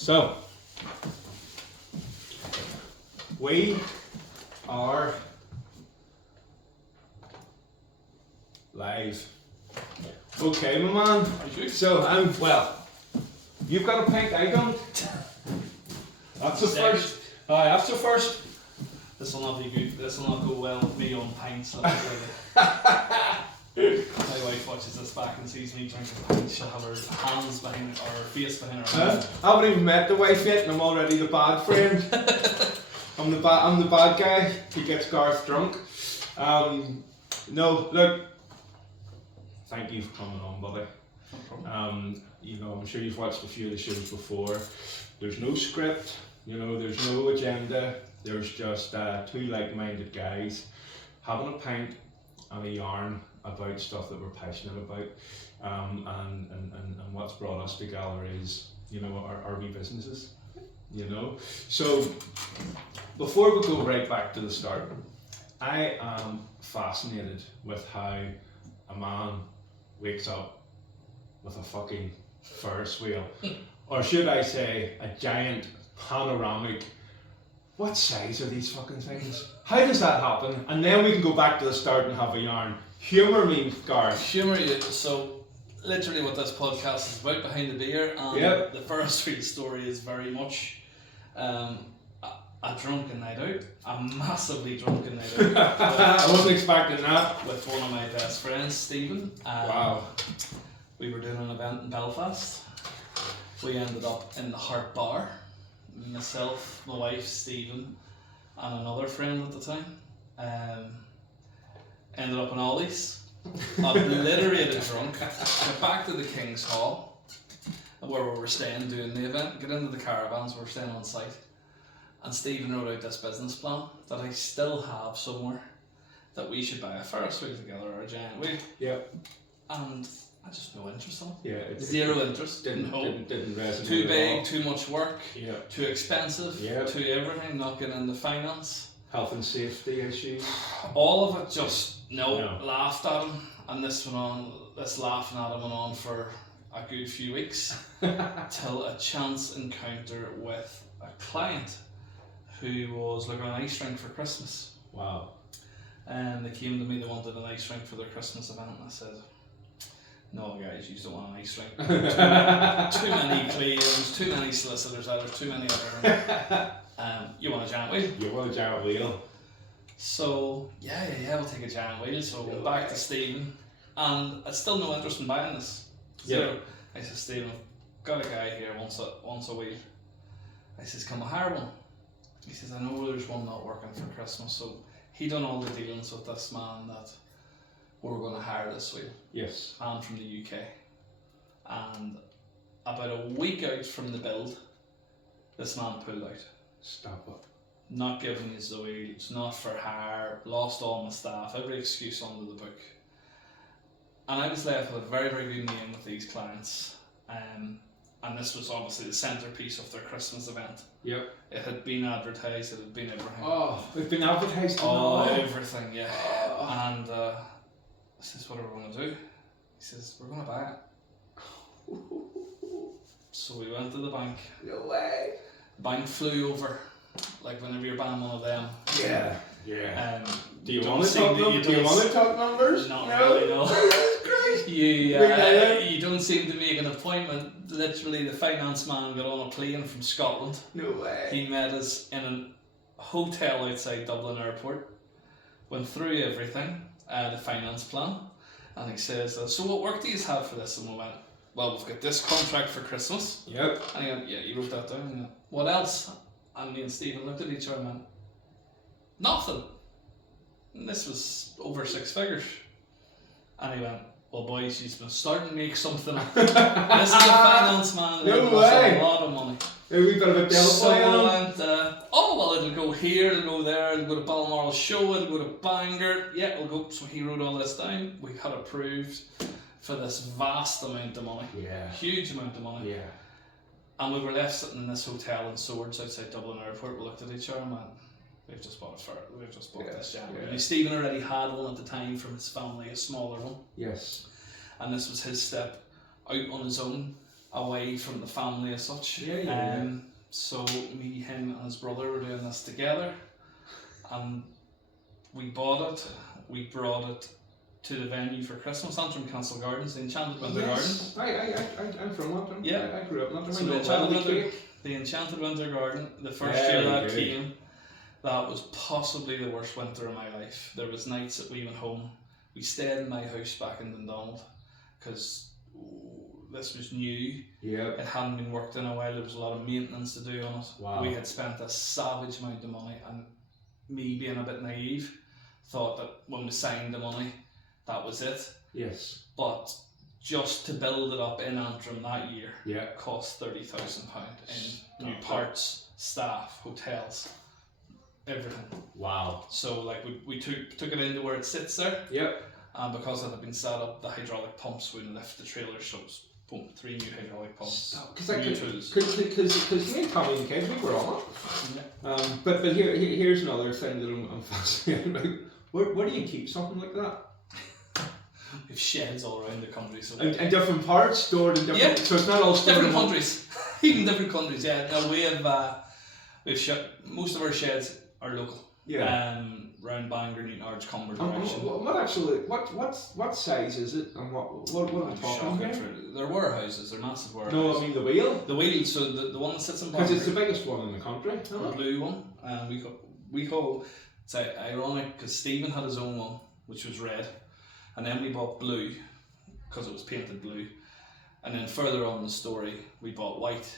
So, we are live. Okay, my man. So, you've got a pint, I don't. That's the first. That's the first. This will not be good. This will not go well with me on pints. My wife watches this back and sees me drinking pints. She'll have her hands behind or her face behind her hands. I haven't even met the wife yet, and I'm already the bad friend. I'm the bad guy. He gets Gareth drunk. No, look. Thank you for coming on, buddy. No problem. I'm sure you've watched a few of the shows before. There's no script. There's no agenda. There's just two like-minded guys having a pint and a yarn about stuff that we're passionate about, and what's brought us together is our wee businesses. So before we go right back to the start, I am fascinated with how a man wakes up with a fucking Ferris wheel, or should I say a giant panoramic. What size are these fucking things? How does that happen? And then we can go back to the start and have a yarn. Humour me, Gareth. Humour you. So, literally what this podcast is about behind the beer, and the Ferris wheel story is very much a drunken night out. A massively drunken night out. I wasn't expecting that. With one of my best friends, Stephen. Wow. We were doing an event in Belfast. We ended up in the Heart Bar. Myself, my wife, Stephen, and another friend at the time. Ended up in Ollie's, obliterated drunk. Got back to the King's Hall, where we were staying doing the event. Get into the caravans, we were staying on site. And Stephen wrote out this business plan that I still have somewhere, that we should buy a Ferris wheel together, or a giant wheel. Yep. And I just no interest on it. Yeah. Zero interest. Didn't resonate. Too big, at all. too much work, too expensive, Yeah. too everything, not getting into finance. Health and safety issues. All of it just laughed at him, and this laughing at him went on for a good few weeks till a chance encounter with a client who was looking at an ice rink for Christmas. Wow. And they came to me, they wanted an ice rink for their Christmas event, and I said, no guys, you don't want an ice rink. Too many claims, too many solicitors out there, too many other. You want a giant wheel? You want a giant wheel? So we'll take a giant wheel. So back to Stephen, and I still no interest in buying this. Zero. Yeah. I said, Stephen, I've got a guy here wants a wheel. I says, can we hire one? He says, I know there's one not working for Christmas. So he done all the dealings with this man that we're going to hire this wheel. Yes. I'm from the UK. And about a week out from the build, this man pulled out. Stop it. Not giving us the wheel, it's not for hire, lost all my staff, every excuse under the book. And I was left with a very, very good name with these clients. And this was obviously the centrepiece of their Christmas event. Yep. It had been advertised, it had been everything. Oh, it's been advertised. Oh, everything, yeah. Oh. And I says, what are we going to do? He says, we're going to buy it. So we went to the bank. No way. The bank flew over, like whenever you're buying one of them. Yeah. Do you want to talk numbers? Not really, no. Christ. You don't seem to make an appointment. Literally, the finance man got on a plane from Scotland. No way. He met us in a hotel outside Dublin Airport. Went through everything, the finance plan, and he says, so what work do you have for this? And we went, well, we've got this contract for Christmas. Yep. And he went, yeah, you wrote that down. And he went, what else? And me and Stephen looked at each other and went, nothing. And this was over 6 figures. And he went, well, boys, you've been starting to make something. This is a finance man. No way. A lot of money. We've got a bit So I went, it'll go here, it'll go there, it'll go to Balmoral Show, it'll go to Bangor. Yeah, it'll go. So he wrote all this down. We had approved for this vast amount of money. Yeah. Huge amount of money. Yeah. And we were left sitting in this hotel in Swords outside Dublin Airport. We looked at each other and went, we've just bought this jam. Yeah. Now, Stephen already had one at the time from his family, a smaller one. Yes. And this was his step out on his own away from the family as such. Yeah. So me, him and his brother were doing this together, and we bought it, we brought it to the venue for Christmas, Antrim Castle Gardens, the Enchanted Winter Yes. I'm from London. Yeah. I grew up in London. So the Enchanted Winter Garden, the first year that came, that was possibly the worst winter of my life. There was nights that we went home, we stayed in my house back in Dundonald, because this was new. Yeah. It hadn't been worked in a while, there was a lot of maintenance to do on it. Wow. We had spent a savage amount of money, and me being a bit naive, thought that when we signed the money, that was it. Yes. But just to build it up in Antrim that year, cost £30,000 in new parts, staff, hotels, everything. Wow. So like we took it into where it sits there. Yep. And because it had been set up, the hydraulic pumps would lift the trailer, so it was boom, 3 new hydraulic pumps. New tools. Because me and Tommy and the kids, we were on it. Yeah. But here's another thing that I'm fascinated about. Where do you keep something like that? We have sheds all around the country, so and different parts stored in different. So it's not all stored different in countries, even different countries. Yeah, no, we've most of our sheds are local. Yeah. Around Bangor, Newton Arch, Cumber direction. What size is it, and what are we talking here? They're warehouses. They're massive warehouses. No, I mean the wheel. The wheel. So the one that sits in Bangor. Because it's the biggest one in the country. The blue one. We call. It's ironic because Stephen had his own one, which was red, and then we bought blue because it was painted blue, and then further on in the story we bought white.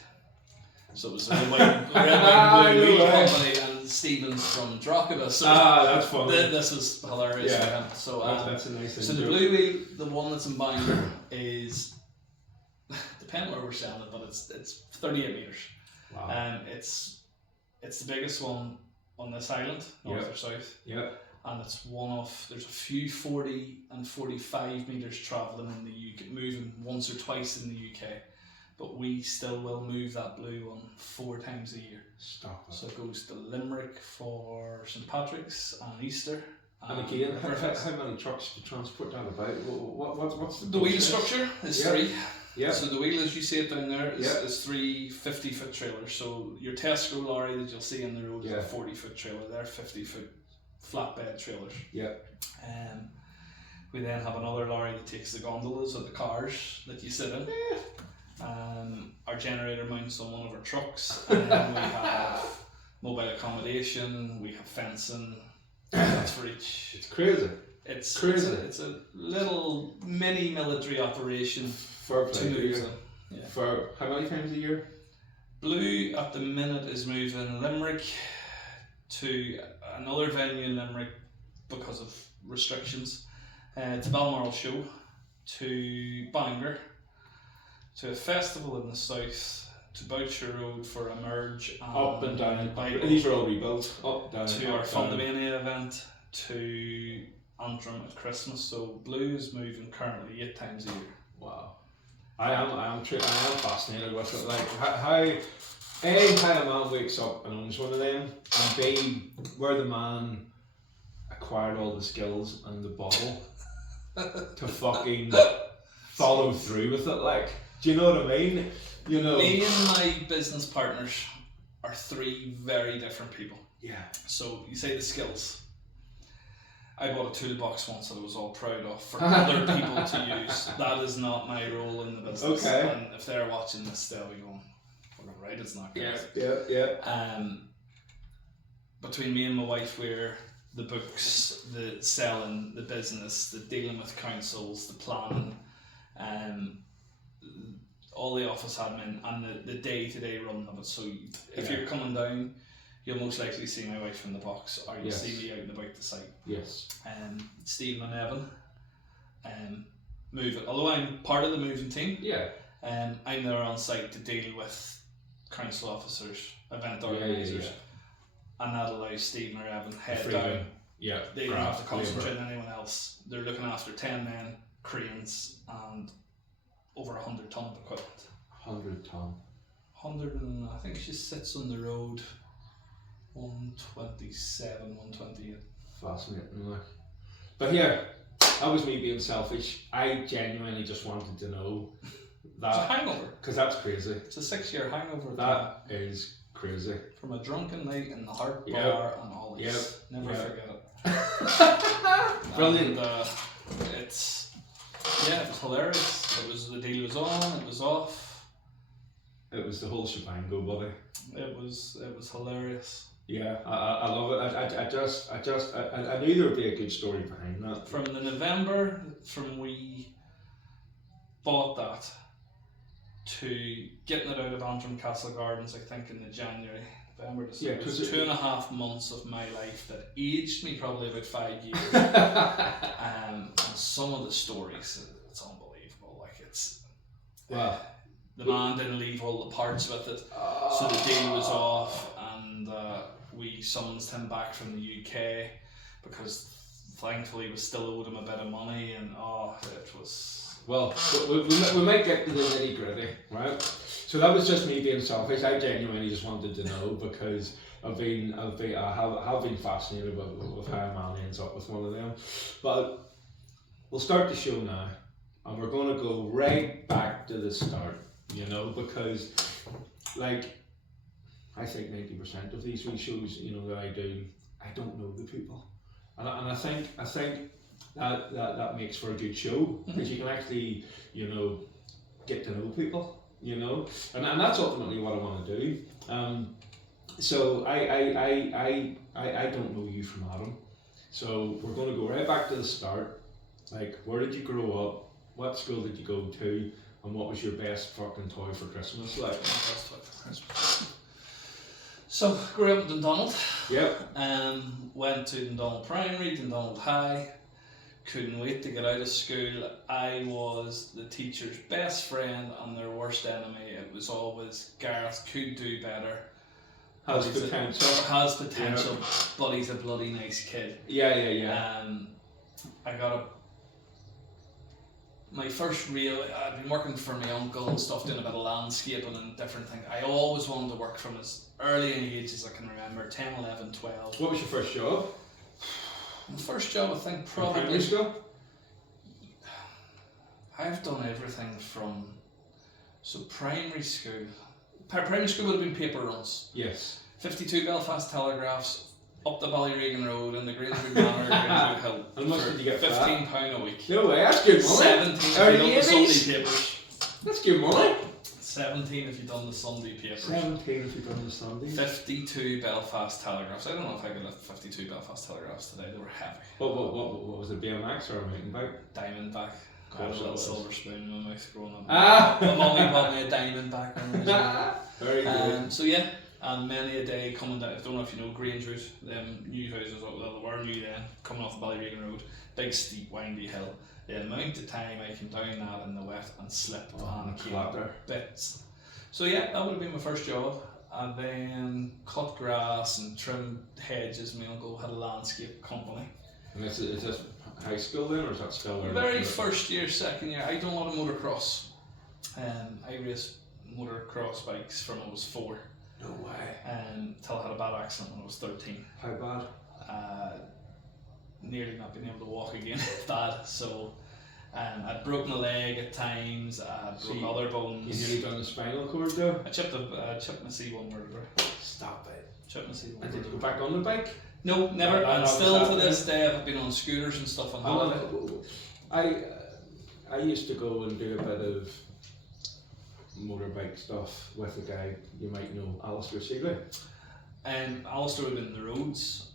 So it was a red, white, blue company, and Stephen's from Drogheda. So that's funny. This was hilarious for him. So that's a nice thing. So the blue wheel, the one that's in Bangor, is depending where we're selling it, but it's 38 meters. Wow. It's the biggest one on this island, north or south. Yeah. And it's one of, there's a few 40 and 45 metres travelling in the UK, moving once or twice in the UK. But we still will move that blue one 4 times a year. Stop it. So it goes to Limerick for St Patrick's and Easter. And again, how many trucks to transport that about? What's the wheel structure is 3. Yeah. So the wheel, as you see it down there, is 3 50-foot trailers. So your Tesco lorry that you'll see in the road is a 40-foot trailer. They're 50-foot flatbed trailers. Yeah. We then have another lorry that takes the gondolas or the cars that you sit in. Our generator mounts on one of our trucks, and then we have mobile accommodation, we have fencing, that's for each. It's crazy. It's crazy. It's a little mini military operation to move them. Yeah. For how many times a year? Blue at the minute is moving Limerick to another venue in Limerick because of restrictions. To Balmoral Show, to Bangor, to a festival in the south, to Boucher Road for a merge, and up and down. These are all rebuilt. Up, down. To our Fundamania event, to Antrim at Christmas. So blue is moving currently 8 times a year. Wow, I am fascinated with it. Like how a man wakes up and owns one of them, and B, where the man acquired all the skills and the bottle to fucking follow through with it. Like, do you know what I mean? You know, me and my business partners are 3 very different people. Yeah. So you say the skills. I bought a toolbox once that I was all proud of for other people to use. That is not my role in the business. Okay. And if they're watching this, they'll be going, "Fucking right, it's not good." Yeah. Between me and my wife, we're the books, the selling, the business, the dealing with councils, the planning, all the office admin, and the day-to-day run of it. So if you're coming down, you'll most likely see my wife in the box, or you'll see me out and about the site. Yes. Stephen and Evan move it. Although I'm part of the moving team, I'm there on site to deal with council officers, event organisers, and that allows Stephen or Evan head down. Yeah. They don't have to concentrate on anyone else. They're looking after 10 men, cranes, and over 100 ton of equipment. 100 ton. 100, and I think she sits on the road 127, 128. Fascinating, like. But yeah, that was me being selfish. I genuinely just wanted to know It's a That, hangover. because that's crazy. It's a 6-year hangover. That is crazy. From a drunken night in the Heart Yep. Bar and all Yep. this. Never Yep. forget it. Brilliant. And, it's it was hilarious. The deal was on, it was off. It was the whole shebang, go buddy. It was hilarious. Yeah, I love it. I knew there would be a good story behind that. From the November, from we bought that to getting it out of Antrim Castle Gardens, I think in the January, November, December. Yeah, it was 2.5 months of my life that aged me probably about 5 years. And some of the stories, it's unbelievable. Like Wow. the man didn't leave all the parts with it, so the deal was off, and we summoned him back from the UK because thankfully we still owed him a bit of money, and it was. Well, we might get to the nitty gritty, right? So that was just me being selfish. I genuinely just wanted to know because I have been fascinated with how a man ends up with one of them. But we'll start the show now, and we're going to go right back to the start, because like I think 90% of these wee shows, that I do, I don't know the people, and I think that makes for a good show because you can actually, get to know people, and that's ultimately what I want to do. So I don't know you from Adam, so we're going to go right back to the start. Like, where did you grow up? What school did you go to? And what was your best fucking toy for Christmas? Like, So grew up in Dundonald. Yep. Went to Dundonald Primary, Dundonald High. Couldn't wait to get out of school. I was the teacher's best friend and their worst enemy. It was always Gareth could do better. Has potential. But he's a bloody nice kid. Yeah. I got my first real. I'd been working for my uncle and stuff, doing a bit of landscaping and different things. I always wanted to work from as early an age as I can remember, 10, 11, 12. What was your first job? My first job, I think, Primary probably. school? I've done everything from. So primary school. Primary school would have been paper runs. Yes. 52 Belfast Telegraphs, up the Ballyregan Road in the Grangewood Manor, Grangewood Hill. How much did you get for that? £15 a week. No way, that's good money. 17 if you done the Sunday papers. That's good money. 17 if you done the Sunday papers. 17 if you done the Sunday. 52 Belfast Telegraphs. I don't know if I could lift 52 Belfast Telegraphs today. They were heavy. What was it, BMX or a mountain bike? Diamondback. I had a little silver spoon in my mouth growing up. My mummy bought me a Diamondback when I was young. Very good. So yeah, and many a day coming down. I don't know if you know Grangewood, them new houses, well they were new then, coming off the Ballyregan Road, big steep windy hill. The amount of time I came down that in the wet and slipped and came bits. So yeah, that would have been my first job. And then cut grass and trim hedges. My uncle had a landscape company. And is this high school then, or is that still there? Very first year, second year, I done a lot of motocross. I raced motocross bikes from I was 4. No way. Till I had a bad accident when I was 13. How bad? Nearly not being able to walk again. Bad. So I'd broken a leg at times. I broke other bones. You nearly done the spinal cord though? I chipped my C1 vertebra. Stop it. Chipped my C1 And did you go vertebra. back on the bike? No, never. And still to this day, I've been on scooters and stuff on holiday. I used to go and do a bit of motorbike stuff with a guy you might know, Alistair Seeley. Alistair would have been in the roads.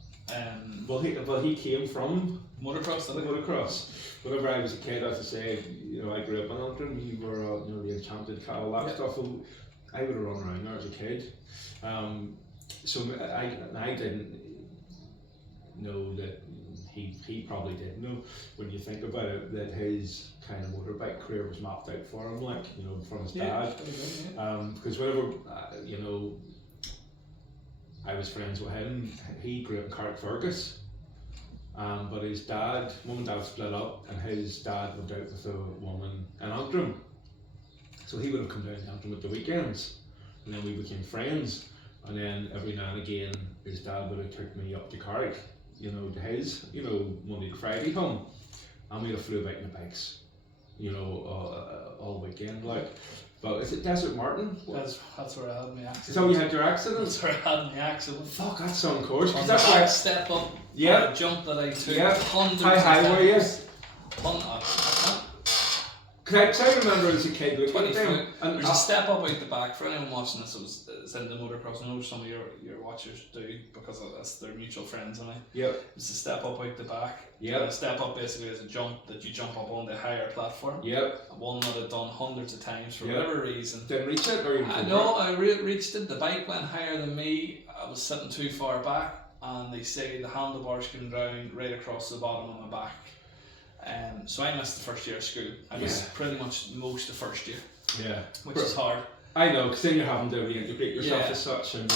Well, he came from motocross. Motocross. Whenever I was a kid, as I say, I grew up in Antrim. You were, the Enchanted Cow, that stuff. I would have run around there as a kid. So I didn't know that he probably did know when you think about it that his kind of motorbike career was mapped out for him, like from his dad. Because whenever I was friends with him, he grew up in Carrickfergus, but his dad, mum and dad split up, and his dad went out with a woman in Antrim, so he would have come down to Antrim at the weekends, and then we became friends. And then every now and again, his dad would have took me up to Carrick, to his, Monday to Friday home, and we'd have flew about in the bikes. all weekend. Like, but is it Desert Martin? That's where I had my accident. Is that where you had your accident? That's where I had my accident. Fuck, that's on course. On That's the why. step up, Yeah. jump that I took. Yeah. Hundreds How high were you? Cause I remember as a kid looking 20 at them. foot. And There's a step up out the back. For anyone watching this, it's in the motocross. I know some of your watchers do because that's their mutual friends and I. Yep. It's a step up out the back. Yep. And a step up basically is a jump that you jump up on the higher platform. Yep. One that I'd done hundreds of times for Yep. whatever reason. Didn't reach it, or you? I reached it. The bike went higher than me. I was sitting too far back, and they say the handlebars came down right across the bottom of my back. So I missed the first year of school. I missed pretty much most of first year. Yeah. Which is hard. I know, because then you're having to reintegrate yourself Yeah. as such, and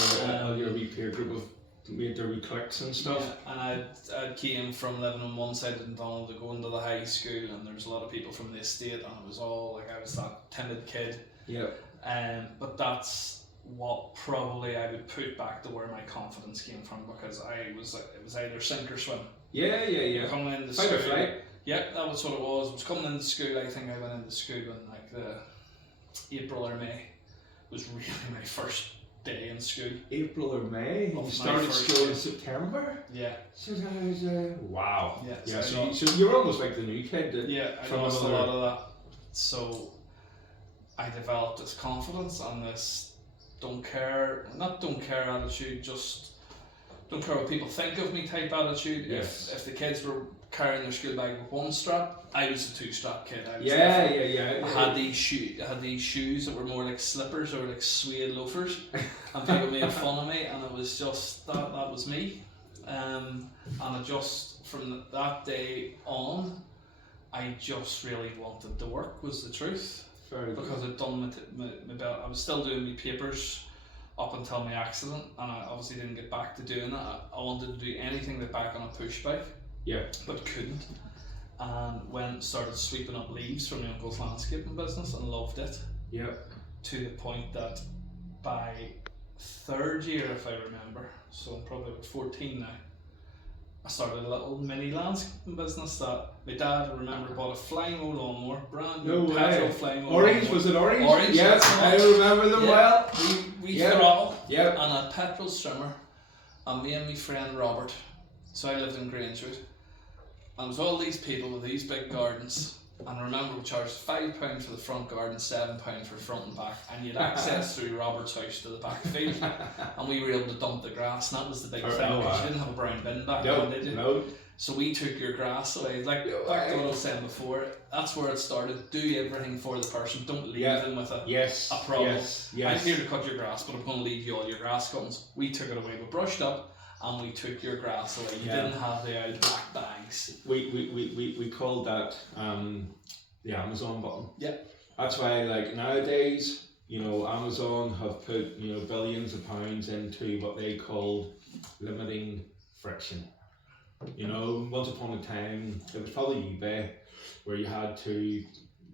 all your wee peer group of made their wee cliques and stuff. Yeah. And I came from living on one side of Dundonald to going to the high school, and there was a lot of people from the estate, and it was all like I was that timid kid. Yep. But that's what probably I would put back to where my confidence came from, because it was either sink or swim. Yeah. Coming into Fight school. or flight. Yeah, that was what it was. I was coming into school. I think I went into school in like the April or May. Was really my first day in school. April or May. You started school in September. Yeah. So that was wow. Yeah. So you're almost like the new kid. I lost a lot of that. So I developed this confidence and this don't care attitude. Just don't care what people think of me type attitude. Yes. If the kids were carrying their school bag with one strap, I was the 2-strap kid. I had these shoes that were more like slippers or like suede loafers, and people made fun of me, and it was just that was me. And I just from that day on, I just really wanted to work. Was the truth. Because I'd done my belt. I was still doing my papers up until my accident, and I obviously didn't get back to doing that. I wanted to do anything like back on a push bike. Yeah. But couldn't. And started sweeping up leaves from my uncle's landscaping business and loved it. Yeah. To the point that by third year, if I remember, so I'm probably about 14 now, I started a little mini landscaping business that my dad, I remember, bought a flying old lawnmower, brand new petrol flying old Orange, lawnmower. was it orange? Orange, yes, I remember them well. We throttle and a petrol strimmer, and me and my friend Robert. So I lived in Grangewood. And there was all these people with these big gardens, and I remember we charged £5 for the front garden, £7 for front and back, and you had access through Robert's house to the back field, and we were able to dump the grass, and that was the big thing, because you didn't have a brown bin back then, did you? No. So we took your grass away, like back to what I was saying before. That's where it started. Do everything for the person. Don't leave them with a problem. I'm here to cut your grass, but I'm going to leave you all your grass cuttings. We took it away, we brushed up, and we took your grass away. You didn't have the old black bags. We called that the Amazon button. Yeah. That's why, like, nowadays, Amazon have put billions of pounds into what they call limiting friction. Once upon a time, it was probably eBay, where you had to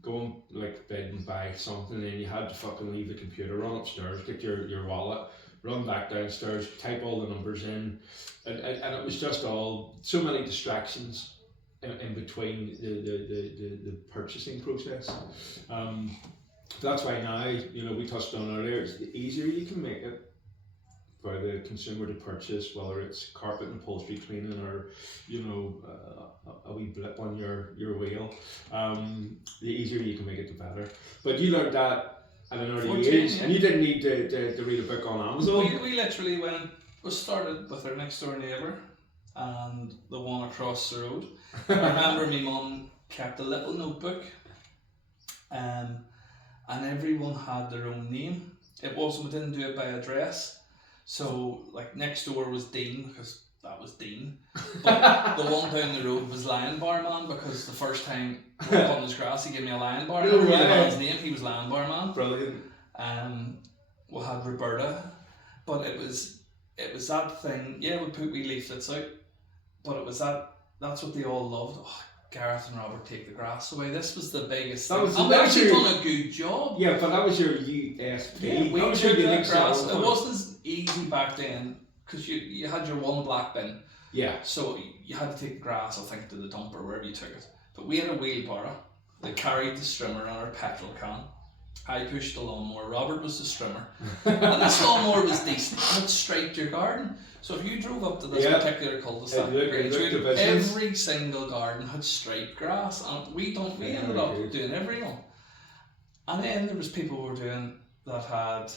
go and like bid and buy something, and you had to fucking leave the computer, run upstairs, take your wallet, run back downstairs, type all the numbers in, and it was just all so many distractions in between the purchasing process. That's why now, we touched on earlier, it's the easier you can make it for the consumer to purchase, whether it's carpet and upholstery cleaning or a wee blip on your wheel. The easier you can make it, the better. But you learned that at an early age, and you didn't need to read a book on Amazon. We literally started with our next door neighbour and the one across the road. I remember my mum kept a little notebook, and everyone had their own name. We didn't do it by address. So, like, next door was Dean, because that was Dean. But the one down the road was Lion Bar Man, because the first time we were cutting his grass, he gave me a lion bar. I never knew the man's name, he was Lion Bar Man. Brilliant. We had Roberta, but it was that thing. Yeah, we put wee leaflets out, but it was that's what they all loved. Oh, Gareth and Robert take the grass away. This was the biggest thing. And we actually done a good job. Yeah, but that was your USP. Yeah, we took that grass. It wasn't as easy back then, because you had your one black bin. Yeah. So you had to take the grass, I think, to the dump or wherever you took it. But we had a wheelbarrow, that carried the strimmer on our petrol can. I pushed the lawnmower, Robert was the strimmer. And this lawnmower was decent and it striped your garden. So if you drove up to this particular cul-de-sac, every single garden had striped grass, and we ended up doing every one. And then there was people who were doing that had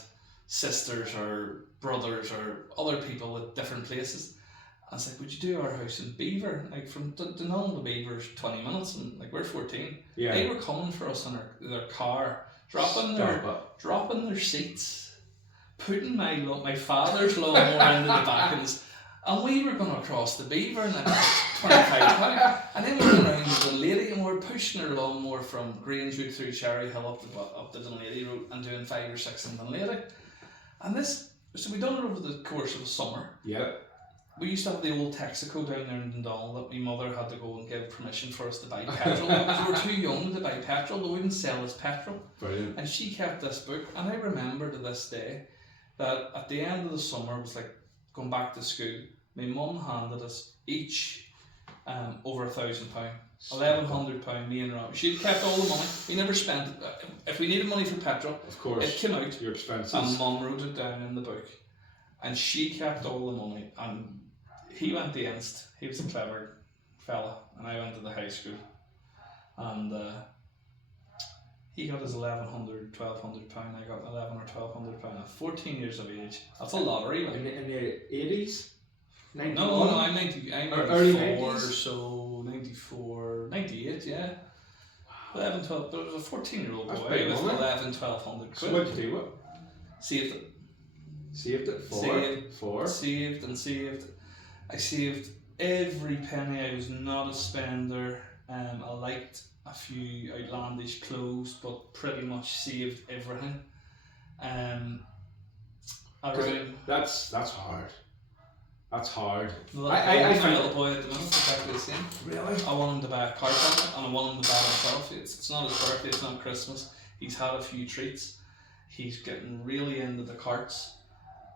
sisters or brothers or other people at different places. I was like, would you do our house in Beaver? Like from Dunelm to Beaver's 20 minutes, and like we're 14. Yeah. They were coming for us in their car, dropping their seats, putting my father's lawnmower into the back of his, and we were going to cross the Beaver in like £25. And then we went around with the lady and we were pushing her lawnmower from Grangewood through Cherry Hill up the Dunleary Road and doing 5 or 6 in Dunleary. And so we done it over the course of the summer. Yeah. We used to have the old Texaco down there in Dundonald that my mother had to go and give permission for us to buy petrol because we were too young to buy petrol. They wouldn't sell us petrol. Brilliant. And she kept this book, and I remember to this day that at the end of the summer, it was like going back to school, my mum handed us each over £1,000, £1,100. Me and Rob. She kept all the money. We never spent it. If we needed money for petrol, of course, it came out. Your expenses. And Mum wrote it down in the book, and she kept all the money. And he went the Inst. He was a clever fella, and I went to the high school, and he got his £1,100, £1,200. I got £1,100 or £1,200 at 14 years of age. That's a lottery. Like. In the 80s? No, I'm 90. I'm early 94, 90s? So 94, 98, yeah. 11, 12. There was a 14-year-old boy with £1,100-1,200. So what did you do with it? Saved it. Saved it for? Saved and saved. I saved every penny. I was not a spender. I liked a few outlandish clothes, but pretty much saved everything. That's hard. That's hard. I find little boy at the minute exactly the same. Really? I want him to buy a cart on it, and I want him to buy it himself. It's not his birthday, it's not Christmas. He's had a few treats. He's getting really into the carts,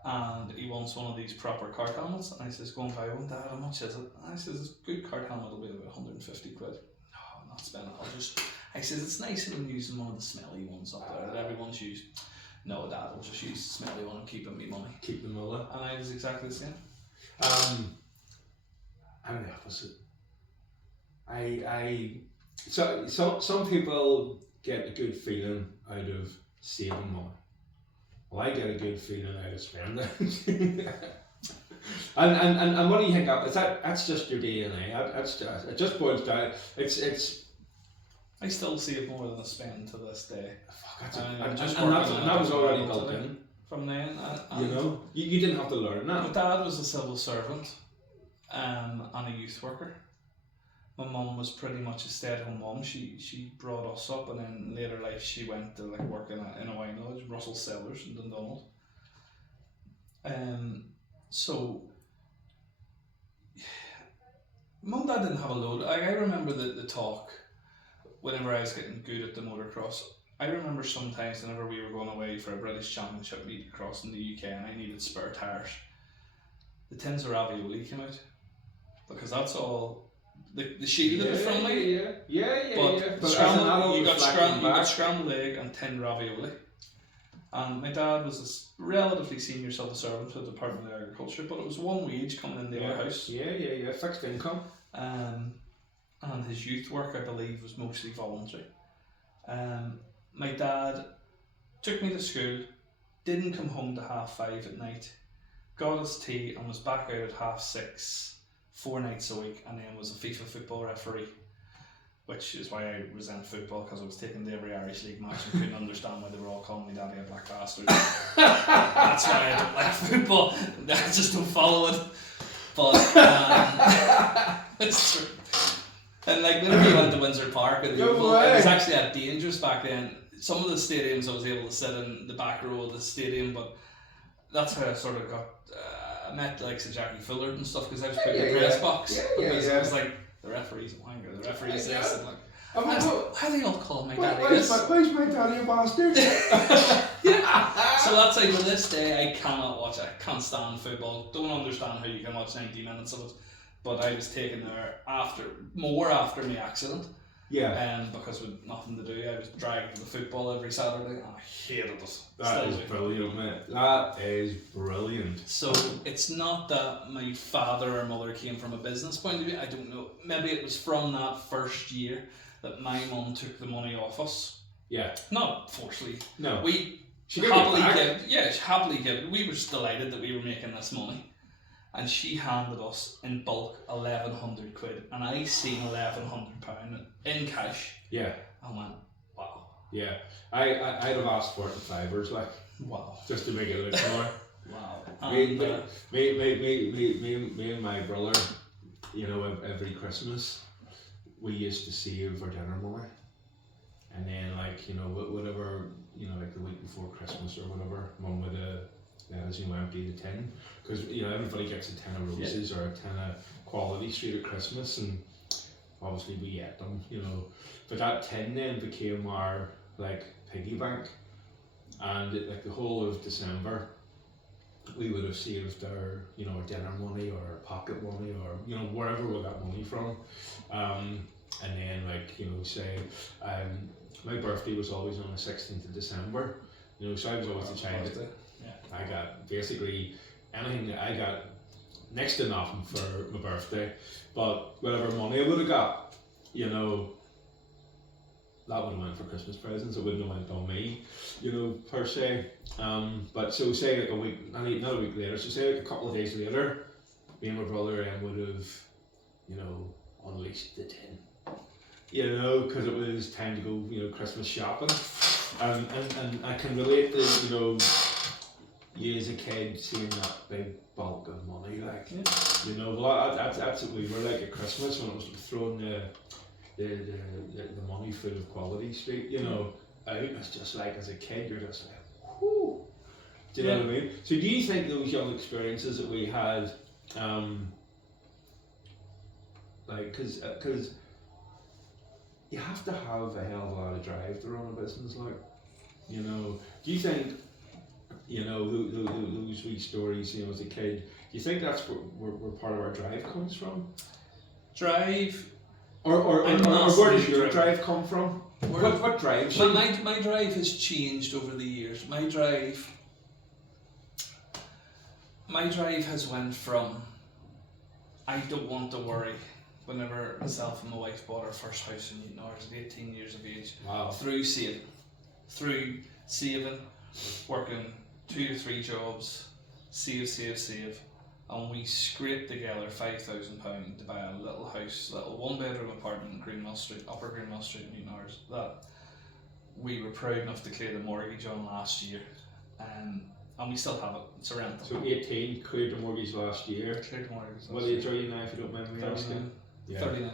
and he wants one of these proper cart helmets. And I says, go and buy one, Dad. How much is it? And I says, a good cart helmet will be about 150 quid. No, I'm not spending it. I says, it's nicer than using one of the smelly ones up there that everyone's used. No, Dad, I'll just use the smelly one and keep me money. Keep the mullah. And I was exactly the same. I'm the opposite. So some people get a good feeling out of saving money. Well, I get a good feeling out of spending. and what do you think of? That's just your DNA. It just boils down. It's. I still save more than I spend to this day. And that was already built in. From then, you didn't have to learn that. My dad was a civil servant and a youth worker. My mum was pretty much a stay-at-home mum. She brought us up, and then later life she went to work in a wine lodge, Russell Cellars in Dundonald. So Mum and Dad didn't have a load. I remember the talk whenever I was getting good at the motocross. I remember sometimes whenever we were going away for a British Championship meet across in the UK and I needed spare tyres, the tins of ravioli came out, because that's all the shield of the front leg. But you got scrambled egg and tinned ravioli. And my dad was a relatively senior civil servant for the Department of Agriculture, but it was one wage coming into our house. Yeah, fixed income. And his youth work, I believe, was mostly voluntary. My dad took me to school, didn't come home to 5:30 at night, got his tea and was back out at 6:30, 4 nights a week, and then was a FIFA football referee, which is why I resent football, because I was taken to every Irish League match and couldn't understand why they were all calling me daddy a black bastard. That's why I don't like football. I just don't follow it. But it's true. And like whenever we went to Windsor Park, it was actually dangerous back then. Some of the stadiums I was able to sit in the back row of the stadium, but that's how I sort of got. I met like Jackie Fuller and stuff, because I was put in the press box. Because it was like, the referee's a wanker, the referee's this, and like, how do they all call my daddy this? Why's my daddy a bastard? So that's like, to this day, I cannot watch it. I can't stand football. Don't understand how you can watch 90 minutes of it. But I was taken there after my accident. Because with nothing to do, I was dragged to the football every Saturday, and I hated it. That is brilliant, mate. That is brilliant. So it's not that my father or mother came from a business point of view. I don't know. Maybe it was from that first year that my mum took the money off us. Yeah. Not forcefully. No. She happily gave. Yeah, she happily gave. We were just delighted that we were making this money. And she handed us in bulk 1,100 quid, and I seen £1,100 in cash. Yeah. I went, wow. Yeah. I'd have asked for it in fivers, like. Wow. Just to make it look more. Wow. Me and my brother, you know, every Christmas, we used to save our dinner money. And then, like, you know, whatever, you know, like the week before Christmas or whatever, Mum would as you know, empty the tin, because you know everybody gets a tin of roses or a tin of Quality Street at Christmas, and obviously we ate them, you know. But that tin then became our like piggy bank, and like the whole of December, we would have saved our, you know, our dinner money or our pocket money or, you know, wherever we got money from, and then like, you know, say my birthday was always on the 16th of December, you know, so I was always the child that I got basically anything that I got next to nothing for my birthday, but whatever money I would have got, you know, that would have went for Christmas presents. It wouldn't have went on me, you know, per se. But so say like a week, not a week later, so say like a couple of days later, me and my brother would have, you know, unleashed the tin. You know, because it was time to go, you know, Christmas shopping, and I can relate to, you know, you as a kid seeing that big bulk of money, like, you know, well, that's what we were like at Christmas when it was throwing the money full of Quality Street, you know, out. It's just like, as a kid, you're just like, whoo. Do you know what I mean? So do you think those young experiences that we had, like, because you have to have a hell of a lot of drive to run a business, like, you know, do you think, you know, those wee stories, you know, as a kid, do you think that's where part of our drive comes from? Drive? Or where does your drive come from? What drives you? My drive has changed over the years. My drive has went from, I don't want to worry, whenever myself and my wife bought our first house in Newton, I was 18 years of age. Wow. Through saving, working 2 to 3 jobs, save, and we scraped together £5,000 to buy a little house, little 1-bedroom apartment in Greenwell Street, Upper Greenwell Street in Newton, that we were proud enough to clear the mortgage on last year, and we still have it. It's a rental. So 18, cleared the mortgage last year. Cleared the mortgage last What age are you now, if you don't mind me asking? 39.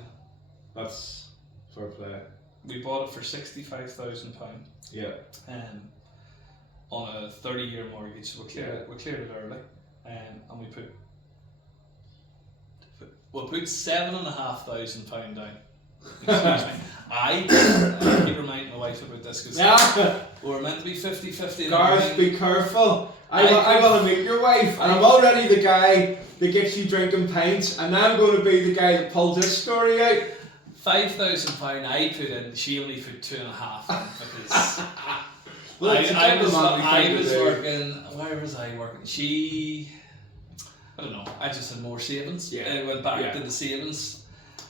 That's fair play. We bought it for £65,000. Yeah. On a 30-year mortgage, so we cleared it early, and we put £7,500 down. Excuse me. I keep reminding my wife about this because we were meant to be 50-50. Gareth, be careful. I want to meet your wife, and I'm already the guy that gets you drinking pints, and now I'm going to be the guy that pulls this story out. £5,000 I put in, she only put 2.5 because well, I was working. Where was I working? I don't know. I just had more savings. Yeah. I went back to the savings.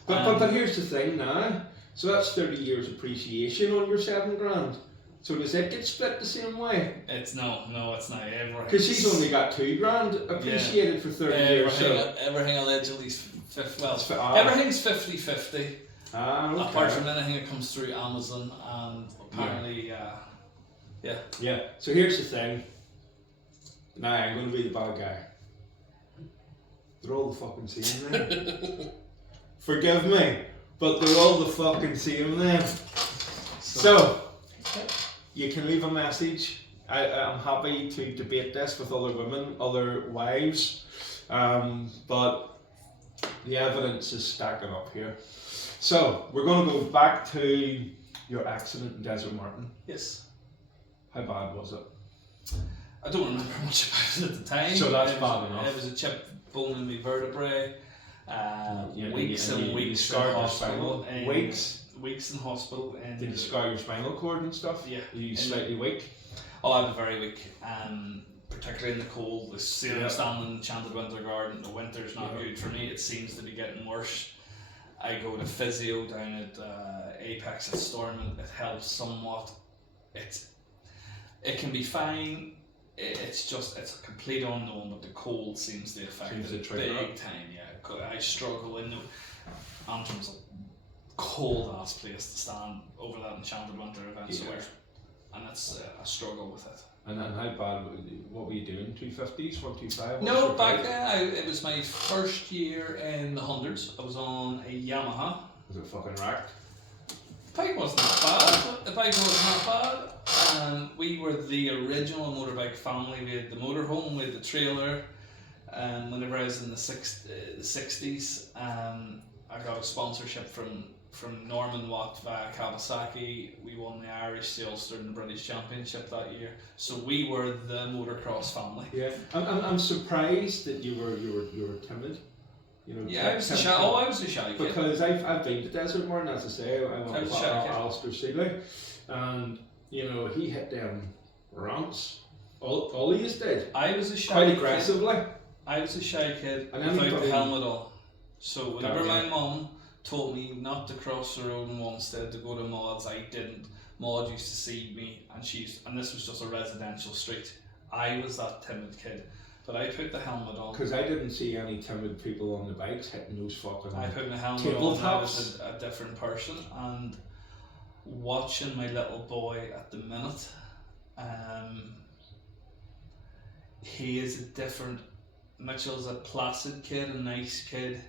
But here's the thing now. So that's 30 years appreciation on your $7,000. So does it get split the same way? It's no, it's not. Because she's only got $2,000 appreciated for 30 years. So everything allegedly is everything's 50-50. Okay. Apart from anything that comes through Amazon, and apparently, Yeah. So here's the thing. Now I'm going to be the bad guy. They're all the fucking same then. Forgive me, but they're all the fucking same then. So you can leave a message. I'm happy to debate this with other women, other wives, but the evidence is stacking up here. So we're going to go back to your accident in Desert Martin. Yes. How bad was it? I don't remember much about it at the time. So that's bad enough. It was a chip bone in my vertebrae. Weeks and weeks in started hospital. Weeks? weeks in hospital. Did you scar your spinal cord and stuff? Yeah. Are you slightly weak? Oh, I'm very weak. Particularly in the cold. The ceiling standing in the Enchanted Winter Garden. The winter's not good for me. It seems to be getting worse. I go to physio down at Apex at Stormont. It helps somewhat. It can be fine. It's a complete unknown, but the cold seems to affect it big time. Yeah, I struggle in Antrim's a cold ass place to stand over that Enchanted Winter event, and it's a struggle with it. And how bad? What were you doing? 250s, 125? No, back then it was my first year in the hundreds. I was on a Yamaha. Was it fucking racked? The bike wasn't that bad. We were the original motorbike family. We had the motorhome, we had the trailer. Whenever I was in the 60s, I got a sponsorship from Norman Watt via Kawasaki. We won the Irish, the Ulster and the British Championship that year. So we were the motocross family. Yeah, I'm surprised that you were timid. You know, I was a shy kid. Because I've been to Desert Morn, as I say. I went with Alistair Seeley, and you know he hit them ramps. All he did. I was a shy quite kid. Aggressively. I was a shy kid And without the helmet on. So whenever my mum told me not to cross the road in Wanstead to go to Maud's, I didn't. Maud used to see me, and this was just a residential street. I was that timid kid, but I put the helmet on. Because I didn't see any timid people on the bikes hitting those fucking. I put my helmet on, and I was a different person. And watching my little boy at the minute, he is a different. Mitchell's a placid kid, a nice kid.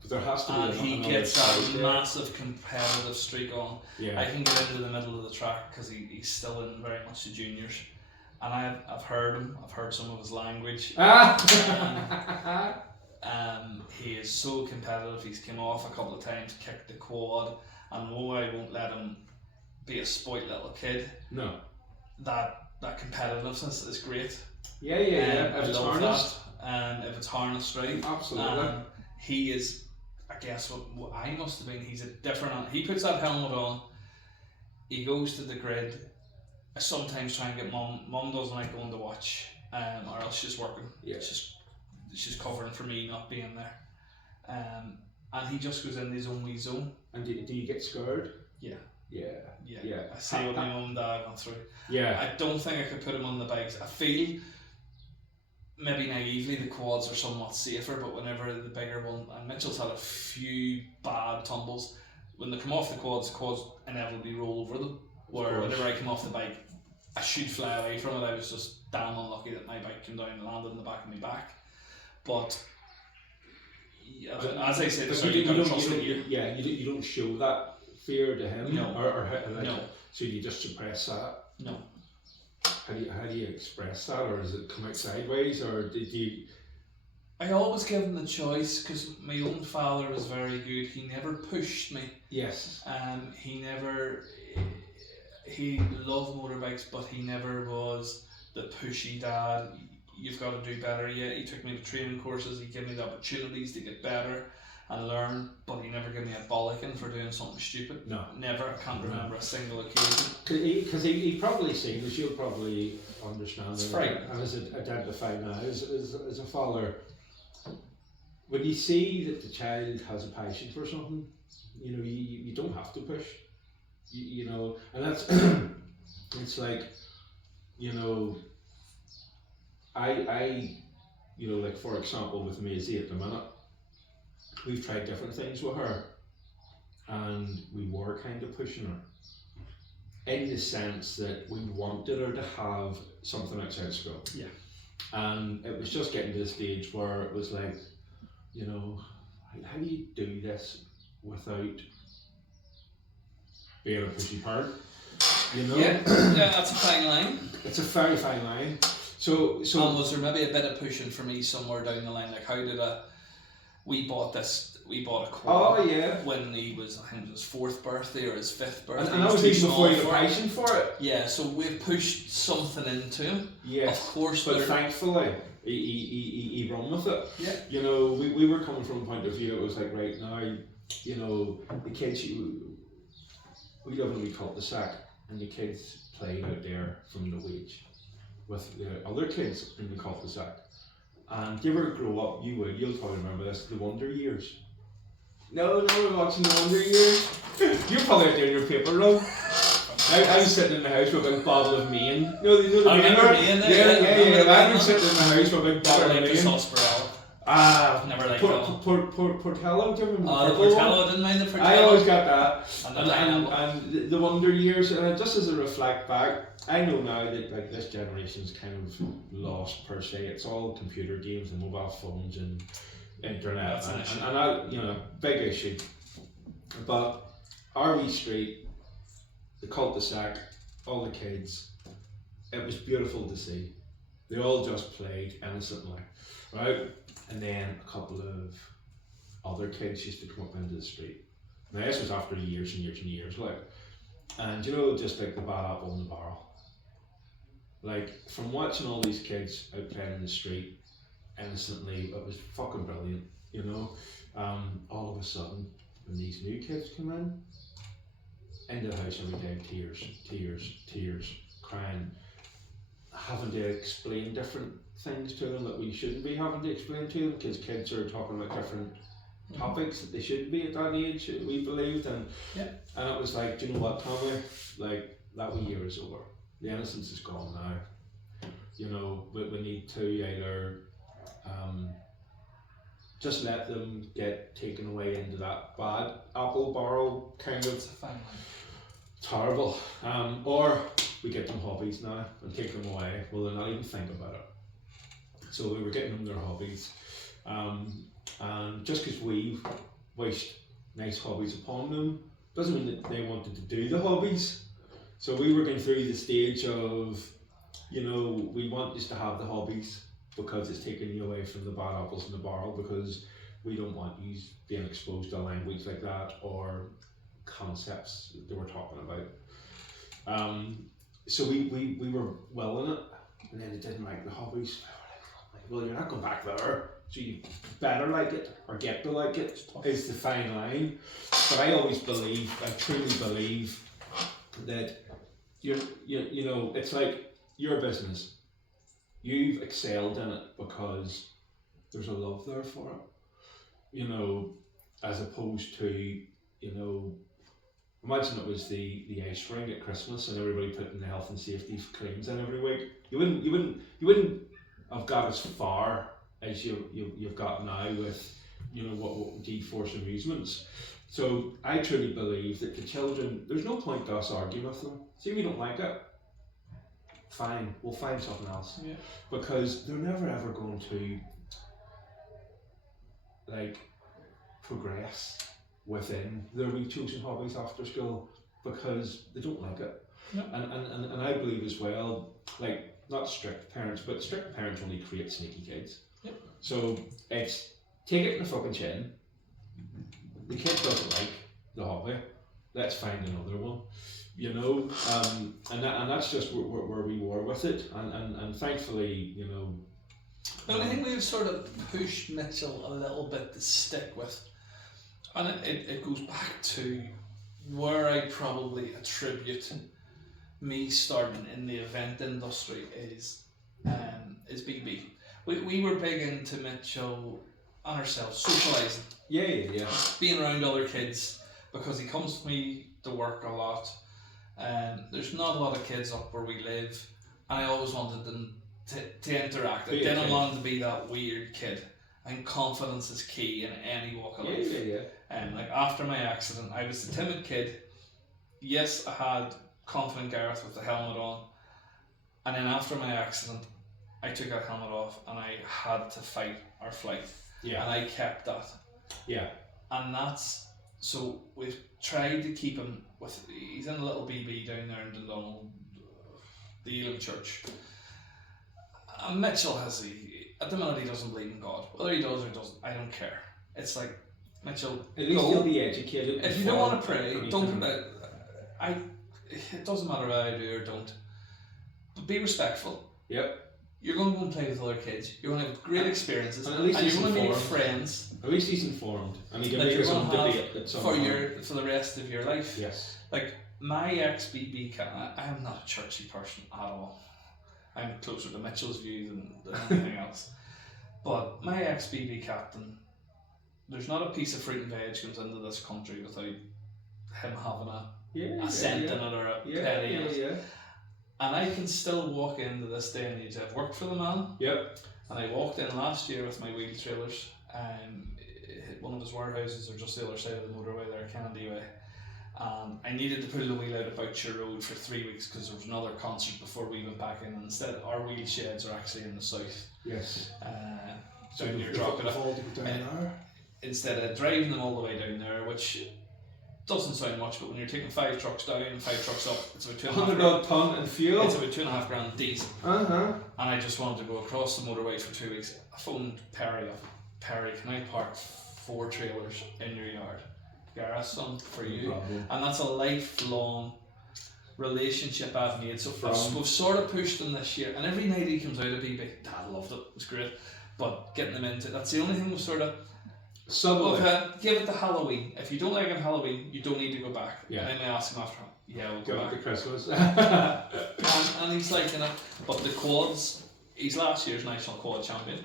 But there has to be and he gets that massive competitive streak on. Yeah. I can get into the middle of the track because he's still in very much the juniors, and I've heard him. I've heard some of his language. He is so competitive. He's come off a couple of times, kicked the quad, and no, I won't let him be a spoilt little kid. No. That competitiveness is great. Yeah. If it's harnessed. If it's harnessed right. Absolutely. He is, I guess what I must have been, he's a different, he puts that helmet on, he goes to the grid. I sometimes try and get mum doesn't like going to watch, or else she's working. Yeah. She's covering for me not being there. And he just goes in his own wee zone. And do you get scared? Yeah. Yeah. I see what my mum and dad went through. Yeah. I don't think I could put him on the bikes. I feel maybe naively the quads are somewhat safer, but whenever the bigger one, and Mitchell's had a few bad tumbles, when they come off the quads inevitably roll over them. Where whenever I come off the bike, I should fly away from it. I was just damn unlucky that my bike came down and landed in the back of my back. But as I said, you don't show that fear to him. No. No. So you just suppress that. No. How do you express that, or does it come out sideways, or did you? I always give him the choice because my own father was very good. He never pushed me. Yes. He loved motorbikes, but he never was the pushy dad. You've got to do better. Yeah, he took me to training courses. He gave me the opportunities to get better and learn, but he never gave me a bollocking for doing something stupid. No. Never. I can't remember a single occasion. Because he probably seen, as you'll probably understand, it's frightening. And as identified now as a father, when you see that the child has a passion for something, you know, you don't have to push. You know, and that's it's like, you know, I you know, like for example with Maisie at the minute, we've tried different things with her, and we were kind of pushing her in the sense that we wanted her to have something outside school. Yeah. And it was just getting to the stage where it was like, you know, how do you do this without being a pushy parent? You know? Yeah, that's a fine line. It's a very fine line. So was there maybe a bit of pushing for me somewhere down the line? Like, how did we bought this we bought a quad. Oh yeah. When he was, I think it was his 4th birthday or his 5th birthday. And that was even before you got passion for it. Yeah, so we've pushed something into him. Yes. Of course, but thankfully he run with it. Yeah. You know, we were coming from a point of view. It was like, right now, you know, the kids, we live in a wee cul-de-sac, and the kids play out there from the wage with the other kids in the cul-de-sac. And if you ever grow up, you'll probably remember this, the Wonder Years. No, we're watching the Wonder Years. You're probably out there in your paper room. I was sitting in the house with a big bottle of Maine. You know the I remember Maine. Yeah. I was sitting in the house with a big bottle of Maine. Sarsaparilla. Never liked that. Portello, do you remember? The Portello, I didn't mind the Portello. I always got that. And the Wonder Years, just as I reflect back, I know now that like this generation's kind of lost per se. It's all computer games and mobile phones and internet, and I, you know, big issue. But our wee street, the cul-de-sac, all the kids, it was beautiful to see. They all just played innocently, right? And then a couple of other kids used to come up into the street. Now this was after years and years and years, like, and you know, just like the bad apple in the barrel. Like, from watching all these kids out playing in the street innocently, it was fucking brilliant, you know. All of a sudden, when these new kids come into the house every day, tears, crying, having to explain different things to them that we shouldn't be having to explain to them, because kids are talking about different topics that they shouldn't be at that age, we believed, and it was like, do you know what, Tommy, like, that wee year is over. The innocence is gone now. You know, we need to either just let them get taken away into that bad apple barrel kind of. It's a fine line. It's horrible. Or we get them hobbies now and take them away. Well, they're not even think about it. So we were getting them their hobbies. And just because we've wished nice hobbies upon them doesn't mean that they wanted to do the hobbies. So we were going through the stage of, you know, we want you to have the hobbies because it's taking you away from the bad apples in the barrel, because we don't want you being exposed to language like that or concepts that they were talking about. So we were well in it, and then they didn't like the hobbies. Like, well, you're not going back there, so you better like it or get to like it, is the fine line. But I always believe, I truly believe, that you know, it's like your business. You've excelled in it because there's a love there for it. You know, as opposed to, you know, imagine it was the ice rink at Christmas and everybody putting the health and safety claims in every week. You wouldn't have got as far as you've got now with, you know, what G-Force Amusements. So I truly believe that the children, there's no point to us arguing with them. See, if we don't like it, fine, we'll find something else. Yeah. Because they're never ever going to like progress within their wee chosen hobbies after school because they don't like it. No. And I believe as well, like, not strict parents, but strict parents only create sneaky kids. Yep. So it's take it in the fucking chin. The kid doesn't like the hobby, let's find another one, you know, and that's just where we were with it, and thankfully, you know. But I think we've sort of pushed Mitchell a little bit to stick with, and it goes back to where I probably attribute me starting in the event industry is BB. We were big into Mitchell and ourselves socialising. Yeah. Being around other kids, because he comes to me to work a lot. There's not a lot of kids up where we live, and I always wanted them to interact. I didn't want them to be that weird kid. And confidence is key in any walk of life. Yeah. Like after my accident, I was the timid kid. Yes, I had confident Gareth with the helmet on, and then after my accident, I took that helmet off and I had to fight or flight. Yeah. And I kept that. Yeah. And that's, so we've tried to keep him with, he's in a little BB down there in Dundonald, the Elim Church. And Mitchell at the minute he doesn't believe in God. Whether he does or doesn't, I don't care. It's like, Mitchell, At least go. you'll be educated. If you don't want to pray, don't. It doesn't matter what I do or don't. But be respectful. Yep. You're going to go and play with other kids. You're going to have great experiences, and at least you're going to make informed. friends. At least he's informed, and he can that make you're his own going to have debate at some point. for the rest of your life. Yes. Like my ex-BB captain, I am not a churchy person at all. I'm closer to Mitchell's view than anything else. But my ex-BB captain, there's not a piece of fruit and veg comes into this country without him having a cent in it or a penny in it. And I can still walk into this day and age. I've worked for the man. Yep. And I walked in last year with my wheel trailers. Hit one of his warehouses, or just the other side of the motorway there, Kennedy Way. And I needed to pull the wheel out of Boucher Road for 3 weeks because there was another concert before we went back in. And instead, our wheel sheds are actually in the south. Yes. Down near Drogheda. Instead of driving them all the way down there, which doesn't sound much, but when you're taking 5 trucks down and 5 trucks up, it's about 2.5 grand ton in fuel. It's about 2.5 grand diesel. And I just wanted to go across the motorway for 2 weeks. I phoned Perry up. Perry, can I park 4 trailers in your yard? Gareth, son, for you. And that's a lifelong relationship I've made. So we've sort of pushed him this year, and every night he comes out of BB, Dad loved it, it was great. But getting them into that's the only thing we've sort of give it to Halloween. If you don't like it Halloween, you don't need to go back. Yeah. And I may ask him after, we'll go back. To Christmas. and he's like, but the quads, he's last year's national quad champion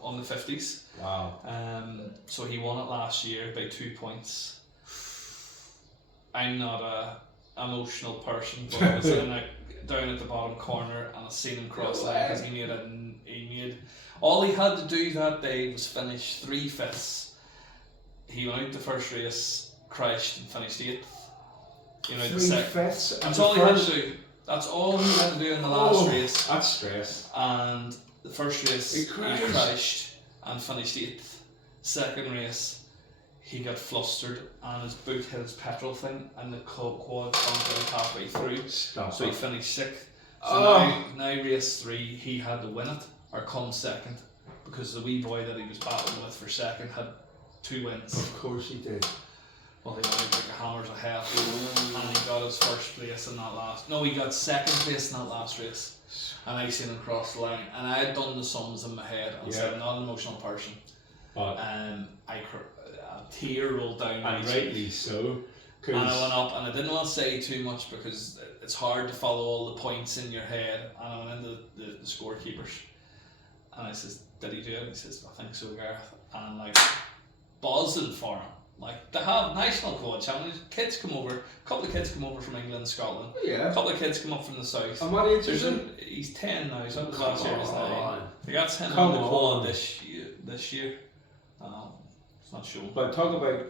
on the 50s. Wow. So he won it last year by 2 points. I'm not a emotional person, but I was down at the bottom corner and I seen him cross the line because he made all he had to do that day was finish 3/5. He went out the first race, crashed and finished 8th. The second. That's all he had to do. That's all he had to do in the last race. That's stress. And the first race he crashed and finished 8th. Second race he got flustered and his boot hit his petrol thing and the quad conked out halfway through. So he finished 6th. So now race 3 he had to win it or come second because the wee boy that he was battling with for second had 2 wins. Of course he did. Well, he went out like a hammer's a hell and he got his first place in that last. No, he got second place in that last race. And I seen him cross the line and I had done the sums in my head and said I'm not an emotional person. But a tear rolled down my cheek. And rightly so. And I went up and I didn't want to say too much because it's hard to follow all the points in your head. And I went into the scorekeepers and I says, did he do it? And he says, I think so, Gareth. And buzzing for him. They have national quad challenge. Kids come over, a couple of kids come over from England and Scotland. Yeah. A couple of kids come up from the south. And what age is he? He's 10 now, so that was last year, he was 9. They got 10 on the quad this year. It's not sure. But talk about,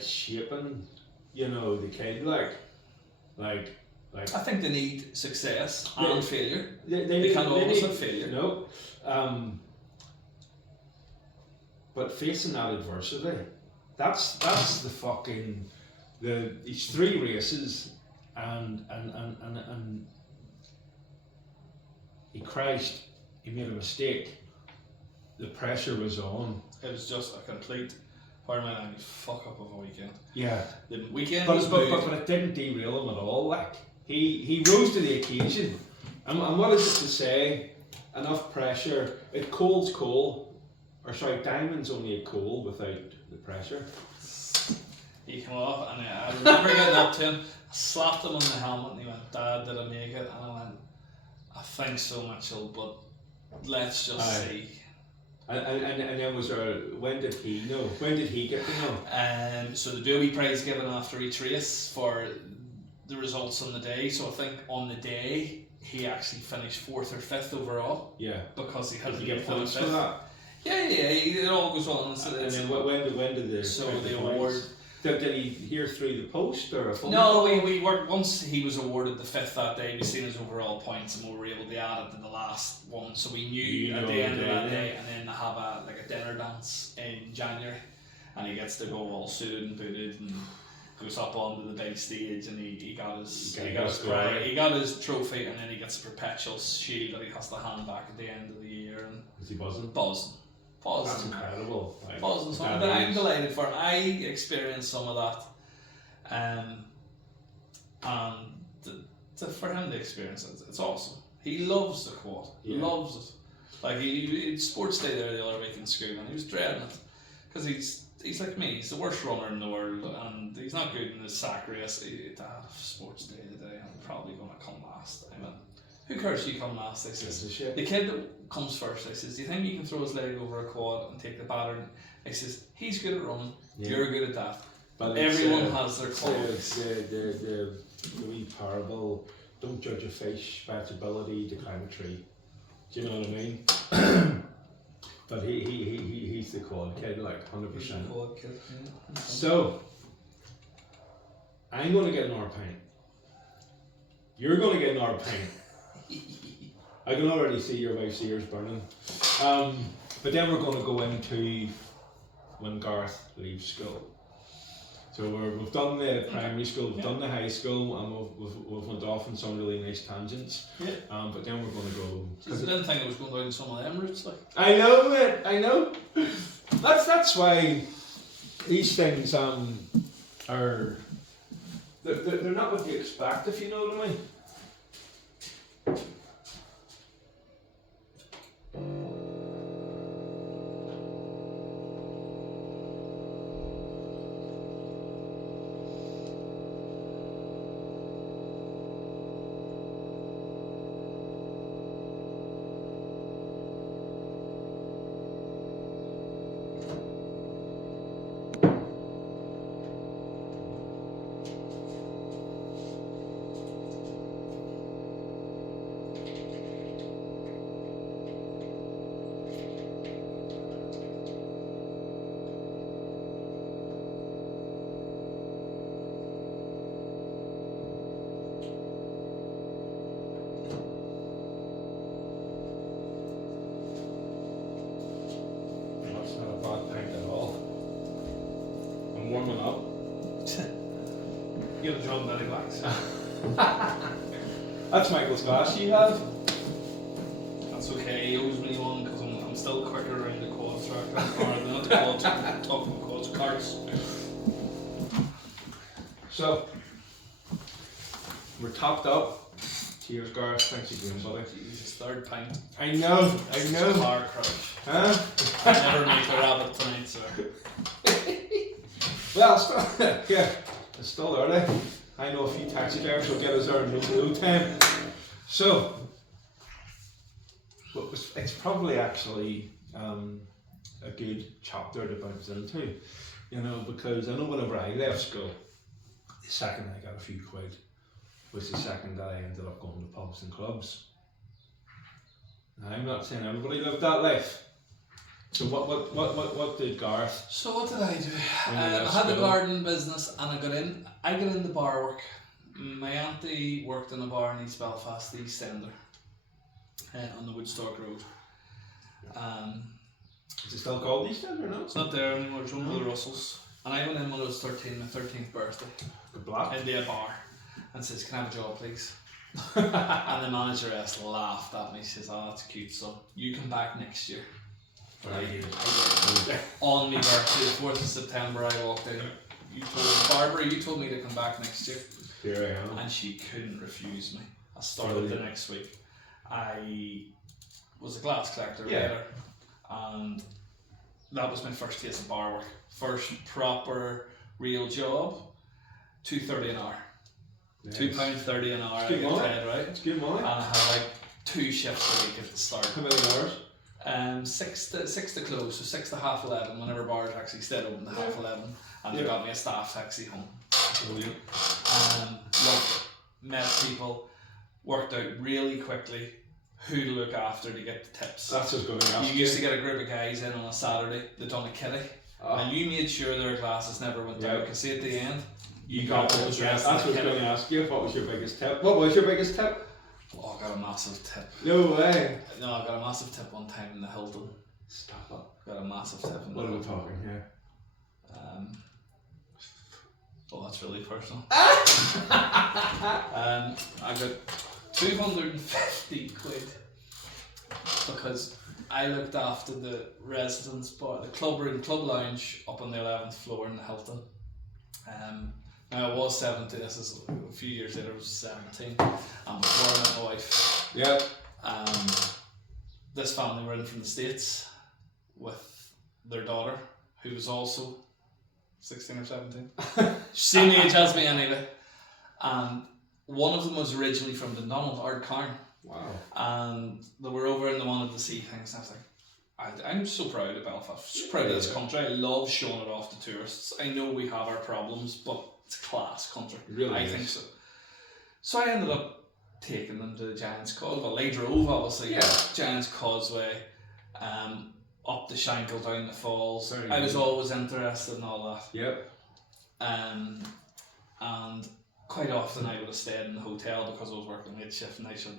shaping, the kid, I think they need success and failure. They can't always have failure. No. But facing that adversity, that's the fucking these 3 races and he crashed, he made a mistake, the pressure was on. It was just a complete fuck up of a weekend. Yeah. The weekend but was good. But it didn't derail him at all. He rose to the occasion. And what is it to say? Enough pressure. Coal's coal. Or sorry, diamond's only a coal without the pressure. He came off and I remember getting up to him, I slapped him on the helmet and he went, Dad, did I make it? And I went, I think so, Mitchell, but let's just see. And then was there, when did he know? When did he get to know? So they do a wee prize given after each race for the results on the day. So I think on the day he actually finished 4th or 5th overall. Yeah. Because he had to get points for that. Yeah, it all goes on. And then when did the the award? Did he hear through the post or a phone? No, we worked once he was awarded the 5th that day. We seen his overall points and we were able to add it to the last one. So we knew at the end of that day, and then they have a dinner dance in January, and he gets to go all suited and booted and goes up onto the big stage and he got his trophy, and then he gets a perpetual shield that he has to hand back at the end of the year. And is he buzzing? Buzzing. That's incredible. Like, Buzzing. So I'm delighted for him. I experienced some of that, and for him to experience it, it's awesome. He loves the quad. He loves it. Like he sports day there the other week in school, and he was dreading it because he's like me. He's the worst runner in the world, and he's not good in the sack race. To have sports day today, I'm probably going to come last. I mean, who cares if you come last? I says the kid that comes first. I says, do you think you can throw his leg over a quad and take the batter? I says, he's good at running. You're good at that. But everyone has their qualities. The wee parable. Don't judge a fish by its ability to climb a tree. Do you know what I mean? But he's the quad kid, like 100%. He's the quad kid. Yeah. So I'm going to get another pint. You're going to get another pint. I can already see your wife's ears burning. But then we're going to go into when Gareth leaves school. So we've done the primary school, we've done the high school, and we've went off on some really nice tangents. Yeah. But then we're going to go. Because I didn't think I was going down some of them routes. Like. I know, mate. I know. That's why these things are they're not what you expect, if you know what I mean. You're the drum belly blacks. That's Michael's glass you have. That's okay, he owes me one because I'm still quicker around the quad track. Or not the quad track, talking quads, carts. So, we're topped up. Cheers, Gareth. Thanks again, buddy. Jesus, third pint. I know. Car crush. Huh? I never make a rabbit tonight, so. Well, it's still early. I know a few taxi drivers will get us there in no time. So, it's probably actually a good chapter to bounce into, because I know whenever I left school, the second I got a few quid was the second that I ended up going to pubs and clubs. Now, I'm not saying everybody lived that life. So what did Gareth? So what did I do? I had the garden business, and I got into bar work. My auntie worked in a bar in East Belfast, the East Ender, on the Woodstock Road. Is it still called East Ender or not? It's not there anymore. It's owned by the Russells. And I went in when I was 13, my 13th birthday. Good black. Into a bar, and says, "Can I have a job, please?" And the manageress laughed at me. She says, "Oh, that's cute, so you come back next year." Right. On my birthday, the 4th of September, I walked in. Barbara, you told me to come back next year. Here I am. And she couldn't refuse me. I started the next week. I was a glass collector later, and that was my first taste of bar work. First proper real job, $2.30 an hour. Nice. £2.30 an hour. It's good money. Right? It's good money. And I had like 2 shifts a week at the start. How many hours? 6 to close, so 6 to half 11. Whenever bars actually stayed open to half 11, and they got me a staff taxi home. Brilliant. Loved it. Met people, worked out really quickly who to look after to get the tips. That's what I was going to ask. You used to get a group of guys in on a Saturday. They done a kitty, and you made sure their glasses never went down. Because see at the end, you got what was dressed. That's what I was going to ask you. What was your biggest tip? What was your biggest tip? Oh, I got a massive tip. No way. No, I got a massive tip one time in the Hilton. Stop it. Got a massive tip in the What are Hilton. we talking here? Oh, that's really personal. I got 250 quid because I looked after the residence bar, the club room, club lounge up on the 11th floor in the Hilton. Now I was 17, this is a few years later, I was 17, and before I met my wife. Yep. This family were in from the States with their daughter, who was also 16 or 17. Same age as me anyway. And one of them was originally from Dundonald, Ardcarn. Wow. And they were over and they wanted to see things. And I was like, I'm so proud of Belfast, so proud of this country. I love showing it off to tourists. I know we have our problems, but it's a class country. Really I think so. So I ended up taking them to the Giant's Causeway. Well, they drove, obviously. Yeah. Giant's Causeway, up the Shankill, down the falls. Very I was good. always interested in all that. Yep. And quite often I would have stayed in the hotel because I was working late shift night shift.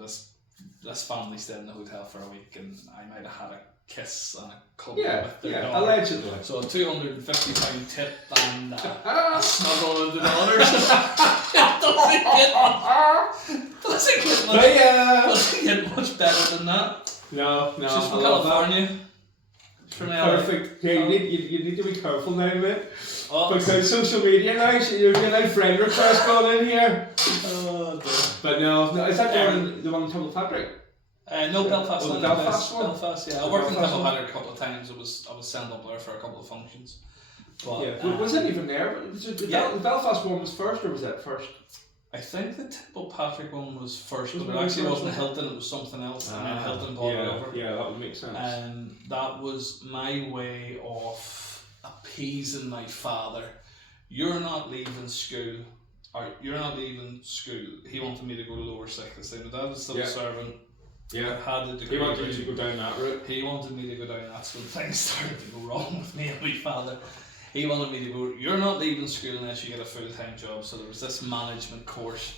This family stayed in the hotel for a week, and I might have had a kiss and a cuddle with their daughter. Allegedly. So a £250 tip and a snuggle with the daughters. Doesn't get much better than that. No, She's from I love that. California. From LA. Perfect. Yeah, you need to be careful now, mate. Oh, Because social media now, so you're getting a friend request going in here. oh dear. But no, is that the one in Temple Patrick? No, Belfast. Oh, the Belfast one? Belfast, yeah. I The worked in Belfast Temple one? Patrick a couple of times. I was sent up there for a couple of functions. But, Yeah. Was it even there? The Belfast one was first, or was that first? I think the Temple Patrick one was first, Was but it it actually the wasn't first Hilton, it was something else, and then Hilton bought it over. Yeah, that would make sense. That was my way of appeasing my father. You're not leaving school, or you're not leaving school. He wanted me to go to lower sixth. My dad was still serving. Yeah. I had the degree. He wanted you to go down that route. He wanted me to go down. That's when things started to go wrong with me and my father. He wanted me to go, you're not leaving school unless you get a full-time job. So there was this management course,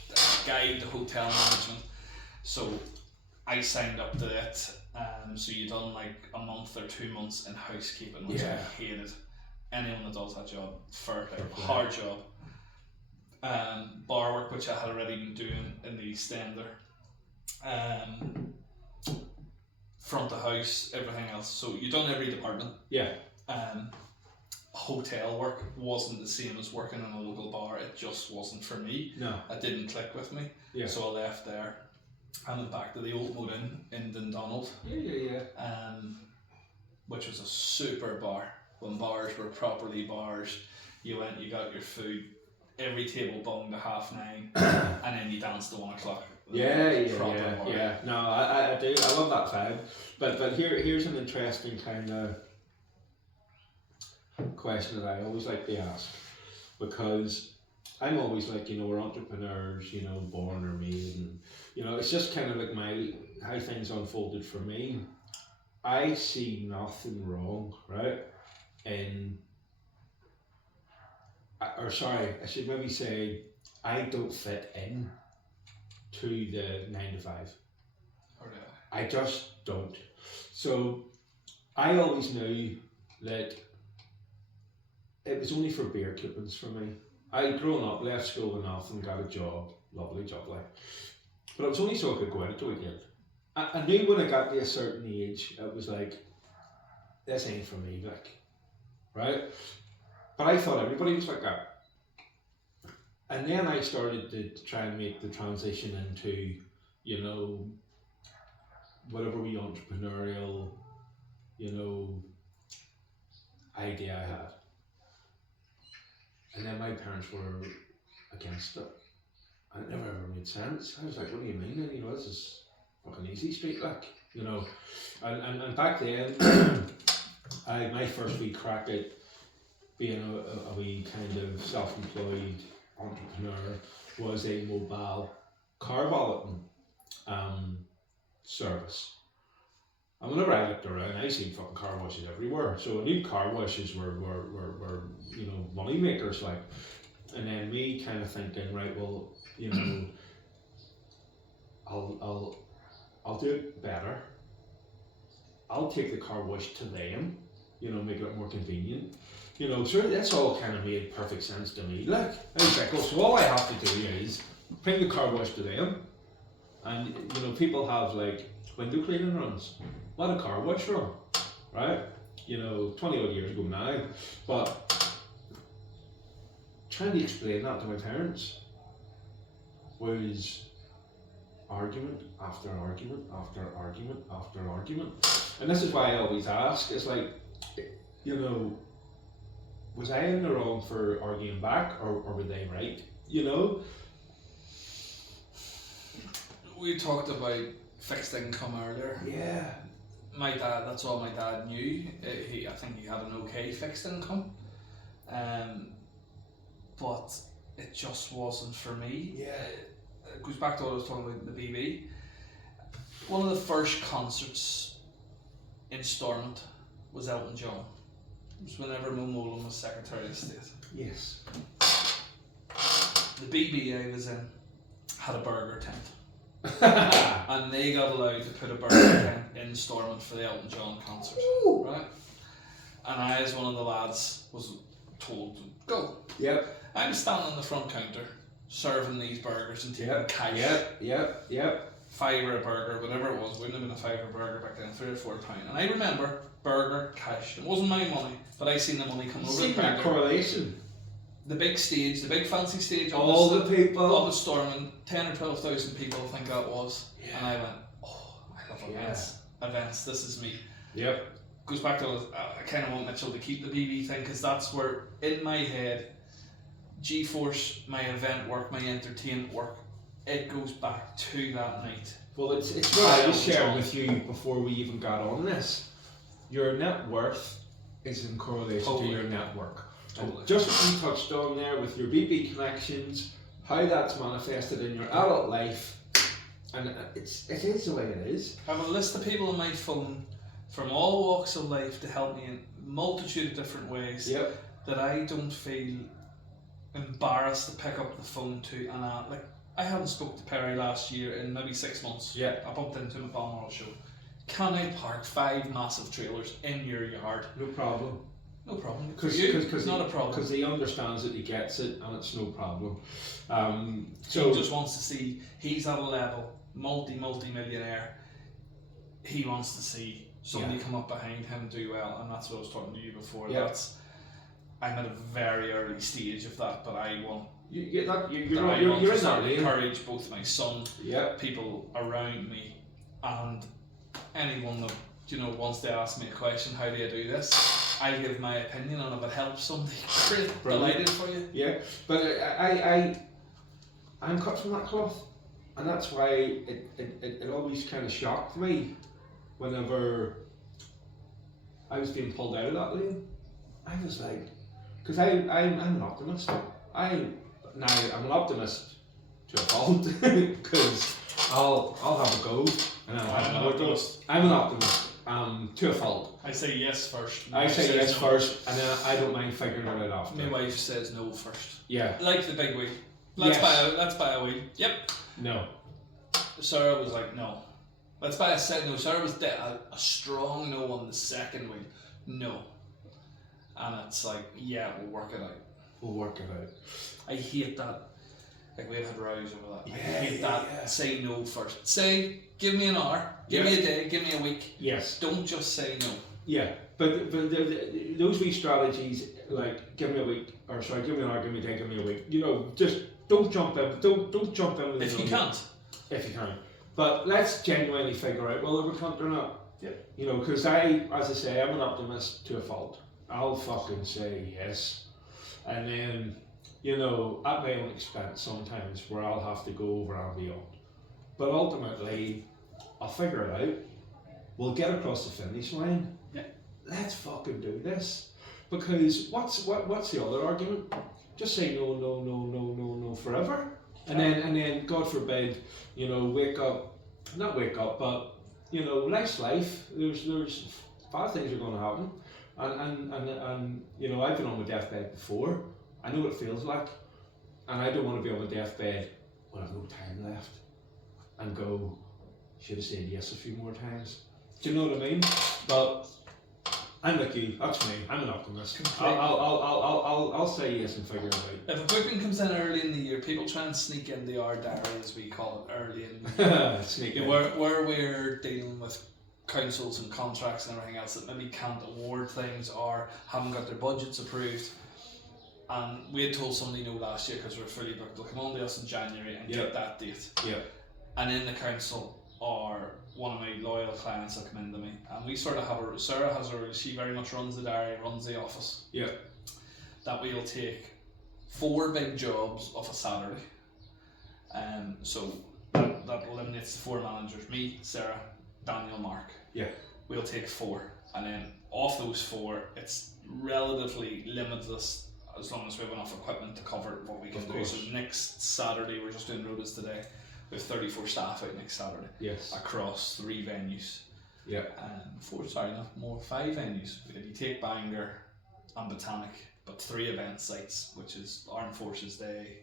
guide to hotel management. So I signed up to it. So you done like a month or 2 months in housekeeping, which I hated. Anyone that does that job, fair play, hard job. Bar work, which I had already been doing in the East End there. Front of house, everything else. So you done every department. Yeah. Hotel work wasn't the same as working in a local bar. It just wasn't for me. No. It didn't click with me. Yeah. So I left there and went back to the Old Moat Inn in Dundonald. Yeah. Which was a super bar. When bars were properly bars, you went, you got your food, every table bunged to 9:30, and then you danced to 1 o'clock. Yeah. No, I do. I love that vibe. But here's an interesting kind of question that I always like to ask, because I'm always like, we're entrepreneurs, born or made, and it's just kind of like how things unfolded for me. I see nothing wrong, right? I should maybe say I don't fit in to the 9 to 5. Okay. I just don't. So I always knew that it was only for beer coupons for me. I'd grown up, left school and nothing, got a job, lovely job like. But it was only so I could go out to again. I knew when I got to a certain age, it was like, this ain't for me, like, right? But I thought everybody was like that. And then I started to try and make the transition into, whatever wee entrepreneurial, idea I had. And then my parents were against it. And it never ever made sense. I was like, what do you mean? This is fucking easy street, like, And back then, my first wee crack at being a wee kind of self-employed entrepreneur was a mobile car valeting service. And whenever I looked around, I seen fucking car washes everywhere. So I knew car washes were money makers, like. And then me kind of thinking, right, well, I'll do it better. I'll take the car wash to them, make it more convenient. You know, so that's all kind of made perfect sense to me. Look, I was like, oh, so all I have to do is bring the car wash to them, and you know, people have like window cleaning runs. What a car wash run, right? You know, 20 odd years ago now, but trying to explain that to my parents was argument after argument after argument after argument. And this is why I always ask, it's like, you know, was I in the wrong for arguing back, or were they right? You know? We talked about fixed income earlier. Yeah. My dad, that's all my dad knew. I think he had an okay fixed income. But it just wasn't for me. Yeah. It goes back to what I was talking about, the BB. One of the first concerts in Stormont was Elton John. It was whenever Mo Molan was Secretary of State. Yes. The BB I was in had a burger tent. And they got allowed to put a burger tent in Stormont for the Elton John concert. Ooh. Right? And I, as one of the lads, was told to go. Yep. I'm standing on the front counter serving these burgers and taking cash. Yep. £5 a burger, whatever it was, wouldn't have been a £5 burger back then, £3 or £4. And I remember burger, cash. It wasn't my money, but I seen the money come over the See that counter. correlation? The big stage, the big fancy stage, All the people. all the storming, 10 or 12,000 people, I think that was. Yeah. And I went, oh, I love events. Events, this is me. Yep. Goes back to, I kind of want Mitchell to keep the BB thing, because that's where, in my head, G-Force, my event work, my entertainment work, it goes back to that night. Well, it's what I was sharing with you before we even got on this. Your net worth is in correlation to your network. Totally. And just what you touched on there with your BB connections, how that's manifested in your adult life, and it is the way it is. I have a list of people on my phone from all walks of life to help me in a multitude of different ways. Yep. That I don't feel embarrassed to pick up the phone to, and like I hadn't spoke to Perry last year in maybe 6 months. Yeah. I bumped into him at Balmoral show. Can I park 5 massive trailers in your yard? No problem. No problem. Because not a problem. Because he understands it, he gets it, and it's no problem. So he just wants to see he's at a level, multi-millionaire. He wants to see somebody come up behind him do well, and that's what I was talking to you before. Yeah. I'm at a very early stage of that, but I want. You're in to that lane. encourage both my son, Yep. people around me, and anyone that wants to ask me a question. How do you do this? I give my opinion, and if it helps somebody, great, delighted for you. Yeah, but I'm cut from that cloth, and that's why it always kind of shocked me whenever I was being pulled out of that lane. I was like, because I'm an optimist. I'm an optimist to a fault, because I'll have a go and I'll have another go. I'm an optimist to a fault. I say yes first. I say yes first, and then I don't mind figuring it out after. My wife says no first. Yeah. Like the big wheel. Let's buy a wheel. Yep. No. Sarah was like, no. Let's buy a set. No, Sarah was a strong no on the second wheel. No. And it's like, yeah, we'll work it out. We'll work it out. I hate that. Like, we've had rows over that. Yeah, I hate that. Yeah. Say no first. Say, give me an hour, give me a day, give me a week. Yes. Don't just say no. Yeah, but those wee strategies, like give me a week, or sorry, give me an hour, give me a day, give me a week. Just don't jump in. Don't jump in with if you can't. If you can. But let's genuinely figure out whether we can't or not. Yeah. Because as I say, I'm an optimist to a fault. I'll fucking say yes, and then at my own expense sometimes, where I'll have to go over and beyond. But ultimately, I'll figure it out. We'll get across the finish line. Yeah. Let's fucking do this. Because what's the other argument? Just say no forever. And then God forbid, not wake up, but life's life. There's bad things are gonna happen. And I've been on my deathbed before. I know what it feels like. And I don't want to be on my deathbed when I've no time left and go, should have said yes a few more times. Do you know what I mean? But I'm like you. That's me. I'm an optimist. Completely. I'll say yes and figure it If a booking comes in early in the year, people try and sneak into our diary, as we call it, early in the year. out. Sneak Yeah, in. where we're dealing with councils and contracts and everything else that maybe can't award things or haven't got their budgets approved. And we had told somebody no last year because we're fully booked. They'll come on to us in January and get that date. Yeah. And in the council, or one of my loyal clients will come into me, and we sort of have a, Sarah has a, she very much runs the diary, runs the office. Yeah. That we'll take 4 big jobs off a Saturday. So that eliminates the 4 managers, me, Sarah, Daniel, Mark. Yeah. We'll take 4, and then off those 4, it's relatively limitless as long as we have enough equipment to cover what we can Of do. course. So next Saturday, we're just doing rotas today. We have 34 staff out next Saturday. Yes. Across 3 venues. Yeah. 5 venues. You take Bangor and Botanic, but 3 event sites, which is Armed Forces Day,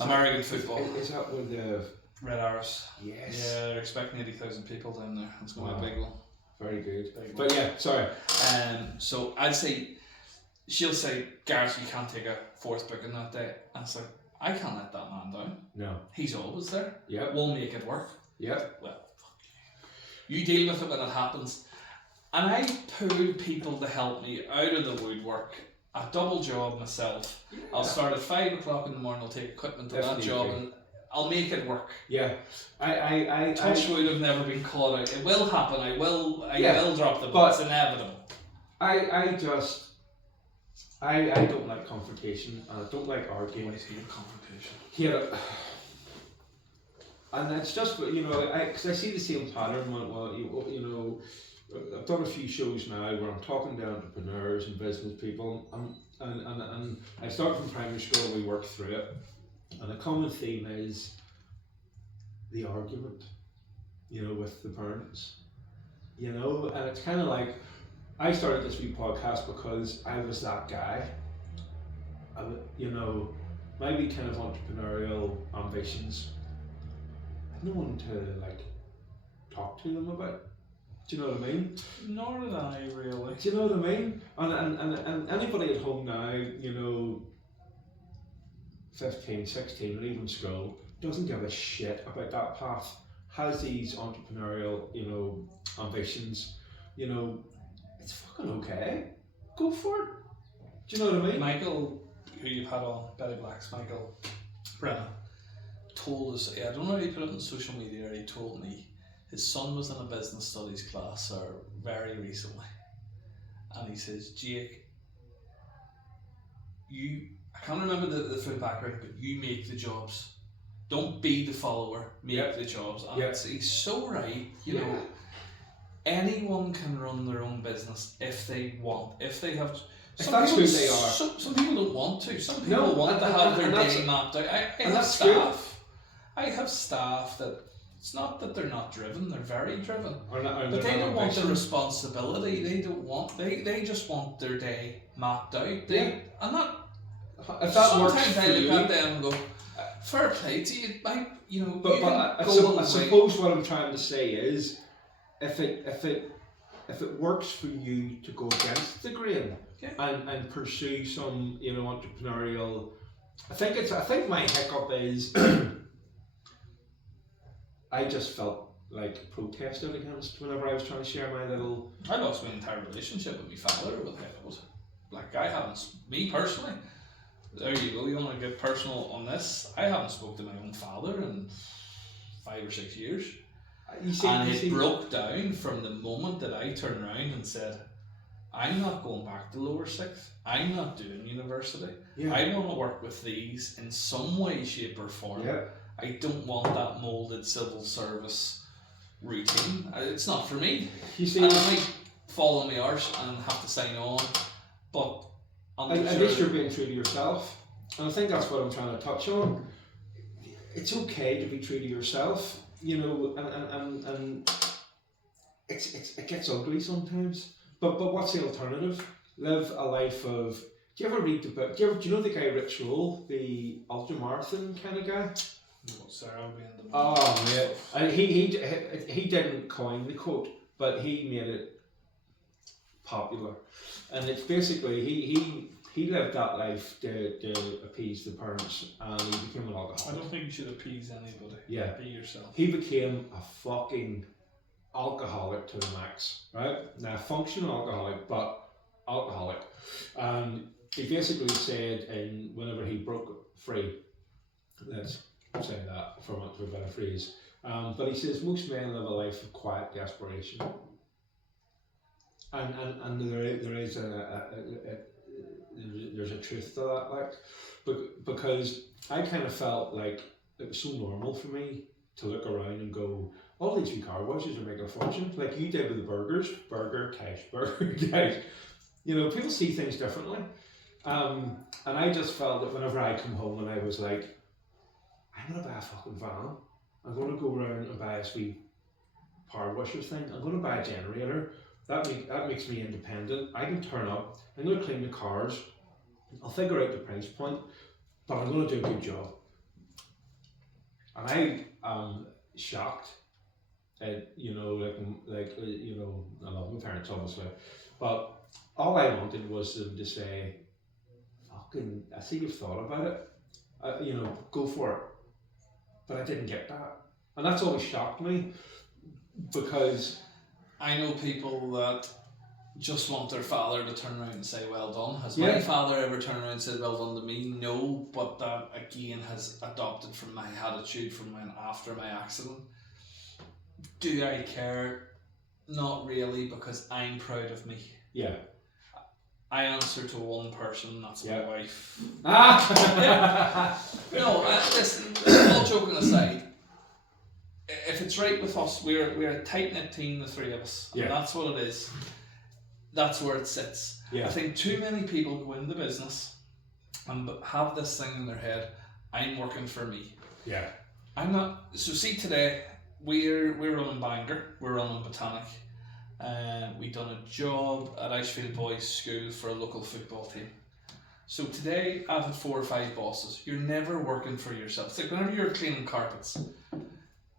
American football. Is that with the Red Arrows. Yes. Yeah, they're expecting 80,000 people down there. It's going to be a big one. Very good. Big But one. yeah, sorry. So I'd say, she'll say, Gareth, you can't take a 4th booking that day. And it's like, I can't let that man down. No. He's always there. Yeah. We'll make it work. Yeah. Well, fuck you. You deal with it when it happens. And I pull people to help me out of the woodwork. A double job myself. Yeah. I'll start at 5 o'clock in the morning, I'll take equipment to Definitely. that job and I'll make it work. Yeah. I Touch wood, have never been caught out. It will happen. I will drop the ball. But it's inevitable. I don't like confrontation and I don't like arguing. Always hate confrontation. Yeah. And it's just, you know, because I see the same pattern when, well, you know, I've done a few shows now where I'm talking to entrepreneurs and business people, and I started from primary school and we worked through it. And the common theme is the argument, you know, with the parents, you know, and it's kind of like, I started this wee podcast because I was that guy. You know, my wee kind of entrepreneurial ambitions, no one to like talk to them about. Do you know what I mean? Nor did I really. Do you know what I mean? And anybody at home now, you know, 15, 16, or even school, doesn't give a shit about that path, has these entrepreneurial, you know, ambitions, you know, it's fucking okay. Go for it. Do you know what I mean? Michael, who you've had on, Betty Black's Michael Brennan, told us, I don't know if he put it on social media or he told me, his son was in a business studies class very recently, and he says, Jake, I can't remember the full background, but you make the jobs. Don't be the follower, make the jobs. And he's so right, you know. Anyone can run their own business if they want, if they have. If that's who they are. Some people don't want to. Some people want to have their day mapped out. I have staff. I have staff that it's not that they're not driven; they're very driven. But they don't want the responsibility. They don't want. They just want their day mapped out. And that. If that works sometimes for I look you, at them and go, fair play to you. You know, but I suppose what I'm trying to say is, if it works for you to go against the grain and pursue some, you know, entrepreneurial, I think my hiccup is I just felt like protested against whenever I was trying to share my little. I lost my entire relationship with my father with him. It was like I haven't, me personally. There you go. You want to get personal on this? I haven't spoken to my own father in 5 or 6 years. It broke down from the moment that I turned around and said, I'm not going back to lower 6th. I'm not doing university. I want to work with these in some way, shape or form. I don't want that moulded civil service routine. It's not for me. And I might fall on my arse and have to sign on, but at least you're being true to yourself. And I think that's what I'm trying to touch on. It's okay to be true to yourself. You know, and it gets ugly sometimes. But what's the alternative? Live a life of. Do you ever read the book? Do you know the guy Rich Roll, the ultramarathon kind of guy? Oh man, and he didn't coin the quote, but he made it popular, and it's basically he lived that life to appease the parents, and he became an I alcoholic. don't think you should appease anybody. Yeah. Be yourself. He became a fucking alcoholic to the max, right? Now, functional alcoholic, but alcoholic. He basically said, whenever he broke free, let's say that for want of a better phrase, but he says most men live a life of quiet desperation, and there is there's a truth to that, like, because I kind of felt like it was so normal for me to look around and go, all these wee car washes are making a fortune, like you did with the burger cash. You know, people see things differently, and I just felt that whenever I come home and I was like, I'm gonna buy a fucking van, I'm gonna go around and buy a sweet power washer thing, I'm gonna buy a generator. That makes me independent. I can turn up, I'm going to clean the cars, I'll figure out the price point, but I'm going to do a good job. And I am shocked at, you know, you know, I love my parents obviously, but all I wanted was them to say, fucking, I see you've thought about it, you know, go for it. But I didn't get that. And that's always shocked me, because I know people that just want their father to turn around and say well done. Has Yeah. my father ever turned around and said well done to me? No, but that again has adopted from my attitude from when after my accident. Do I care? Not really, because I'm proud of me. yeah. I answer to one person, that's Yeah. my wife. Ah! No, listen, all joking aside, if it's right with us, we're a tight-knit team, the three of us. Yeah. And that's what it is. That's where it sits. Yeah. I think too many people go into business and have this thing in their head, I'm working for me. Yeah. I'm not. So see, today we're running Banter, we're running Botanic. We've done a job at Icefield Boys School for a local football team. So today I've had 4 or 5 bosses. You're never working for yourself. It's like whenever you're cleaning carpets,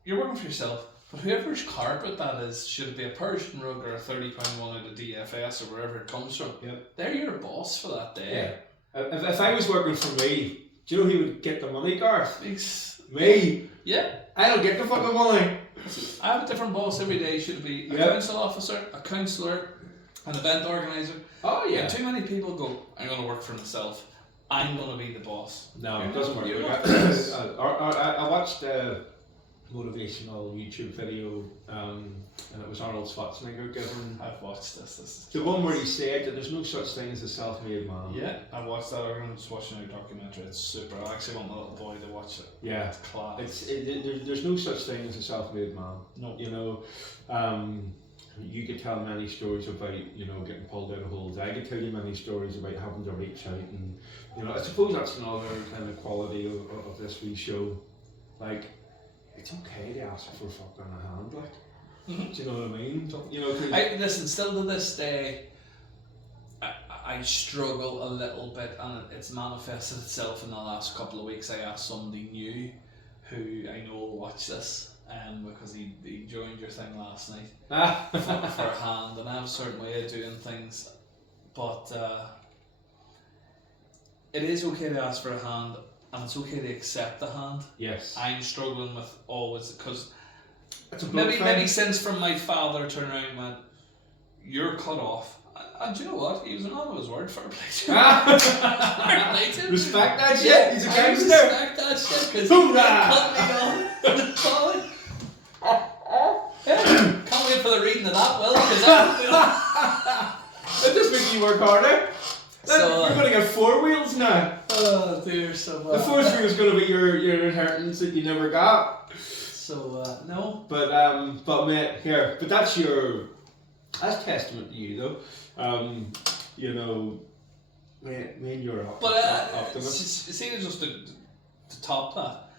you're working for yourself. But whoever's carpet that is, should it be a Persian rug or a £30 one out of DFS or wherever it comes from, Yep. they're your boss for that day. Yeah. If I was working for me, do you know who would get the money, Gareth? Me. Yeah. I don't get the fucking money. I have a different boss every day. Should it be a Yep. council officer, a counsellor, an event organiser? Oh yeah. And too many people go, I'm going to work for myself. I'm going to be the boss. No, You're it doesn't not- work. you're Like, not I watched a motivational YouTube video, and it was Arnold Schwarzenegger giving I've watched this. the one where he said that there's no such thing as a self-made man. Yeah, I watched that. I'm just watching a documentary. It's super. I actually want my little boy to watch it. Yeah. It's class. There's no such thing as a self-made man. No. You know, you could tell many stories about, you know, getting pulled out of holes. I could tell you many stories about having to reach out, and, you know, I suppose that's another kind of quality of this wee show. Like, it's okay to ask for fucking a hand, like. Mhm. Do you know what I mean? You know, 'cause Listen, still to this day, I struggle a little bit, and it's manifested itself in the last couple of weeks. I asked somebody new who I know will watch this, because he joined your thing last night for a hand, and I have a certain way of doing things, but it is okay to ask for a hand, and it's okay to accept the hand. yes. I'm struggling with always, because It's a blood maybe thing. since from my father turned around and went, you're cut off. And do you know what? He was a man of his word, fair play to him. Fair play to him. Respect that shit. Yeah, He's a I gangster. respect that shit, because he Hoorah! cut me off. Yeah, can't wait for the reading of that, Will, because That just makes you work harder. So, You're going to get 4 wheels now. oh dear, so The 4th wheel is going to be your inheritance that you never got. no. But mate, here. But that's testament to you though. You know, me and you're But optimist. see, just to top that,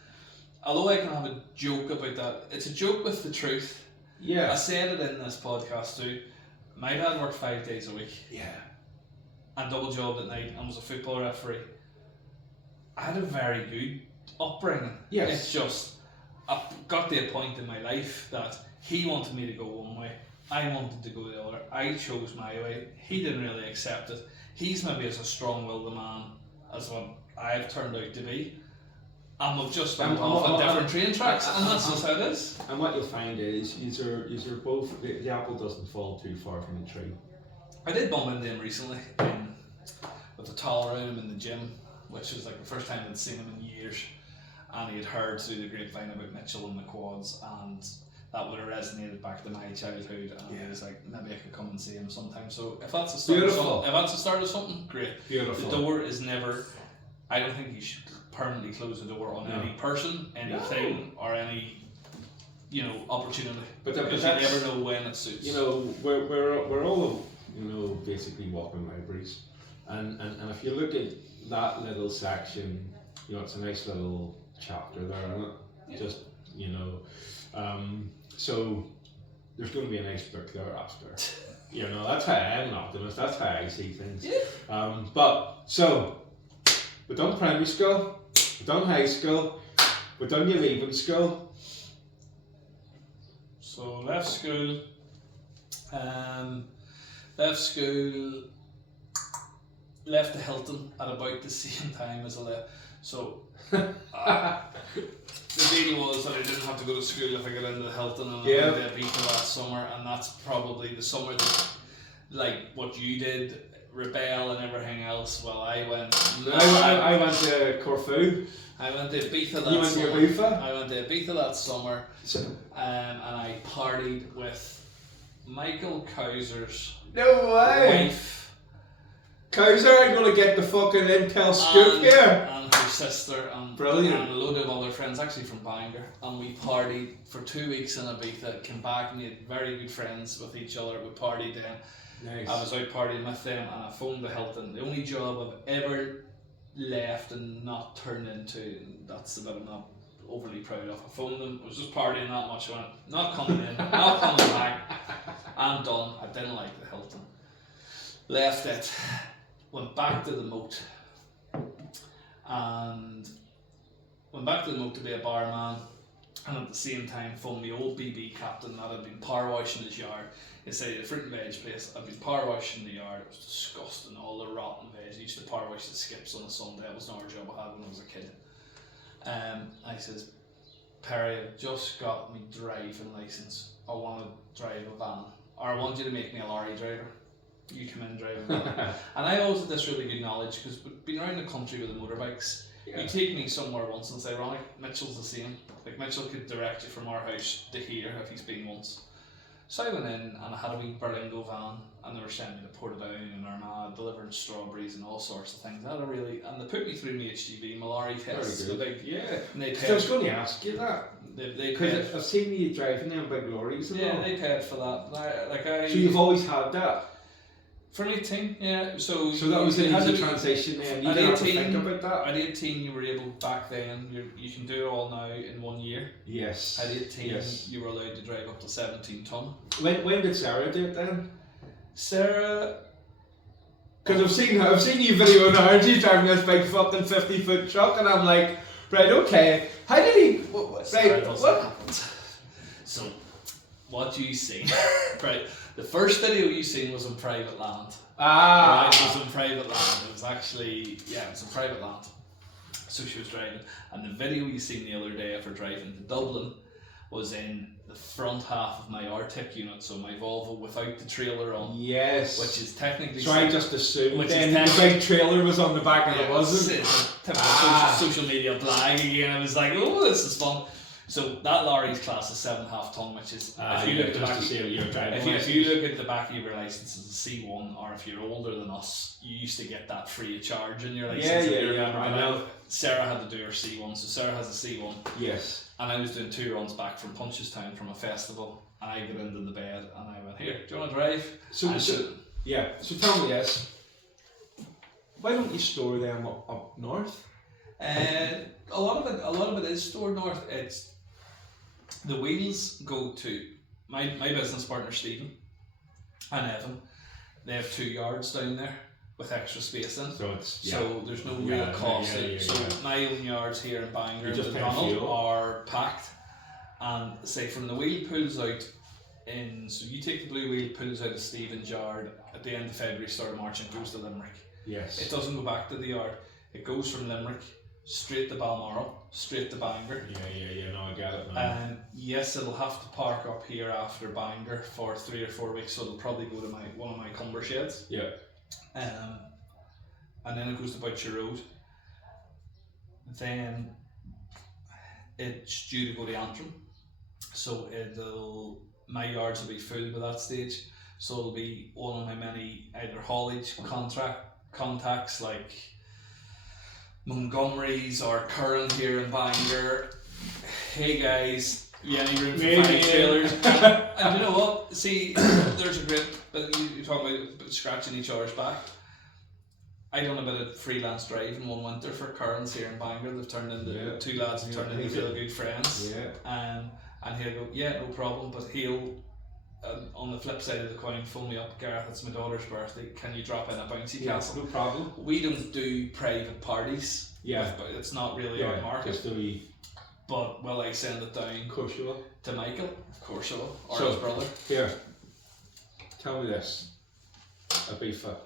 although I can have a joke about that, it's a joke with the truth. I Yeah. said it in this podcast too. My dad worked 5 days a week Yeah. and double jobbed at night and was a football referee. I had a very good upbringing. Yes. It's just, I got to a point in my life that he wanted me to go one way I wanted to go the other. I chose my way. He didn't really accept it. He's maybe as a strong-willed a man as what I've turned out to be. And we've just went off on different train tracks, and that's just how it is. And what you'll find is, you're both, the apple doesn't fall too far from the tree. I did bump into him recently with the towel around him in the gym, which was like the first time I'd seen him in years. And he had heard through the grapevine about Mitchell and the quads, and that would have resonated back to my childhood. And he was like, maybe I could come and see him sometime. So if that's the start of something, great. Beautiful. The door is never. I don't think you should permanently close the door on any person, anything, or any, opportunity. But because you never know when it suits. We're all, basically walking libraries, and if you look at that little section, it's a nice little chapter there, isn't it? Yeah. Just so there's going to be a nice book there after. That's how I'm an optimist. That's how I see things. Yeah. But so we've done primary school, we've done high school, we've done your leaving school. So left school, left the Hilton at about the same time as I left. So the deal was that I didn't have to go to school if I got into the Hilton, and I went to Ibiza that summer, and that's probably the summer that, like what you did, rebel and everything else. Well, I went. I went to Corfu. I went to Ibiza that You went summer. to Ibiza? I went to Ibiza that summer, and I partied with Michael Kaiser's wife. Kaiser, I'm gonna get the fucking intel scoop here. And her sister, and brilliant, and a load of other friends, actually from Banter, and we partied for 2 weeks in Ibiza. Came back, made very good friends with each other. We partied then. Nice. I was out partying with them, and I phoned the Hilton. The only job I've ever left and not turned into, and that's the bit I'm not overly proud of. I phoned them. I was just partying that much. I went, not coming in, not coming back. I'm done. I didn't like the Hilton. Left it. Went back to the moat, and went back to the moat to be a barman, and at the same time phoned the old BB captain that had been power washing his yard. He said, the fruit and veg place, I'd been power washing the yard. It was disgusting, all the rotten veg. I used to power wash the skips on a Sunday. It was another job I had when I was a kid. I says, Perry, I've just got my driving licence. I want to drive a van, or I want you to make me a lorry driver. You come in and drive a van. And I always had this really good knowledge, because we've been around the country with the motorbikes. Yeah. You take me somewhere once and it's ironic, Mitchell's the same. Like Mitchell could direct you from our house to here if he's been once. So I went in and I had a wee Berlingo van, and they were sending me to Portadown and Armagh, delivering strawberries and all sorts of things. And they put me through my HGV, my lorry test. Very good. And they paid, I was going to ask you that. They paid. I've seen you driving them big lorries and all. They paid for that. So you've always had that? From 18, yeah. So that was an easy transition then. You didn't have to think about that. At 18, you were able, back then, you can do it all now in 1 year. Yes. At 18, you were allowed to drive up to 17 tonne. When did Sarah do it then? Sarah... Because I've seen you video on her, she's driving this big fucking 50-foot truck, and I'm like, right, okay, how did he... what? So, what you see, right, the first video you seen was on private land. Right, it was on private land. It was actually, it was on private land. So she was driving, and the video you seen the other day of her driving to Dublin was in the front half of my Arctic unit, so my Volvo without the trailer on. Yes. Which is technically... So I just assumed then the big trailer was on the back and it wasn't. It's typical social media blag again. I was like, oh, this is fun. So that lorry's class is 7.5 tonne, which is if you look at the back, if you look at the back of your license as a C1, or if you're older than us, you used to get that free of charge in your license. I know. Sarah had to do her C1, so Sarah has a C1. Yes. And I was doing 2 runs back from Punchestown from a festival, and I got into the bed and I went, here, do you want to drive? So tell me this. Why don't you store them up north? A lot of it is stored north. It's the wheels go to my business partner Stephen and Evan. They have 2 yards down there with extra space in. So there's no real cost. My own yards here in Bangor and Donald are packed, and say from the wheel pulls out So you take the blue wheel, pulls out of Stephen's yard at the end of February, start of March, and goes to Limerick. Yes. It doesn't go back to the yard. It goes from Limerick straight to Balmoral, straight to Bangor. Yeah. No, I get it, man. Yes, it'll have to park up here after Bangor for 3 or 4 weeks, so it'll probably go to one of my cumber sheds. Yeah. And then it goes to Butcher Road. Then it's due to go to Antrim, so my yards will be full by that stage. So it'll be one of my many either haulage contacts like Montgomery's or Curran here in Bangor. Hey guys, you any room for 5 trailers? And you know what? See, there's a great. But you talk about scratching each other's back. I done a bit of freelance driving one winter for Curran's here in Bangor. They've turned into 2 lads have turned into real good friends. Yeah. And he'll go, yeah, no problem. But he'll, on the flip side of the coin, phone me up, Gareth, it's my daughter's birthday. Can you drop in a bouncy castle? No problem. We don't do private parties. Yeah. It's not really our market. Just a wee. But will I send it down? Of course you will. To Michael? Of course I will. Or So, his brother. Here. Tell me this. A beefer.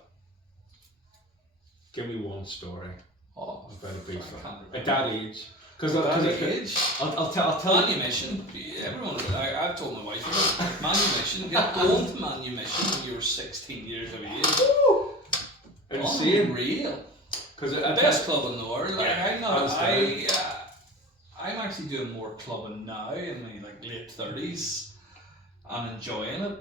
Give me one story about a beefer. At that age. I'll tell you. Manumission. Everyone. I've told my wife about it. Manumission. Get going to Manumission when you were 16 years of age. Insane. Unreal. Because best club in the world. Yeah, I'm actually doing more clubbing now in my late 30s and enjoying it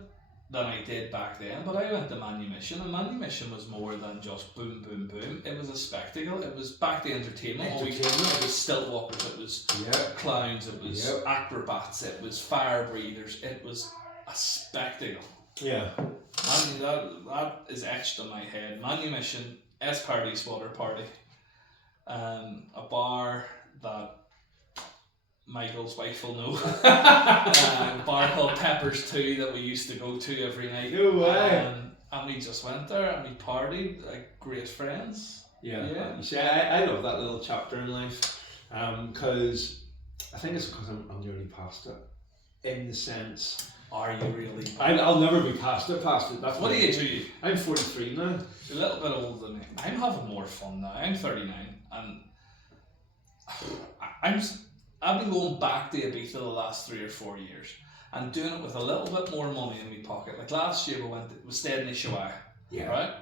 than I did back then. But I went to Manumission, and Manumission was more than just boom, boom, boom. It was a spectacle. It was back to entertainment. It was stilt walkers, it was clowns, it was acrobats, it was fire breathers. It was a spectacle. Yeah. That is etched on my head. Manumission, Party's Water Party, a bar that Michael's wife will know. A bar called Peppers 2 that we used to go to every night. No way. And we just went there and we partied like great friends. Yeah. You see, I love that little chapter in life, because I think it's because I'm nearly past it. In the sense. Are you really? I'll never be past it. That's what age are you? I'm 43 now. You're a little bit older than me. I'm having more fun now. I'm 39 and I've been going back to Ibiza the last 3 or 4 years and doing it with a little bit more money in my pocket. Like last year we stayed in Ushuaia, right?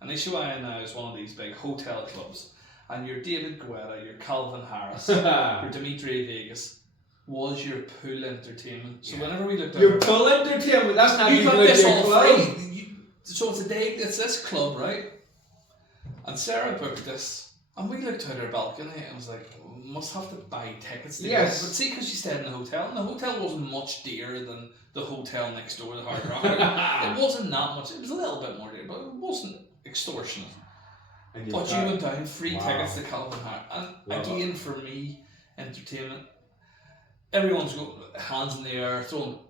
And Ushuaia now is one of these big hotel clubs. And your David Guetta, your Calvin Harris, your Dimitri Vegas was your pool entertainment. So whenever we looked at your pool entertainment, that's not you even got this all club. free. So it's this club, right? And Sarah booked this, and we looked out our balcony and was like, we must have to buy tickets to yes. But see, because she stayed in the hotel, and the hotel wasn't much dearer than the hotel next door, the Hard Rock. It wasn't that much. It was a little bit more dear, but it wasn't extortionate. But you went down, free tickets to Calvin Harris. And again, for me, entertainment. Everyone's got hands in the air,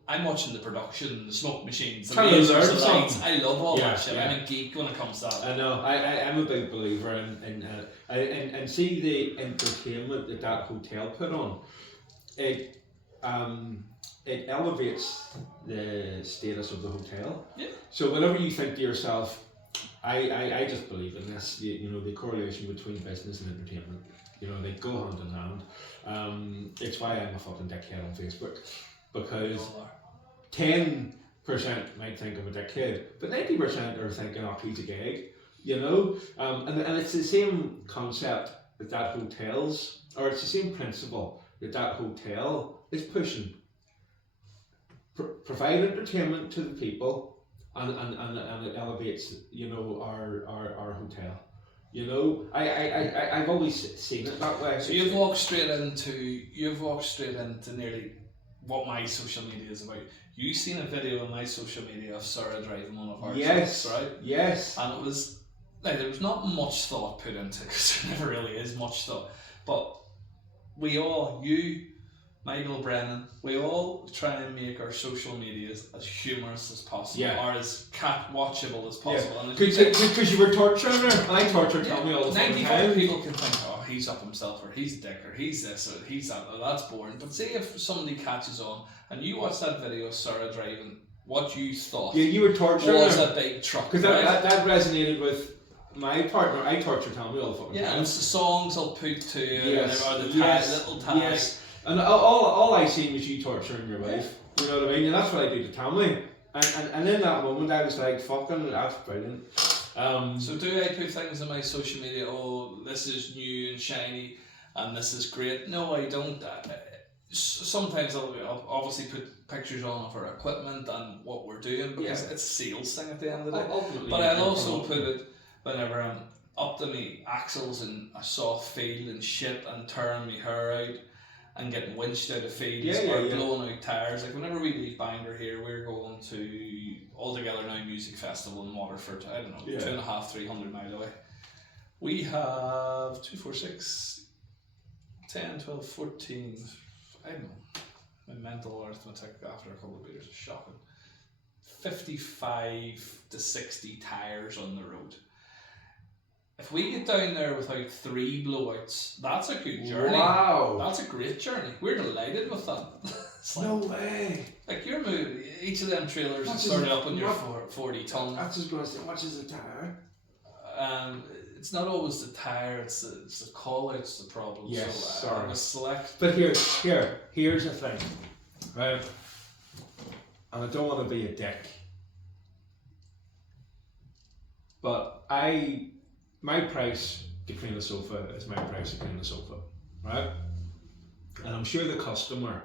I'm watching the production, the smoke machines, the lasers, the lights. I love all that shit. I'm a geek when it comes to that. I know. I'm a big believer in see the entertainment that hotel put on. It elevates the status of the hotel. Yeah. So whenever you think to yourself, I just believe in this. The correlation between business and entertainment. They go hand in hand. It's why I'm a fucking dickhead on Facebook, because 10% might think I'm a dickhead, but 90% are thinking, oh, he's a gag, and it's the same concept that hotels, or it's the same principle that hotel is pushing. Provide entertainment to the people, and it elevates, our hotel. I've always seen it that way. So you've walked straight into nearly what my social media is about. You've seen a video on my social media of Sarah driving one of our trucks, right? Yes. And it was there was not much thought put into it, because there never really is much thought. But you, Michael Brennan, we all try and make our social medias as humorous as possible, or as cat-watchable as possible. Yeah. Because you were torturing her. I tortured Tommy all the time. 95 people can think, oh, he's up himself, or he's a dick, or he's this, or he's that. Oh, that's boring. But say if somebody catches on, and you watch that video of Sarah driving what you thought You were torturing was him. a big truck. Because right? that resonated with my partner. I torture Tommy all the fucking Yeah, time. and it's the songs I'll put to you, Yes, or the little tags. yes. And all I seen was you torturing your wife. You know what I mean? And that's what I do to Tommy. And in that moment, I was like, fucking, that's brilliant. So do I put things on my social media? Oh, this is new and shiny, and this is great. No, I don't. Sometimes I'll obviously put pictures on of our equipment and what we're doing because it's a sales thing at the end of the day. Ultimately, But I'll also put it whenever I'm up to me axles in a soft field and shit and tearing my hair out and getting winched out of fields or blowing out tires. Like whenever we leave Banter here, we're going to All Together Now Music Festival in Waterford. I don't know, 2.5, 300 miles away. We have 2, 4, 6, 10, 12, 14. I don't know. My mental arithmetic after a couple of beers is shocking. 55 to 60 tires on the road. If we get down there without 3 blowouts, that's a good journey. Wow. That's a great journey. We're delighted with that. No way. Like your move, each of them trailers started up on your 40 ton. That's just going to say, how much is a tire? It's not always the tire, it's the call out's the problem. Yes, so, sorry. I select. But here's the thing, right? And I don't want to be a dick, but my price to clean the sofa is my price to clean the sofa, right? And I'm sure the customer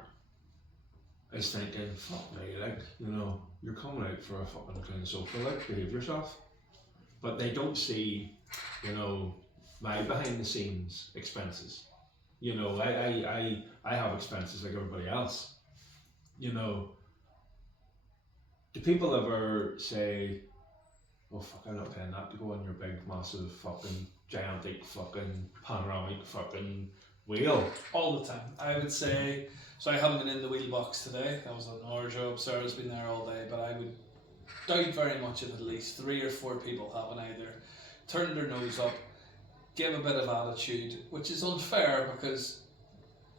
is thinking, fuck me, like, you know, you're coming out for a fucking clean sofa, like, behave yourself. But they don't see, you know, my behind the scenes expenses. You know, I have expenses like everybody else. You know, do people ever say, oh fuck, I'm not paying that to go on your big massive fucking gigantic fucking panoramic fucking wheel? All the time. I would say, so I haven't been in the wheel box today. That was an hour job. Sarah's been there all day, but I would doubt very much if at least 3 or 4 people haven't either turned their nose up, give a bit of attitude, which is unfair because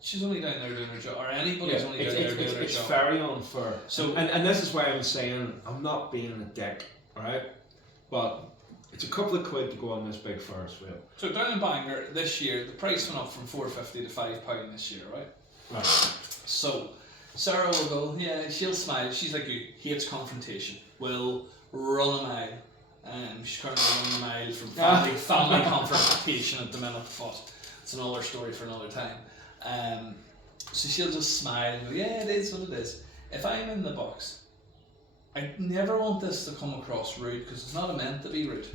she's only down there doing her job, or anybody's only down there doing their job. It's very unfair. So, and this is why I'm saying I'm not being a dick, right? But it's a couple of quid to go on this big Ferris wheel. So down in Bangor this year, the price went up from $4.50 to £5 this year, right? Right. So Sarah will go, yeah, she'll smile. She's like you, hates confrontation. Will run a mile. She's currently running a mile from family confrontation at the minute, but it's another story for another time. So she'll just smile and go, yeah, it is what it is. If I'm in the box, I never want this to come across rude because it's not meant to be rude.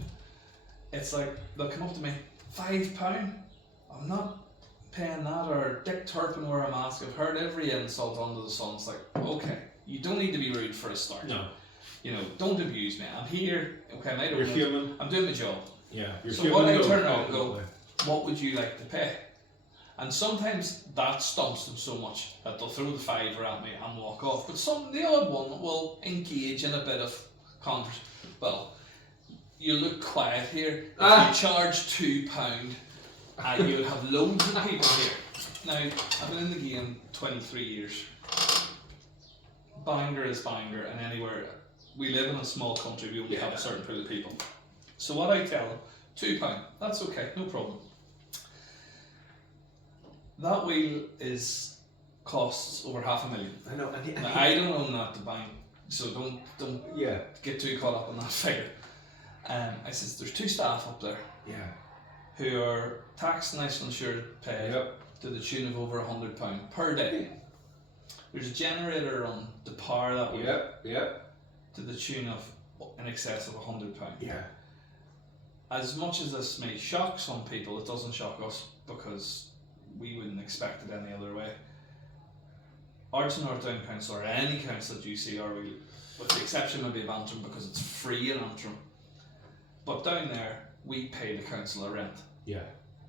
It's like, they'll come up to me, £5? I'm not paying that, or Dick Turpin wear a mask. I've heard every insult under the sun. It's like, okay, you don't need to be rude for a start. No. You know, don't abuse me. I'm here. Okay, I don't You're know. human. I'm doing my job. Yeah, you're so human. what I turn around and go, what would you like to pay? And sometimes that stumps them so much that they'll throw the £5 at me and walk off. But the odd one will engage in a bit of conversation. Well, you look quiet here. If you charge £2, you'll have loads of people here. Now, I've been in the game 23 years. Bangor is Bangor, and anywhere. We live in a small country, we only have a certain pool of people. So what I tell them, £2, that's okay, no problem. That wheel costs over $500,000. I know. Now, I don't own that to bank, so don't get too caught up on that figure. I says there's 2 staff up there. Yeah. Who are taxed, national insured, paid to the tune of over £100 per day. There's a generator on to power that wheel. To the tune of in excess of £100. Yeah. As much as this may shock some people, it doesn't shock us because we wouldn't expect it any other way. Arts and North Down Council, or any council that you see, with the exception maybe of Antrim because it's free in Antrim. But down there, we pay the council a rent. Yeah.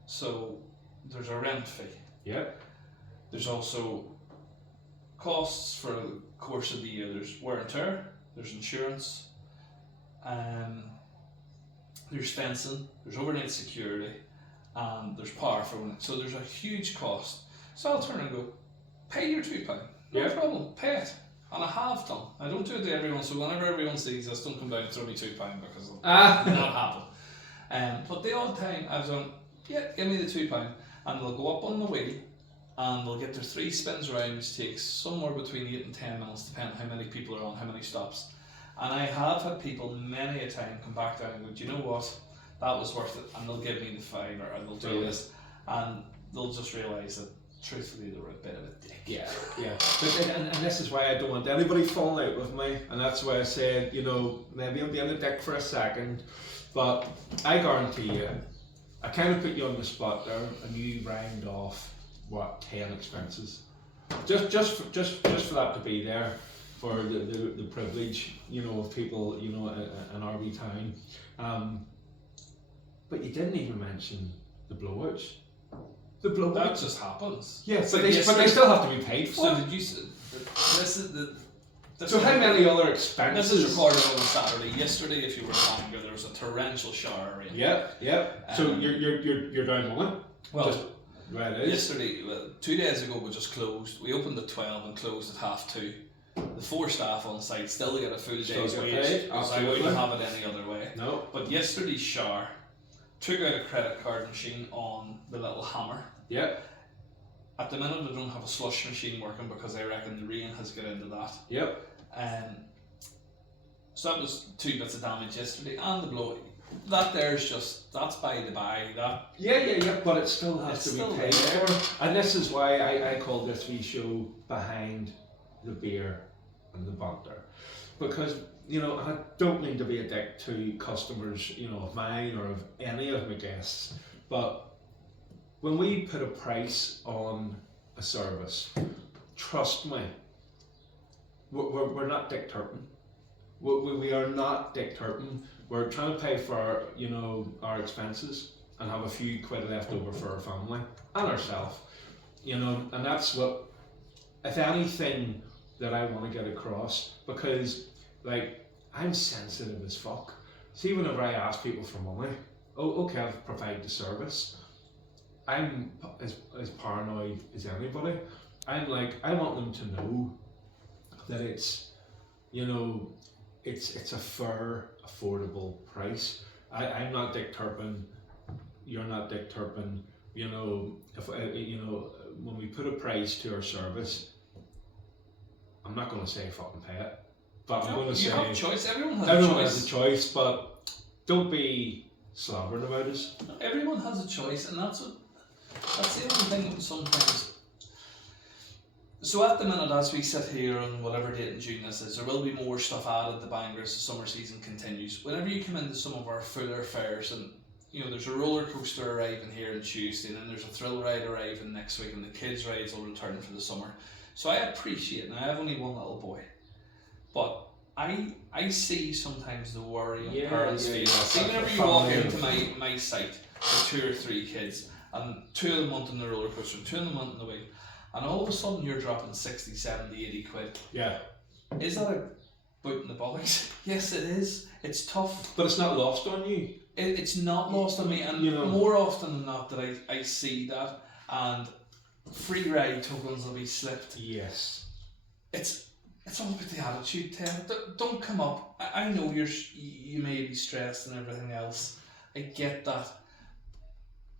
So there's a rent fee. Yeah. There's also costs for the course of the year. There's wear and tear, there's insurance, there's fencing, there's overnight security, and there's power for it. So there's a huge cost. So I'll turn and go, pay your £2. No problem, pay it. And I have done. I don't do it to everyone, so whenever everyone sees this, don't come down and throw me £2 because it'll not happen. But the odd time I've done, yeah, give me the £2, and they'll go up on the wheel and they'll get their 3 spins around, which takes somewhere between 8 and 10 minutes, depending on how many people are on, how many stops. And I have had people many a time come back down and go, do you know what? That was worth it, and they'll give me the £5 or they'll do this, and they'll just realise that truthfully they were a bit of a dick. Yeah. But and this is why I don't want anybody falling out with me, and that's why I said, you know, maybe I'm being a dick for a second, but I guarantee you, I kind of put you on the spot there, and you round off 10 expenses, just for that to be there, for the privilege, you know, of people, you know, in our wee town. But you didn't even mention the blowouts. The blowouts. That just happens. Yeah, but they still have to be paid for. So did you? This is the. So how many other expenses? This is recorded on Saturday. Yesterday, if you were in Bangor, there was a torrential shower rain. Yeah. So you're down one. Well, just, right it is. Yesterday, 2 days ago, we just closed. We opened at 12 and closed at 2:30. The 4 staff on site still get a full day's wage because I wouldn't have it any other way. No. But yesterday's shower took out a credit card machine on the little hammer. Yep. At the minute, I don't have a slush machine working because I reckon the rain has got into that. Yep. So that was 2 bits of damage yesterday, and the blow. That there's just, that's by the by. That. Yeah. But it still has to be paid for. And this is why I call this wee show Behind the Beer and the Banter, because, you know, I don't mean to be a dick to customers, you know, of mine or of any of my guests, but when we put a price on a service, trust me, we're not dick turping. We are not dick turping. We're trying to pay for our, you know, our expenses and have a few quid left over for our family and ourselves, you know, and that's what, if anything, that I want to get across, because, like, I'm sensitive as fuck. See, whenever I ask people for money, okay, I'll provide the service. I'm as paranoid as anybody. I'm like, I want them to know that it's, you know, it's a fair, affordable price. I'm not dick turping. You're not dick turping. You know, if you know, when we put a price to our service, I'm not going to say fucking pay it, but I'm going to say you have a choice. Everyone has a choice, but don't be slobbering about it. Everyone has a choice, and that's the only thing sometimes. So at the minute, as we sit here on whatever date in June this is, there will be more stuff added to Bangor as the summer season continues. Whenever you come into some of our fuller fairs, and you know, there's a roller coaster arriving here on Tuesday, and then there's a thrill ride arriving next week, and the kids' rides will return for the summer. So I appreciate, and I have only one little boy, but I see sometimes the worry on parents' faces. See, whenever you walk into my site with 2 or 3 kids, and 2 of them want on the roller coaster, 2 of them want on the wheel, and all of a sudden you're dropping 60, 70, 80 quid. Yeah. Is that a boot in the bollocks? Yes, it is. It's tough. But it's not lost on you. It's not lost on me, and you know, more often than not that I see that, and free ride tokens will be slipped. Yes. It's all about the attitude, Ted. Don't come up. I know you may be stressed and everything else. I get that.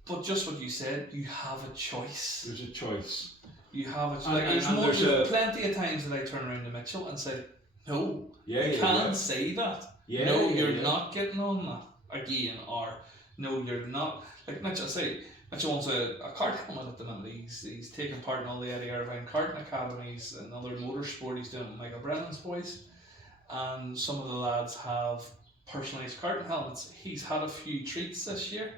But just what you said, you have a choice. There's a choice. You have a choice. There's plenty of times that I turn around to Mitchell and say, no, you can't say that. No, you're not getting on that again, or no, you're not. Like Mitchell, Mitchell wants a kart helmet at the minute. He's taking part in all the Eddie Irvine karting academies and other motorsport he's doing with Michael Brennan's boys. And some of the lads have personalised karting helmets. He's had a few treats this year.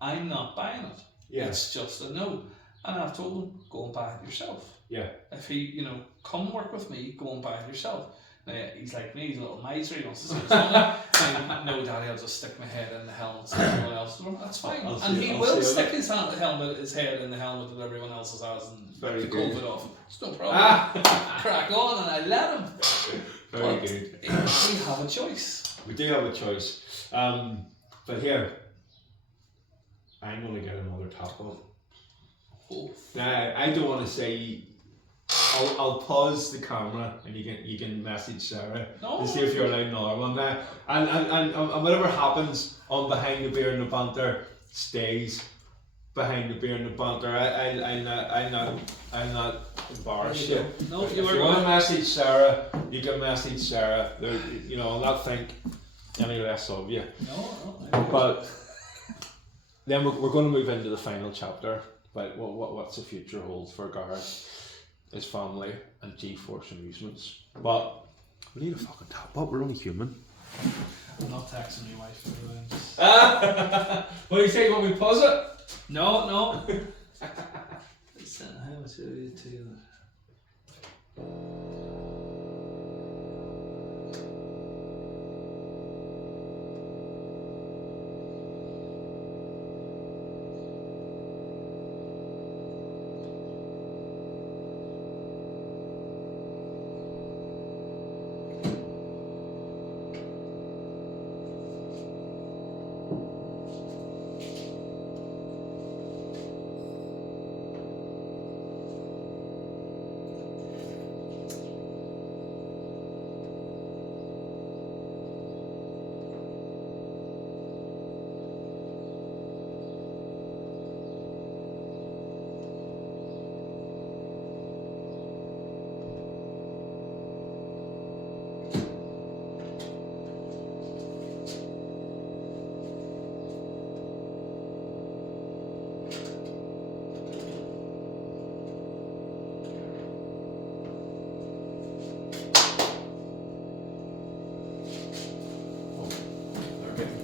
I'm not buying it. Yeah. It's just a no. And I've told him, go and buy it yourself. Yeah. If he, come work with me, go and buy it yourself. Now, he's like me, he's a little miser, he wants to save his money. No, Daddy, I'll just stick my head in the helmet so everyone else will. That's fine. He will stick his head in the helmet that everyone else has and Very the good. COVID off. It's no problem. Crack on, and I let him. Very good. We have a choice. We do have a choice. But here, I'm going to get another top on. Oh. Now, I don't want to say I'll pause the camera and you can message Sarah No. to see if you're allowed another one now. And whatever happens on Behind the Beer and the Banter stays behind the beer and the banter. I'm not embarrassed. No, you if were you want to right. message Sarah, you can message Sarah. I'll not think any less of you. No. But then we're going to move into the final chapter about what's the future holds for Gareth, his family, and G-Force Amusements. But we need a fucking tap up. We're only human. I'm not texting my wife for the wins. What do you think when we pause it? No. Listen, how much are you to?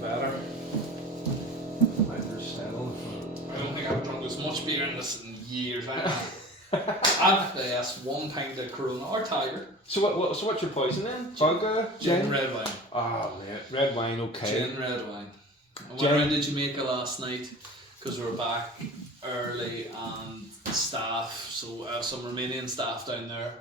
Better. They're settled. I don't think I've drunk as much beer in this in years. I've one pint of Corona or Tiger. So what's your poison then? Vodka? Gin, red wine. Oh man, red wine, okay. Gin, red wine. I went Gin. around to Jamaica last night because we were back early and staff, so some Romanian staff down there,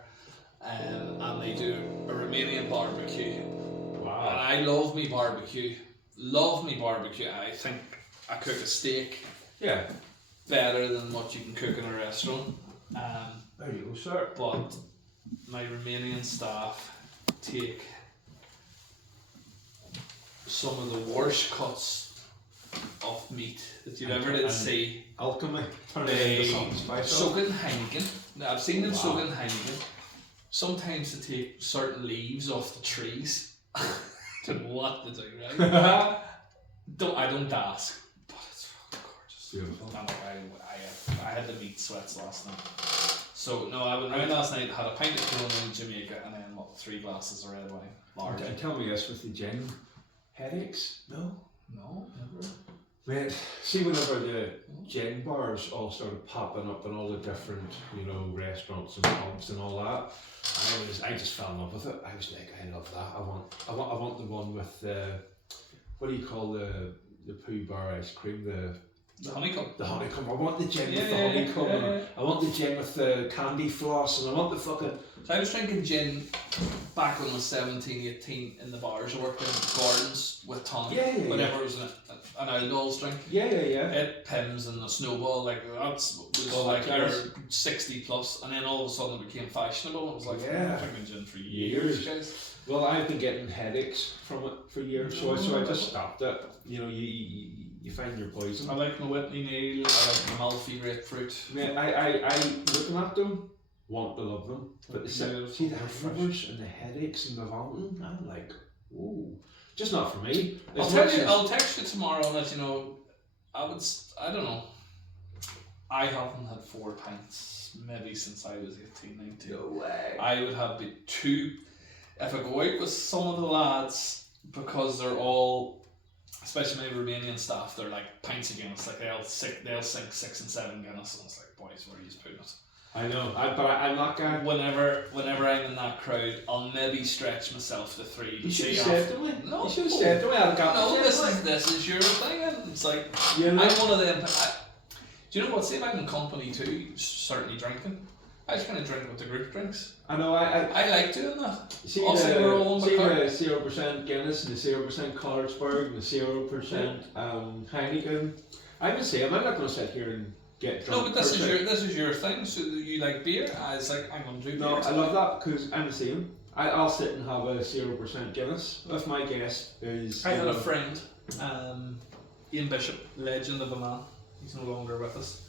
and they do a Romanian barbecue. And Wow. I love me barbecue. I think I cook a steak Yeah. better than what you can cook in a restaurant. There you go, sir. But my Romanian staff take some of the worst cuts of meat that you ever did And see. Alchemy. Turn it They into something special. soak in Heineken. Now, I've seen them Wow. soak in Heineken. Sometimes they take certain leaves off the trees. Don't know what to do, right? I don't ask, but it's fucking gorgeous. Beautiful. And I had the meat sweats last night. So no, I went round last night, had a pint of Corona in Jamaica, and then 3 glasses of red wine. Large. Okay, tell me this with the gin. Headaches? No? No, never. Mate, see whenever the gin bars all started popping up in all the different, restaurants and pubs and all that, I just fell in love with it. I was like, I love that. I want the one with the, what do you call the Pooh Bar ice cream? The honeycomb. The honeycomb. I want the gin with the Yeah, honeycomb. yeah, And yeah. I want the gin with the candy floss, and I want the fucking. So I was drinking gin back when I was 17, 18 in the bars. I worked in Gordon's with Tom. Yeah. Whenever it was an outlaws drink. Yeah. It Pims and the Snowball, like was Oh, like that you're does. 60 plus, and then all of a sudden it became fashionable. It was like, Yeah. I'm drinking gin for years, guys. Well, I've been getting headaches from it for years, so I just stopped it. You find your poison. I like my Whitney Neal, I like my Malfi grapefruit. Man, I looking at them, want to love them, but see the hangovers and the headaches and the vomiting, I'm like, whoa, just not for me. I'll text you tomorrow and let you know. I don't know. I haven't had 4 pints maybe since I was 18, 19. No way. I would have the 2, if I go out with some of the lads, because they're all, especially my Romanian staff, they're like pints of Guinness, like they'll sink 6 and 7 Guinness, and it's like, boys, where are you putting it? I know, but I'm not going. Whenever I'm in that crowd, I'll maybe stretch myself to 3. You should have said to me. No. You should have said to me. I'd have got No, the this is your thing, and it's like, You know? I'm one of them. Do you know what? See, if I'm in company too, certainly drinking, I just kind of drink what the group drinks. I know. I like doing that. see Also, we're all on the car. the 0% Guinness and the 0% Carlsberg and the 0% Heineken. I'm the same. I'm not going to sit here and get No, drunk. but this per se. is your thing. So you like beer? I was like, I'm gonna do beer. No, I love that because I'm the same. I'll sit and have a 0% Guinness if my guest is. I had a friend, Ian Bishop, legend of a man. He's no longer with us.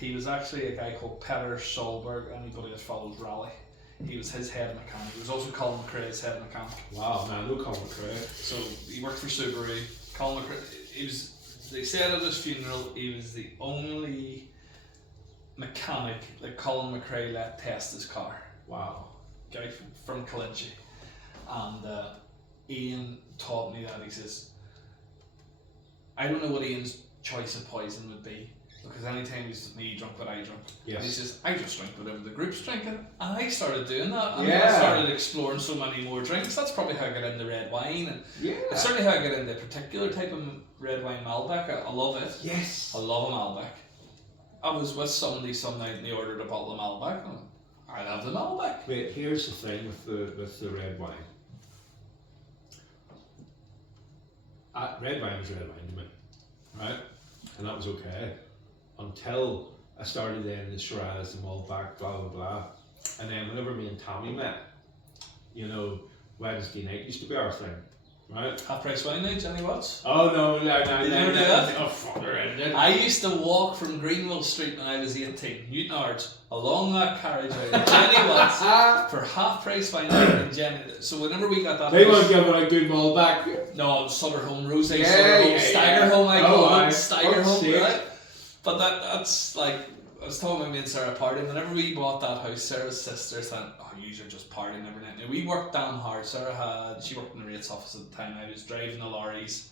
He was actually a guy called Peter Solberg. Anybody that follows rally, he was his head mechanic. He was also Colin McRae's head mechanic. Wow, man, no Colin McRae. So he worked for Subaru. Colin McRae. They said at his funeral he was the only mechanic that Colin McRae let test his car. Wow. Guy from Kalinchi. And Ian taught me that. He says, I don't know what Ian's choice of poison would be, because anytime he's with me, he drunk what I drunk. Yes. And he says, I just drink whatever the group's drinking. And I started doing that, and Yeah. I started exploring so many more drinks. That's probably how I got into red wine, and Yeah. it's certainly how I got into a particular type of red wine Malbec. I love it. Yes. I love a Malbec. I was with somebody some night and they ordered a bottle of Malbec, and I love the Malbec. Wait, here's the thing with the red wine. Red wine was red wine to me, right? And that was okay until I started then the Shiraz, the Malbec, blah blah blah. And then whenever me and Tommy met, Wednesday night used to be our thing, right? Half price wine night, Johnny Watts. Oh no, Did you ever do that? Oh fucker, I used to walk from Greenwell Street when I was 18, Newton Arts, along that carriageway with Jenny Watts for half price wine night and Jenny. So whenever we got that, They want to give it a good Malbec. no, Sutter Home, Rose, Yeah, Sutter Home, yeah, Stagger yeah. Home, I call Oh, it, Stagger fuck's Home, sake. right? But that's like, I was talking about me and Sarah partying. Whenever we bought that house, Sarah's sisters went, oh, you are just partying every night. Now, we worked damn hard. She worked in the rates office at the time. I was driving the lorries,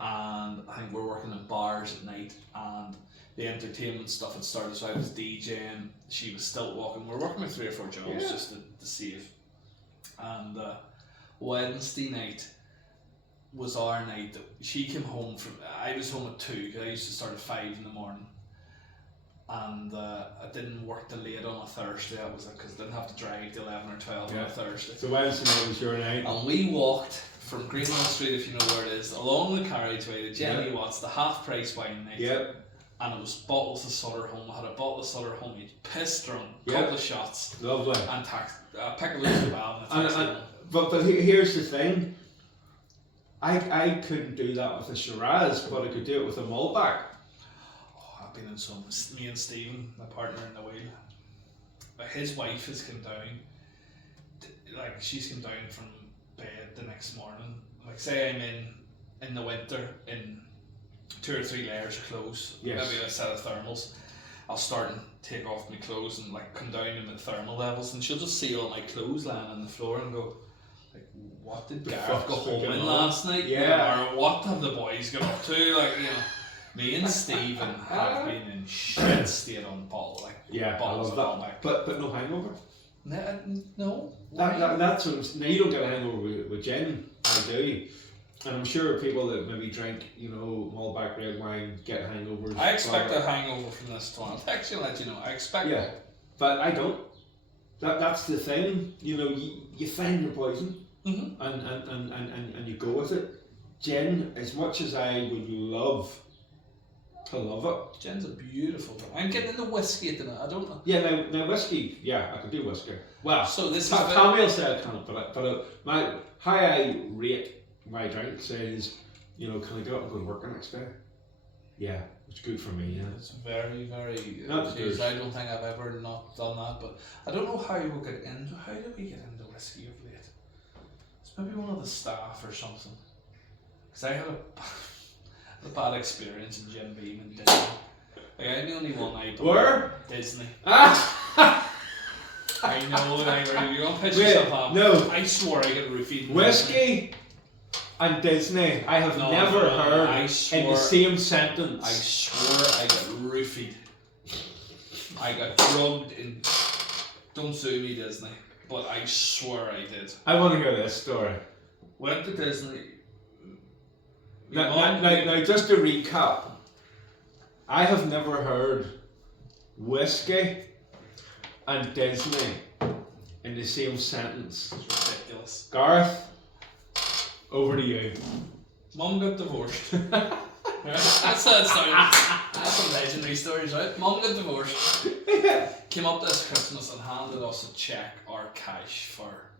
and I think we were working in bars at night, and the entertainment stuff had started, so I was DJing. She was still walking. We were working with 3 or 4 jobs just to save. And Wednesday night was our night. She came home I was home at 2, because I used to start at 5 in the morning. And I didn't work till late on a Thursday. That was it, because I didn't have to drive till 11 or 12 on a Thursday. So Wednesday night was your night. And we walked from Greenwell Street, if you know where it is, along the carriageway to Jenny Watts, the half price wine night. Yep. And it was bottles of Sutter Home. I had a bottle of Sutter Home, pissed drunk, Yep. couple of shots, Lovely. and pick a loose kebab and a taxi home. But here's the thing. I couldn't do that with a Shiraz, but I could do it with a Malbec. I've been in some. Me and Stephen, my partner in the wheel. His wife has come down. Like, she's come down from bed the next morning. Like, say I'm in the winter in 2 or 3 layers of clothes, maybe a set of thermals. I'll start and take off my clothes and like come down in the thermal levels, and she'll just see all my clothes lying on the floor and go, like, what did Gareth go home in last night? Yeah. Or what have the boys got up to? Like, me and Stephen have been in shit state on bottles of Malbec. But no hangover. No. That's what now you don't get a hangover with gin. I do, and I'm sure people that maybe drink Malbec red wine get hangovers. I expect a hangover from this one. I'll text you and let you know. I expect. Yeah, but I don't. That's the thing. You find your poison, and you go with it. Gin, as much as I would love to love it. Gin's a beautiful drink. I'm getting into whiskey at the minute. I don't know. Yeah, now whiskey. Yeah, I could do whiskey. Well, so this is Tommy will say I can't, but how I rate my drinks is, can I go out and go to work the next day? Yeah, it's good for me. Yeah, it's very, very. Not good. I don't think I've ever not done that, but I don't know how we get into. How do we get into whiskey of late? It's maybe one of the staff or something. Because I had a bad experience in Jim Beam and Disney. Like, I'm the only one I don't. Where? Disney. Ah! I know, you're going to piss yourself off. No. I swore I got roofied. Whiskey and Disney, I have never heard in the same sentence. I swore I got roofied. I got drugged in. Don't sue me, Disney. But I swear I did. I want to hear this story. Went to Disney. Now, just to recap, I have never heard whiskey and Disney in the same sentence. It's ridiculous. Gareth, over to you. Mum got divorced. That's some legendary stories, right? Mum got divorced. Came up this Christmas and handed us a cheque or cash for,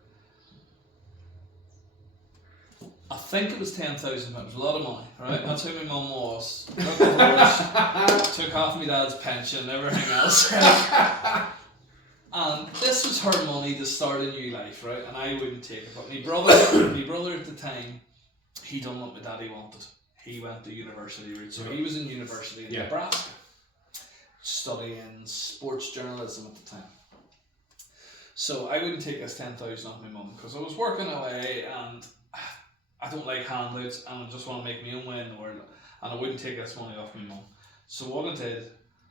I think it was £10,000. It was a lot of money, right? That's who my mum was. Got divorced, took half my dad's pension and everything else. Right? And this was her money to start a new life, right? And I wouldn't take it. But my brother at the time, he done what my daddy wanted. He went the university route. So he was in university in Nebraska, studying sports journalism at the time. So I wouldn't take this 10,000 off my mum because I was working away and I don't like handouts and I just want to make my own way in the world, and I wouldn't take this money off my mum. So what I did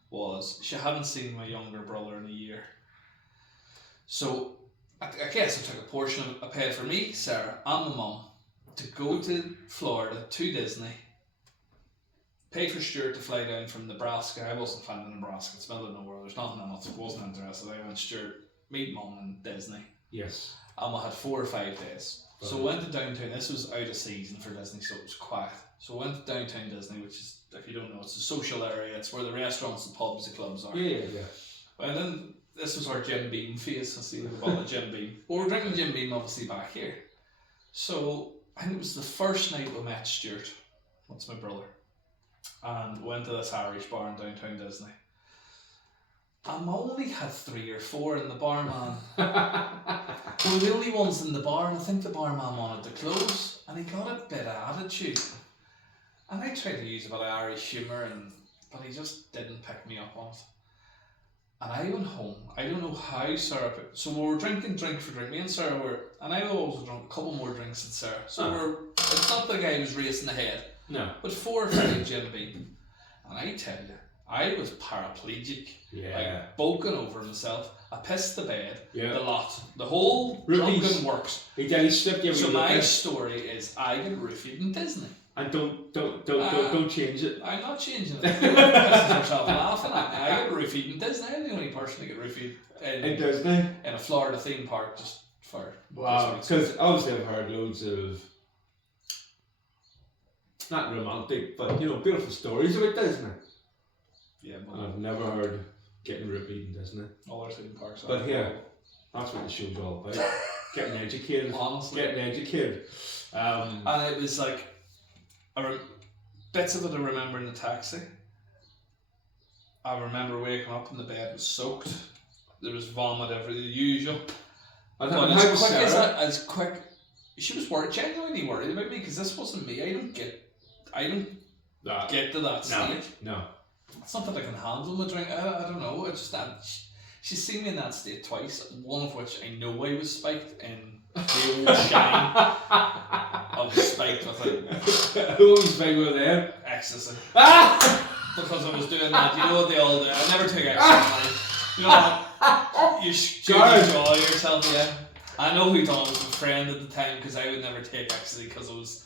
was, she hadn't seen my younger brother in a year. So I guess I took a portion of it. I paid for me, Sarah, and my mum to go to Florida, to Disney. Paid for Stuart to fly down from Nebraska. I wasn't flying to Nebraska, it's middle of nowhere, there's nothing in it, I wasn't interested. I went Stuart, meet mum in Disney. Yes. And we had 4 or 5 days. So we went to downtown. This was out of season for Disney, so it was quiet. So we went to downtown Disney, which is, if you don't know, it's a social area. It's where the restaurants, the pubs, the clubs are. Yeah. And then this was our Jim Beam phase. I see the bottle of Jim Beam. Well, we're drinking Jim Beam obviously back here. So I think it was the first night we met Stuart. That's my brother. And went to this Irish bar in downtown Disney. And we only had 3 or 4 in the barman. We were the only ones in the bar, and I think the barman wanted to close, and he got a bit of attitude. And I tried to use a bit of Irish humour, but he just didn't pick me up on it. And I went home. I don't know how Sarah. So we were drinking drink for drink. Me and Sarah were, and I also drunk a couple more drinks than Sarah. So it's not the guy who was racing ahead. No. But 4 or 5 Jim Beam. And I tell you, I was paraplegic. Yeah. Like, bulking over myself. I pissed the bed. Yeah. The lot. The whole drunken works. He slipped you. So my story is, I get roofied in Disney. And don't change it. I'm not changing it. Pisses yourself laughing at me. I get roofied in Disney. I'm the only person to get roofied in Disney. In a Florida theme park, just for. Wow. Because obviously I've heard loads of, not romantic, but beautiful stories about Disney. Yeah, and I've never heard getting roofied in Disney. All our theme parks. But here, that's what the show's all about. Getting educated. Honestly. Getting educated. And it was like, bits of it I remember in the taxi. I remember waking up and the bed was soaked. There was vomit everywhere, the usual. But as quick, she was genuinely worried about me because this wasn't me. I don't get to that stage. No. It's not that I can handle my drink. I don't know. It's just that she's seen me in that state twice. One of which I know I was spiked in the old shine. I was spiked with it. Who was spiked with there? Ecstasy. Because I was doing that. You know what they all do? I never took ecstasy. You know what? You enjoy yourself, yeah. I know who done it was a friend at the time because I would never take ecstasy because I was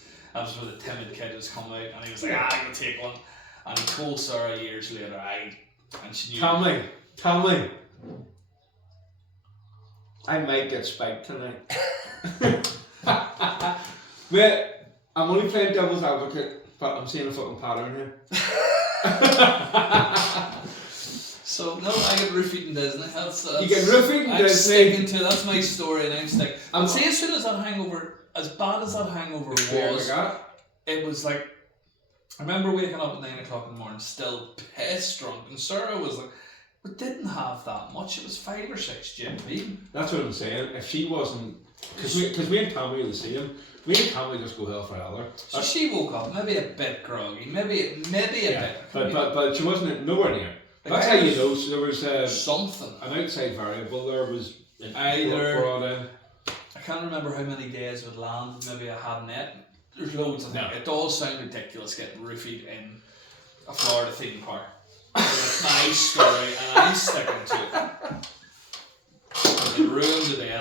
with a timid kid who's come out and he was like, I'm going to take one. And he told Sarah years later, and she knew. Tell me. I might get spiked tonight. Wait, I'm only playing devil's advocate, but I'm seeing a fucking pattern here. So no, I get roofied in Disney. That's you get roofied in I'm Disney. Sticking to that's my story, and I'm sticking. And see, as soon as that hangover, as bad as that hangover was, it was like. I remember waking up at 9 o'clock in the morning, still pissed drunk, and Sarah was like, we didn't have that much, it was 5 or 6 Jim Beam. That's what I'm saying. If she wasn't, because we and Tammy are the same, we and Tammy just go hell for hell. So she woke up, maybe a bit groggy, maybe a bit. But she wasn't nowhere near. That's how you know. So there was something. An outside variable there was either. Brought in. I can't remember how many days would land, maybe I hadn't it. There's loads of things. It does sound ridiculous getting roofied in a Florida theme park. That's my story and I'm sticking to it. It ruined the day. I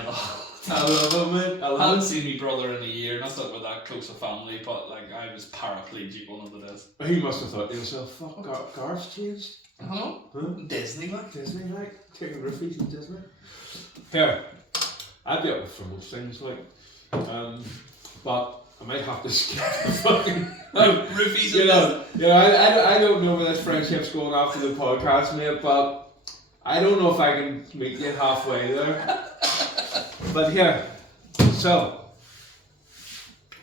love it, man. I haven't seen my brother in a year, not that we're that close a family, but like I was paraplegic one of the days. He must have thought to himself, fuck, Gareth's changed. I know. Huh? Disney like. Taking roofies in Disney. Here, I'd be up for most things, like. But I might have to skip the fucking Roofies you and know, I don't know where this friendship's going after the podcast, mate, but I don't know if I can meet you halfway there. But here, so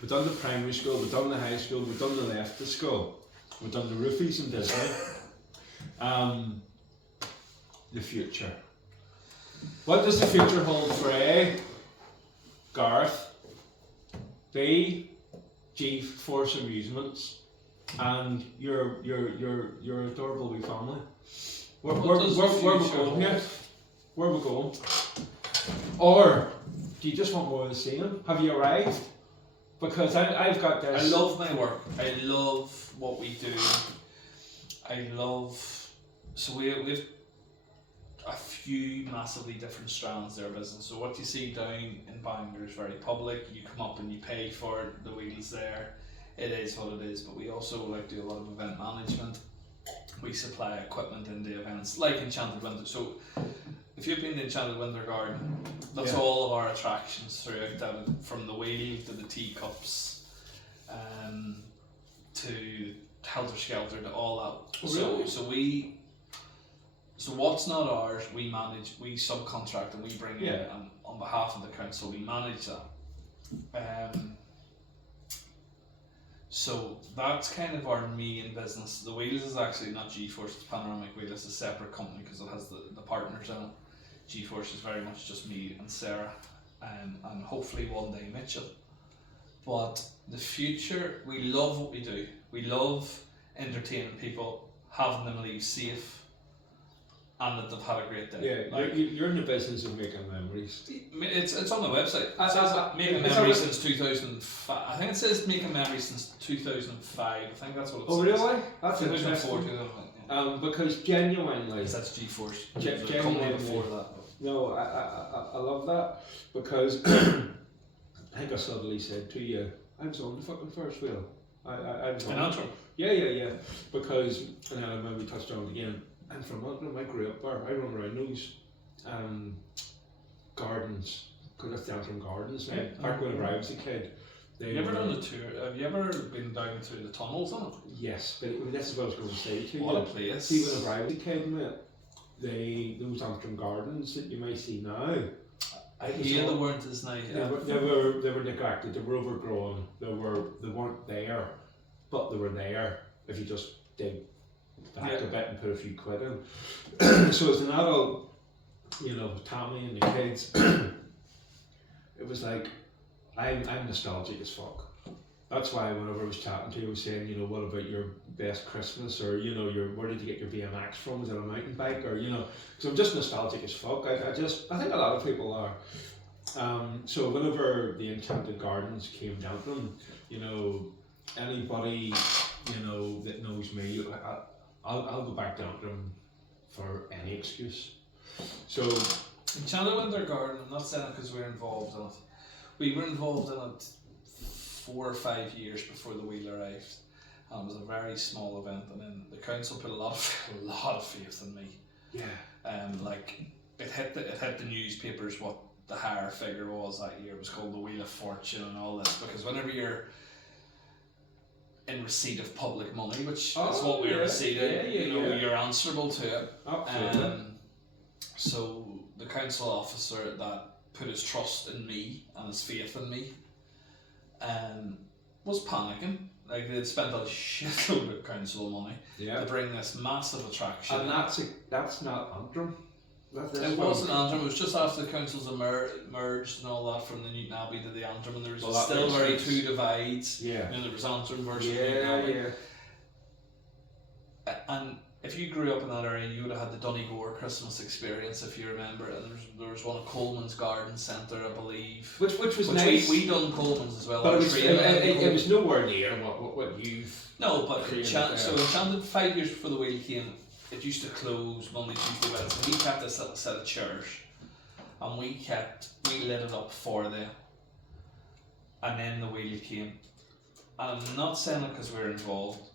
we've done the primary school, we've done the high school, we've done the left of school, we've done the roofies and Disney. The future. What does the future hold for A, Gareth, B, G-Force Amusements, and your adorable wee family? Where we going here? Where are we going? Or do you just want more of the same? Have you arrived? Because I've got this. I love my work. I love what we do. I love. So we've a few massively different strands to our business. So what you see down in Banter is very public. You come up and you pay for it. The wheel's there. It is what it is. But we also do a lot of event management. We supply equipment into events like Enchanted Winter. So if you've been to Enchanted Winter Garden, that's all of our attractions throughout that, from the wheel to the teacups, to Helter Skelter to all that. Oh, really? So what's not ours, we manage, we subcontract and we bring in on behalf of the council, we manage that. So that's kind of our main business. The wheels is actually not G-Force, it's Panoramic Wheel, it's a separate company because it has the partners in it. G-Force is very much just me and Sarah, and hopefully one day Mitchell. But the future, we love what we do. We love entertaining people, having them leave safe, and that they've had a great day. Yeah, you're in the business of making memories. It's on the website. It says making memories since 2005. I think it says making memories since 2005. I think that's what it says. Oh really? That's 2004, interesting. 2005. Because genuinely, that's G-Force. Genuinely, before that. No, I love that because I think I suddenly said to you, I was on the fucking first wheel. I was on. Antrim. Yeah. Because, and I remember we touched on it again. I'm from Antrim. I grew up there. I run around those gardens because that's the Antrim Gardens. Yeah. Back when I was a kid. Have you ever done the tour? Have you ever been down through the tunnels on it? Yes, but this is what I was going to say to you. What a place! See, when I was a kid, mate, those Antrim Gardens that you may see now. I hear they weren't as nice. They were neglected. They were overgrown. They weren't there, but they were there if you just dig back a bit and put a few quid in. So as an adult, Tammy and the kids, it was like I'm nostalgic as fuck. That's why whenever I was chatting to you, I was saying, what about your best Christmas, or where did you get your BMX from? Was it a mountain bike, or because I'm just nostalgic as fuck. I think a lot of people are. So whenever the Enchanted Gardens came down to them, anybody that knows me, I'll go back down to them for any excuse. So Enchanted Winter Garden, I'm not saying it because we're involved in it. We were involved in it 4 or 5 years before the wheel arrived, and it was a very small event. And then the council put a lot of faith in me. Yeah. It hit the newspapers what the higher figure was that year. It was called the Wheel of Fortune and all this, because whenever you're in receipt of public money, which is what we're receiving, you're answerable to it. Absolutely. So the council officer that put his trust in me and his faith in me was panicking. They'd spent a shitload of council money to bring this massive attraction. And that's not Antrim. It wasn't Antrim. It was just after the councils merged and all that, from the Newton Abbey to the Antrim, and there was still very two divides. Yeah. There was Antrim versus Newton Abbey. Yeah. And if you grew up in that area, you would have had the Donegal Christmas experience, if you remember. And there was one at Coleman's Garden Centre, I believe. Which was nice. We done Coleman's as well. But it was nowhere near what you've. No, but Enchanted 5 years before the wheel came, it used to close Monday, Tuesday, Wednesday. We kept this little set of chairs, and we lit it up for them. And then the wheel came. And I'm not saying it because we're involved.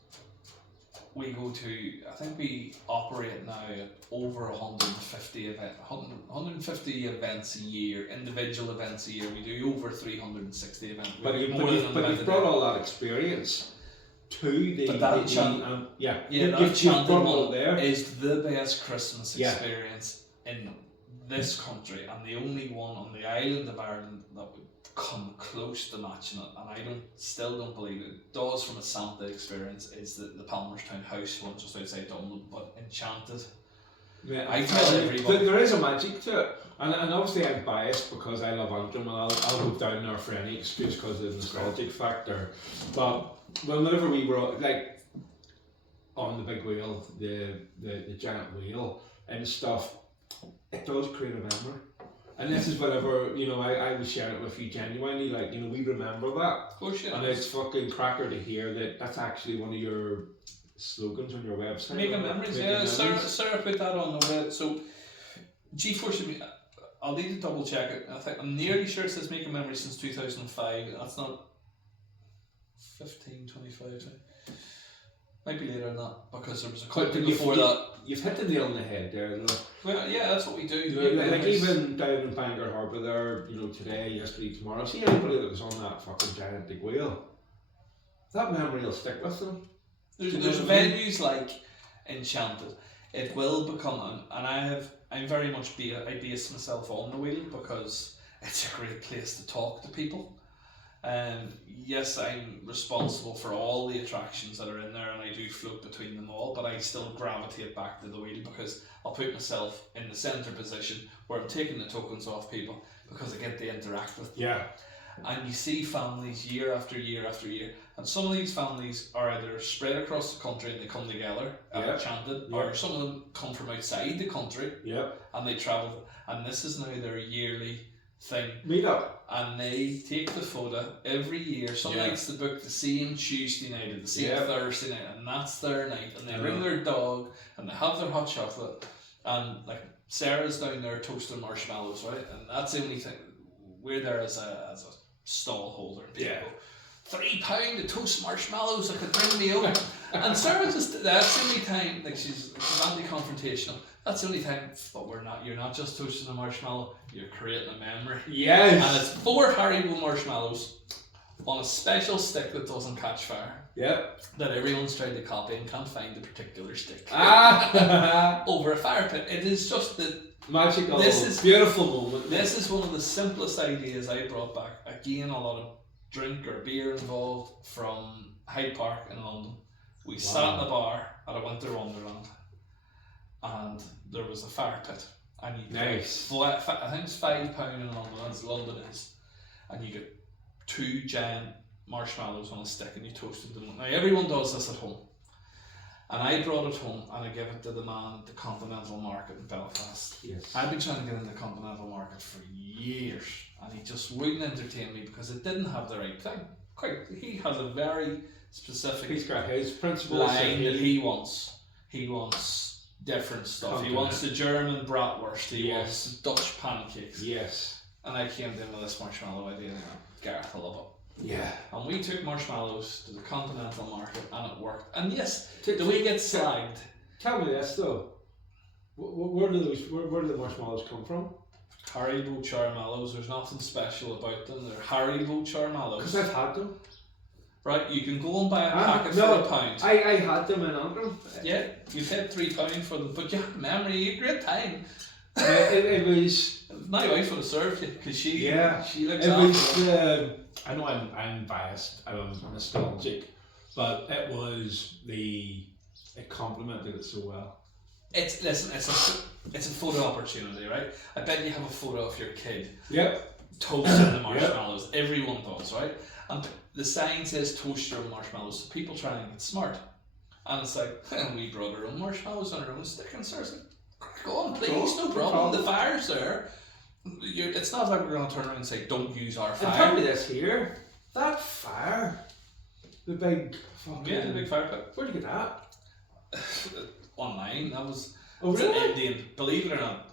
we go to, I think we operate now at over 150 events a year, individual events a year. We do over 360 events. But you've brought all that experience to the... But that Enchanted one is the best Christmas experience in this country, and the only one on the island of Ireland that would come close to matching it, and I still don't believe it does from a Santa experience, is the Palmerstown House one just outside Dublin, but Enchanted. Yeah, I tell everybody. There is a magic to it, and obviously I'm biased because I love Antrim, and I'll go down there for any excuse because of the nostalgic factor. But whenever we were like on the big wheel, the giant wheel and stuff, it does create a memory. And this is whatever, I was sharing it with you genuinely, like, we remember that. Of course, yeah. And it's fucking cracker to hear that that's actually one of your slogans on your website. Making memories, yeah. Sarah put that on the web. So, GeForce, I'll need to double check it. I'm nearly sure it says Making Memories since 2005. That's not 15, 25, might be later than that, because there was a couple before that. You've hit the nail on the head there, though. Well, yeah, that's what we do. Like even down in Banter Harbour there, today, yesterday, tomorrow, see anybody that was on that fucking giant big wheel, that memory will stick with them. There's venues like Enchanted. It will become, and I'm very much I base myself on the wheel because it's a great place to talk to people. Yes, I'm responsible for all the attractions that are in there, and I do float between them all, but I still gravitate back to the wheel because I'll put myself in the centre position where I'm taking the tokens off people because I get to interact with them. Yeah. And you see families year after year after year, and some of these families are either spread across the country and they come together at Enchanted, or some of them come from outside the country and they travel, and this is now their yearly thing. Meet up. And they take the photo every year. Some nights they book the same Tuesday night or the same Thursday night, and that's their night. And they bring their dog and they have their hot chocolate. And like Sarah's down there toasting marshmallows, right? And that's the only thing. We're there as a stall holder. Yeah. £3 to toast marshmallows, I could bring me home. And Sarah that's the only time, like she's anti-confrontational. That's the only time, but you're not just toasting a marshmallow, you're creating a memory. Yes. And it's 4 Haribo marshmallows on a special stick that doesn't catch fire. Yep. That everyone's tried to copy and can't find the particular stick. Over a fire pit. It is just the magical, beautiful moment. This is one of the simplest ideas I brought back. Again, a lot of drink or beer involved from Hyde Park in London. We sat in a bar at a winter wonderland, and there was a fire pit, and you nice. I think it's £5 in London, as London is, and you get 2 giant marshmallows on a stick and you toasted them. Now everyone does this at home, and I brought it home and I gave it to the man at the Continental Market in Belfast. Yes. I've been trying to get in the Continental Market for years, and he just wouldn't entertain me because it didn't have the right thing. He has a very specific his principles line that he wants. He wants different stuff. He wants the German bratwurst. He wants Dutch pancakes. Yes. And I came in with this marshmallow idea. Gareth, I love it. Yeah. And we took marshmallows to the Continental Market, and it worked. And yes, do we get slagged? Tell me this though. Where do the marshmallows come from? Haribo Charmallows. There's nothing special about them. They're Haribo Charmallows. Because I've had them. Right, you can go and buy a packet for £1. I had them in Antrim. Yeah, you paid £3 for them, but you had memory, you had a great time. It was. My wife would have served you because she looks it after was. I know I'm biased. I'm nostalgic, but it was it complemented it so well. It's a photo opportunity, right? I bet you have a photo of your kid. Yep. Toasting the marshmallows. Yep. Everyone does, right? And the sign says toast your own marshmallows. So people try and get smart, and it's like, we brought our own marshmallows on our own stick, and Sarah's like, go on, please, no problem. The fire's there. It's not like we're going to turn around and say, don't use our fire. And tell me this here, that fire, the big fucking... the big fire pit. Where'd you get that? Online. That was... Oh, really? An Indian, believe it or not,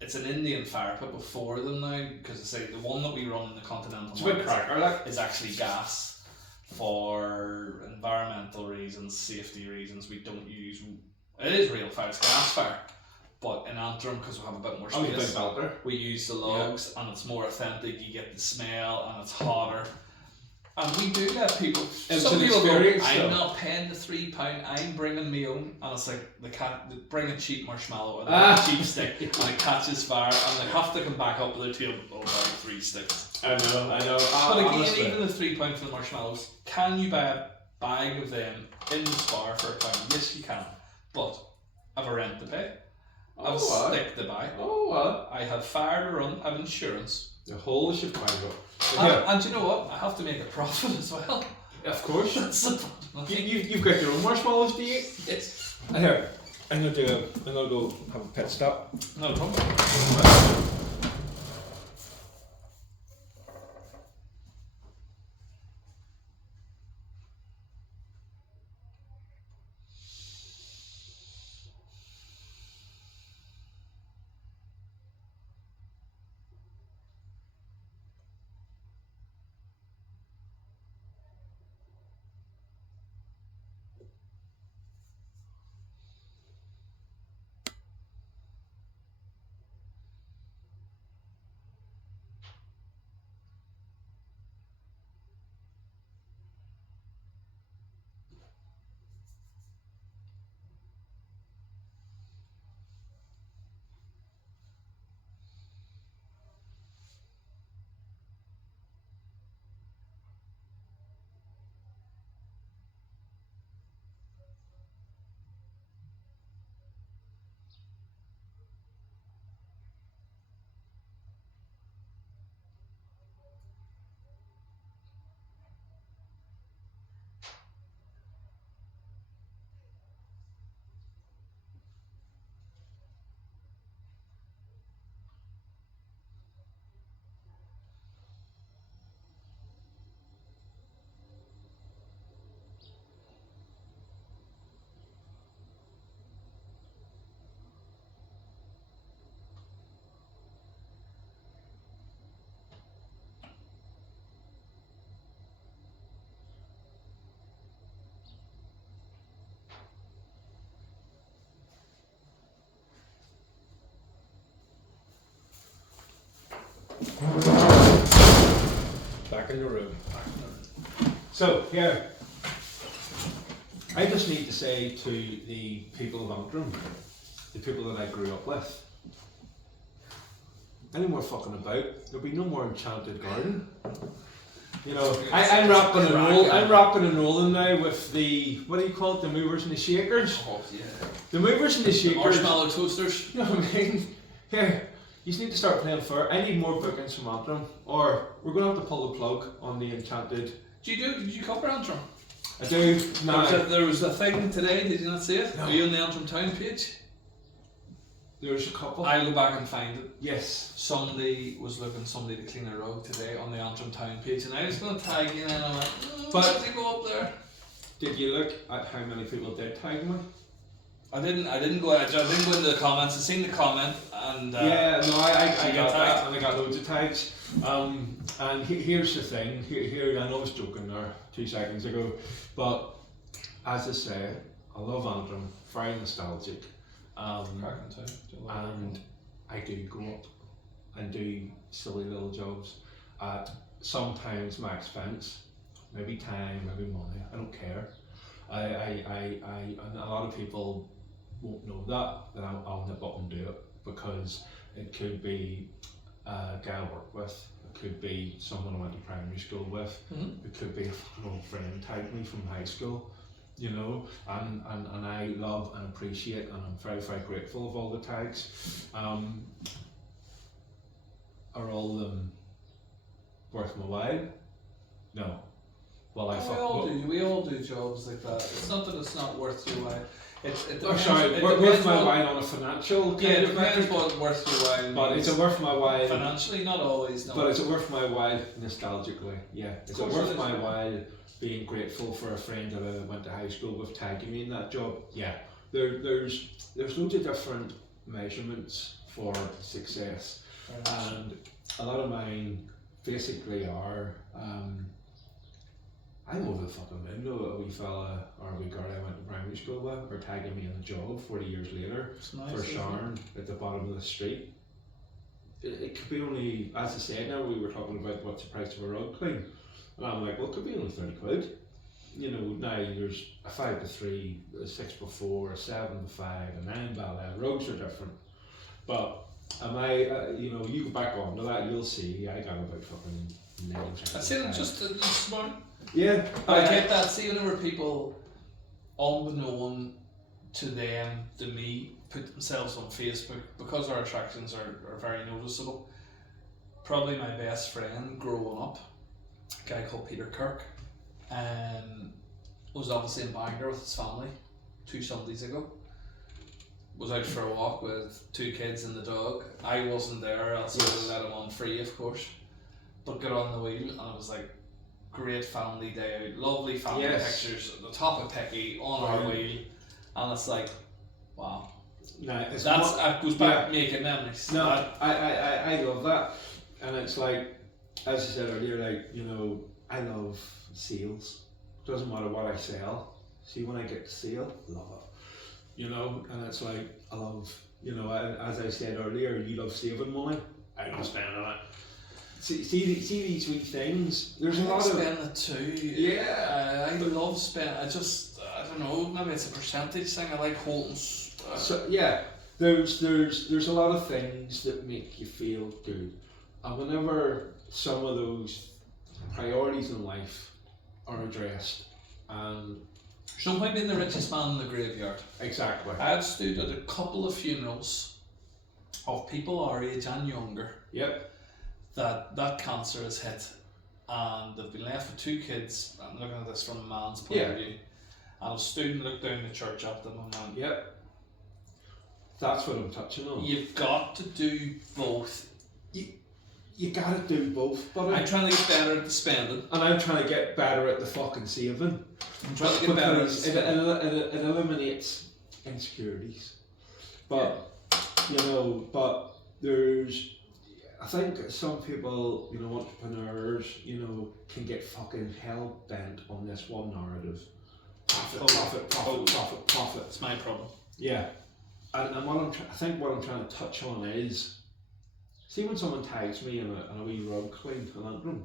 it's an Indian fire pit with 4 of them now, because the one that we run in the Continental Market cracker, like. is actually gas for environmental reasons, safety reasons, we don't use. It is real fire, it's gas fire, but in Antrim, because we have a bit more space, Banter. we use the logs, and it's more authentic. You get the smell, and it's hotter. And we do let people. Some people go, I'm not paying the £3. I'm bringing my own, and it's like they bring a cheap marshmallow and a cheap stick, and it catches fire, and they have to come back up with their tail. Oh, about 3 sticks. I know. But again, honestly, even the £3 for the marshmallows, can you buy a bag of them in the Spar for £1? Yes, you can. But I've a rent to pay. I've a stick to buy. I have fire to run. I have insurance. The whole shit find up. And you know what? I have to make a profit as well. Of course. That's the fun. You've got your own marshmallows, do you? Yes. Here, I'm gonna go have a pit stop. No problem. Back in the room. So, here, I just need to say to the people of Antrim, the people that I grew up with, any more fucking about, there'll be no more Enchanted Garden. You know, I'm rocking and rolling now with the, what do you call it, the movers and the shakers? Oh, yeah. The movers and the shakers. Marshmallow toasters. You know what I mean? Here, you just need to start playing fair. I need more bookings from Antrim, or we're going to have to pull the plug on the Enchanted. Did you cover Antrim? I do. No. There was a thing today, did you not see it? No. Are you on the Antrim Town page? There's a couple. I'll go back and find it. Yes. Somebody was looking somebody to clean a road today on the Antrim Town page, and I was going to tag you in, and I went, But- did you go up there? Did you look at how many people did tag me? I didn't go into the comments. I seen the comment, and Yeah, no, I got tagged? that, and I got loads of tags. And here's the thing. Here, I know I was joking there 2 seconds ago, but as I say, I love Antrim. Very nostalgic. Cracking town. And I do go up and do silly little jobs at sometimes my expense, maybe time, maybe money. I don't care. And a lot of people won't know that I'll nip up and do it, because it could be a guy I work with, it could be someone I went to primary school with, it could be a fucking old friend tagged me from high school, you know, and I love and appreciate, and I'm very, very grateful of all the tags. Are all of them worth my while? No. Well, we all do jobs like that. It's not that it's not worth your while. It worth my while on a financial kind it of depends metric. what worth your while But means. is it worth my while? Financially, not always. No. But is it worth my while nostalgically? Yeah. Is it course worth it is, my yeah. while being grateful for a friend that I went to high school with tagging me in that job? Yeah. There's loads of different measurements for success, and a lot of mine basically are I'm over the fucking window. A wee fella or a wee girl I went to primary school with were tagging me in a job 40 years later nice, for showering at the bottom of the street. It could be only, as I said now, we were talking about what's the price of a rug clean. And I'm like, well, it could be only 30 quid. You know, now there's a 5 to 3, a 6 by 4, a 7 to 5, a 9 by 11. Rugs are different. But am I, you know, you go back onto that, you'll see I got about fucking 9%. I see it just smart. Yeah. I get that. See, whenever people, unbeknown to them, to me, put themselves on Facebook, because our attractions are very noticeable. Probably my best friend growing up, a guy called Peter Kirk, was obviously in Banter with his family 2 Sundays ago. Was out for a walk with 2 kids and the dog. I wasn't there, else I would have let him on free, of course. But got on the wheel, and it was like great family day out, lovely family pictures at the top of Picky on our wheel, and it's like, wow. No, it's that goes back making memories. No, I love that, and it's like, as I said earlier, like, you know, I love sales. Doesn't matter what I sell. See, when I get to sale, love it. You know, and it's like, I love, you know, as I said earlier, you love saving money. I love spending it. See these wee things. There's a lot of spend it too. Yeah, I love spend. I don't know. Maybe it's a percentage thing. I like holding. So yeah, there's a lot of things that make you feel good, and whenever some of those priorities in life are addressed, and so might be the richest man in the graveyard. Exactly. I've stood at a couple of funerals of people our age and younger. Yep. That cancer has hit, and they've been left with 2 kids. I'm looking at this from a man's point of view, and I've stood and looked down the church at them and went, yep. That's what I'm touching on. You've got to do both. You gotta do both, but I'm trying to get better at the spending, and I'm trying to get better at the fucking saving. I'm trying to get better at it eliminates insecurities. But you know, but I think some people, you know, entrepreneurs, you know, can get fucking hell bent on this one narrative. Profit. It's my problem. Yeah. And what I think what I'm trying to touch on is, see when someone tags me in a wee rug clean and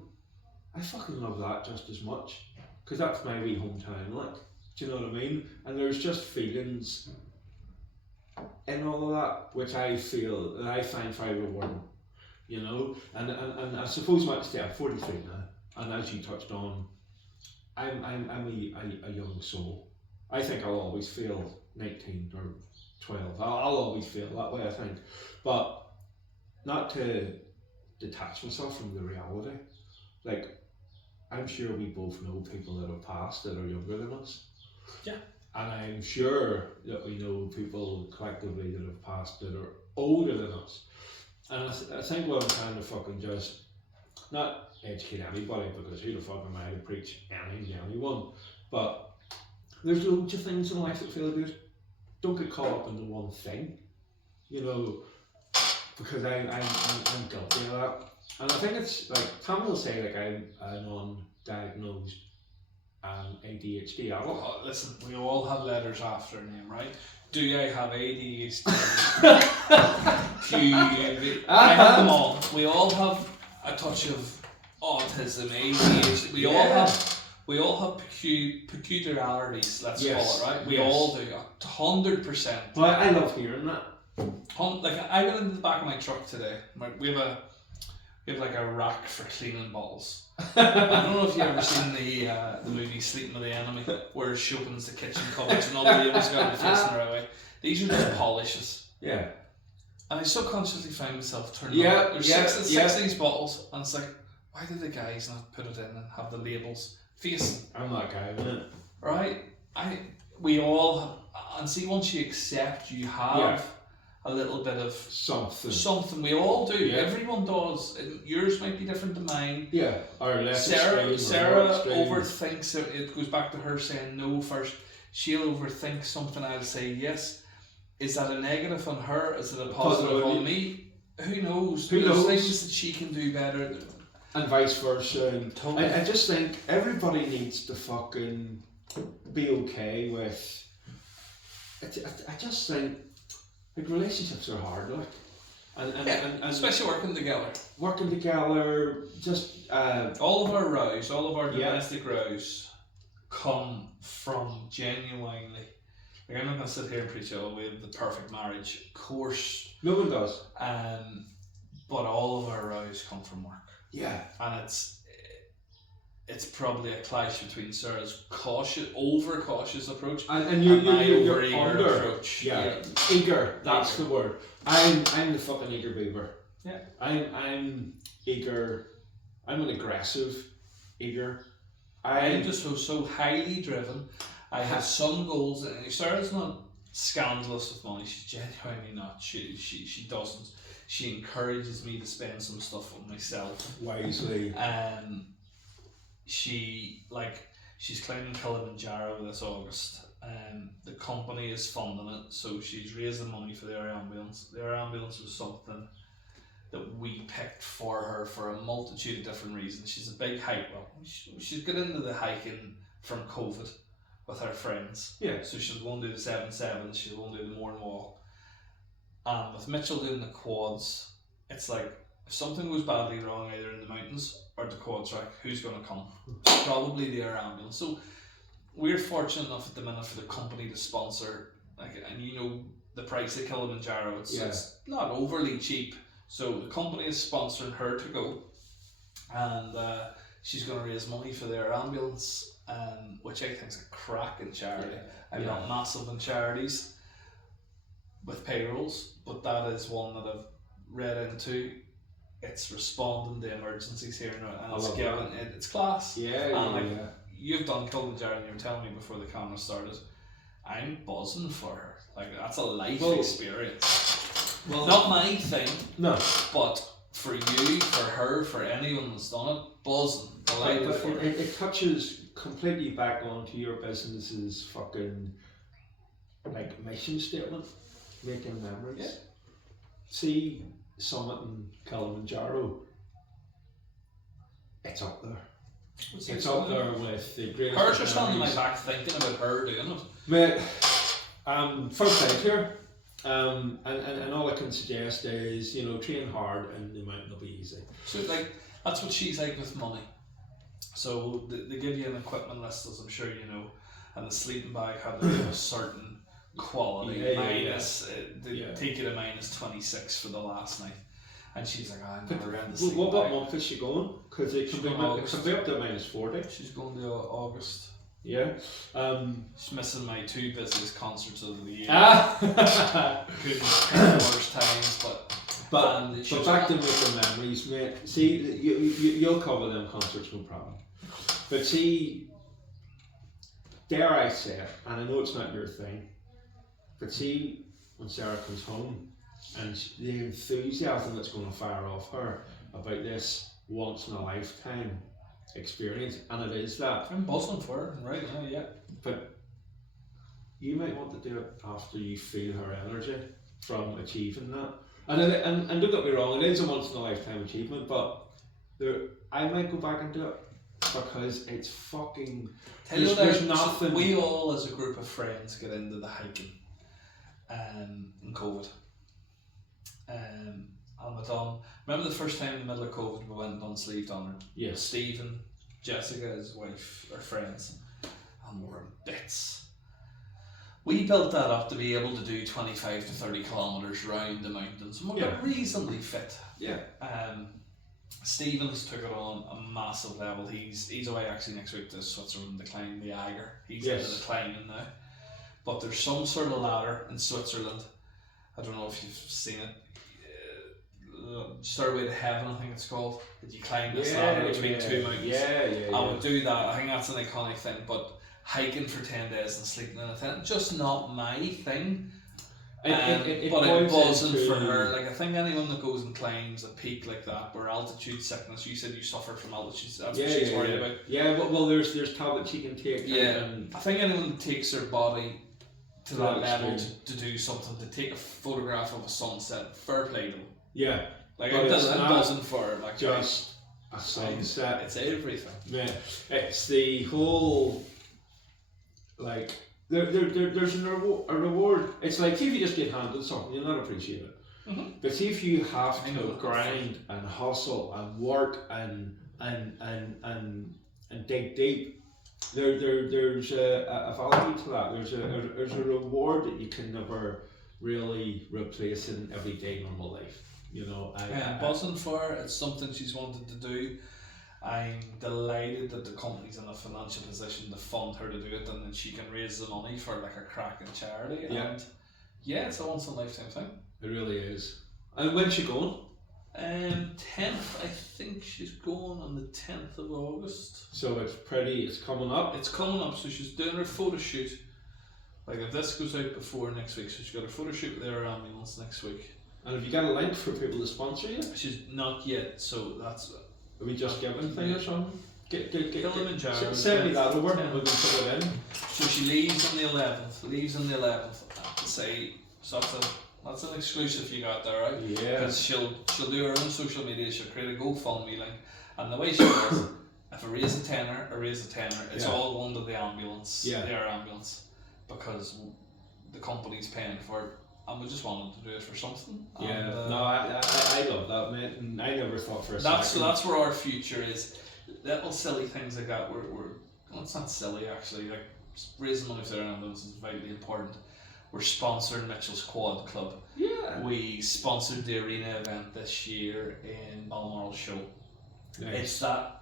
I fucking love that just as much, because that's my wee hometown, like, do you know what I mean? And there's just feelings in all of that which I find very rewarding, you know. And I suppose I'm 43 now, and as you touched on, I'm a young soul. I think I'll always feel 19 or 12. I'll always feel that way, I think, but not to detach myself from the reality. Like, I'm sure we both know people that have passed that are younger than us. Yeah. And I'm sure that we know people collectively that have passed that are older than us. And I think what I'm trying to fucking just, not educate anybody, because who the fuck am I to preach anything to anyone, but there's loads of things in life that feel good. Don't get caught up into one thing, you know, because I'm guilty of that. And I think it's like, Tom will say, like, I'm a non-diagnosed ADHD adult. Oh, listen, we all have letters after our name, right? Do I have ADHD? I have them all. We all have a touch of autism, ADHD. We all have peculiarities, let's call it, right? We all do, 100%. Well, I love hearing that. Like, I went into the back of my truck today. We have like a rack for cleaning bottles. I don't know if you've ever seen the movie Sleeping with the Enemy, where she opens the kitchen cupboards and all the labels go out facing her away. These are just polishes. Yeah. And I subconsciously found myself turning on. There's six of these bottles, and it's like, why did the guys not put it in and have the labels facing? I'm that guy, isn't it? Right? We all have, and see, once you accept you have a little bit of something, we all do. Yeah. Everyone does. Yours might be different to mine. Yeah. Or less Sarah extreme. Overthinks it. It goes back to her saying no first. She'll overthink something. I'll say yes. Is that a negative on her? Is it a positive on me? Who knows? There's things that she can do better. and vice versa. And Totally. I just think everybody needs to fucking be okay with. I just think like relationships are hard, like, and especially working together. Working together, just all of our rows, all of our domestic rows, come from genuinely. Like, I'm not gonna sit here and preach, oh, we have the perfect marriage. Of course, no one does. But all of our rows come from work. Yeah, and it's probably a clash between Sarah's over cautious approach and you're over eager approach. Yeah, eager. That's the word. I'm the fucking eager beaver. Yeah. I'm eager. I'm an aggressive eager. I'm just so highly driven. I have some goals. And Sarah's not scandalous with money. She's genuinely not. She doesn't. She encourages me to spend some stuff on myself wisely. She's climbing Kilimanjaro this August. The company is funding it, so she's raising money for the air ambulance. The air ambulance was something that we picked for her for a multitude of different reasons. She's a big hiker. She's got into the hiking from COVID with her friends. Yeah. So she's going to do the 7-7, she's going to do the morning walk. And with Mitchell doing the quads, it's like if something goes badly wrong either in the mountains or the quad track, who's going to come? Probably the air ambulance. So we're fortunate enough at the minute for the company to sponsor, and you know the price of Kilimanjaro, it's not overly cheap. So the company is sponsoring her to go, and she's going to raise money for the air ambulance, which I think is a cracking charity. I'm not massive in charities with payrolls, but that is one that I've read into. It's responding to emergencies here now, and it's class. You've done Kilimanjaro, and you were telling me before the camera started. I'm buzzing for her. Like, that's a life experience. Well, not my thing. No. But for you, for her, for anyone that's done it, buzzing. Delighted for her. It touches completely back onto your business's fucking mission statement. Making memories. Yeah. See Summit and Kilimanjaro. It's up there. It's up there with the greatest. Hers are standing on my back thinking about her doing it. Mate, first time here. And all I can suggest is, train hard and the mountain will be easy. So that's what she's like with money. So they give you an equipment list, as I'm sure you know, and the sleeping bag had to be a certain quality. Take it a -26 for the last night, and she's like, I'm never around the sleeping What bag. month is she going? Because it can be up to -40. She's going to August. Yeah. She's missing my 2 busiest concerts of the year. Couldn't pick the worst times, but back to making memories, mate. See, you'll cover them concerts, no problem. But see, dare I say it, and I know it's not your thing, but see, when Sarah comes home, and the enthusiasm that's going to fire off her about this once in a lifetime experience, and it is that. I'm buzzing for her right now, yeah. But you might want to do it after you feel her energy from achieving that. And don't get me wrong, it is a once in a lifetime achievement, but I might go back and do it because it's fucking. There's nothing. We all, as a group of friends, get into the hiking in COVID. And we're done. Remember the first time in the middle of COVID we went and done Sleeve Donner? Yes. Stephen, Jessica, his wife, are friends, and we're in bits. We built that up to be able to do 25 to 30 kilometres round the mountains, and we got reasonably fit. Yeah. Stephen has took it on a massive level. He's away actually next week to Switzerland to climb the Eiger. He's into the climbing now. But there's some sort of ladder in Switzerland. I don't know if you've seen it. Stairway to Heaven, I think it's called. That you climb this ladder between 2 mountains. I would do that. I think that's an iconic thing. But hiking for 10 days and sleeping in a tent, just not my thing. But it wasn't for her. Like, I think anyone that goes and climbs a peak like that, where altitude sickness, you said you suffer from altitude, that's what she's worried about. Yeah, well, there's tablets you can take. I think anyone that takes their body to that level to do something, to take a photograph of a sunset, fair play to them. Yeah. Like, it doesn't for her. Like, just a sunset. It's everything. Yeah, it's the whole, like, there's a reward. It's like, see if you just get handed something, you'll not appreciate it. Mm-hmm. But see if you have to grind and hustle and work and dig deep, there's a value to that. There's a reward that you can never really replace in everyday normal life. You know, I'm buzzing for her. It's something she's wanted to do. I'm delighted that the company's in a financial position to fund her to do it, and then she can raise the money for like a cracking charity. Yeah. And yeah, it's a once in a lifetime thing. It really is. And when's she going? 10th, I think she's going on the 10th of August. So it's coming up. It's coming up, so she's doing her photo shoot. Like if this goes out before next week, so she's got a photo shoot with her ambulance next week. And have you got a link for people to sponsor you? She's not yet, so that's. Are we just giving thing or something? Kilimanjaro. Send me that over and we can put it in. So she leaves on the 11th. So that's an exclusive you got there, right? Yeah. Because she'll do her own social media. She'll create a GoFundMe link, and the way she does, if I raise a tenner, it's all going to the ambulance, the air ambulance, because the company's paying for it. And we just wanted to do it for something. Yeah, and, no, I love that, mate. And I never thought for a second. So that's where our future is. Little silly things like that. Well, it's not silly actually. Like raising money for their ambulance is vitally important. We're sponsoring Mitchell's Quad Club. Yeah. We sponsored the arena event this year in Balmoral Show. Nice. It's that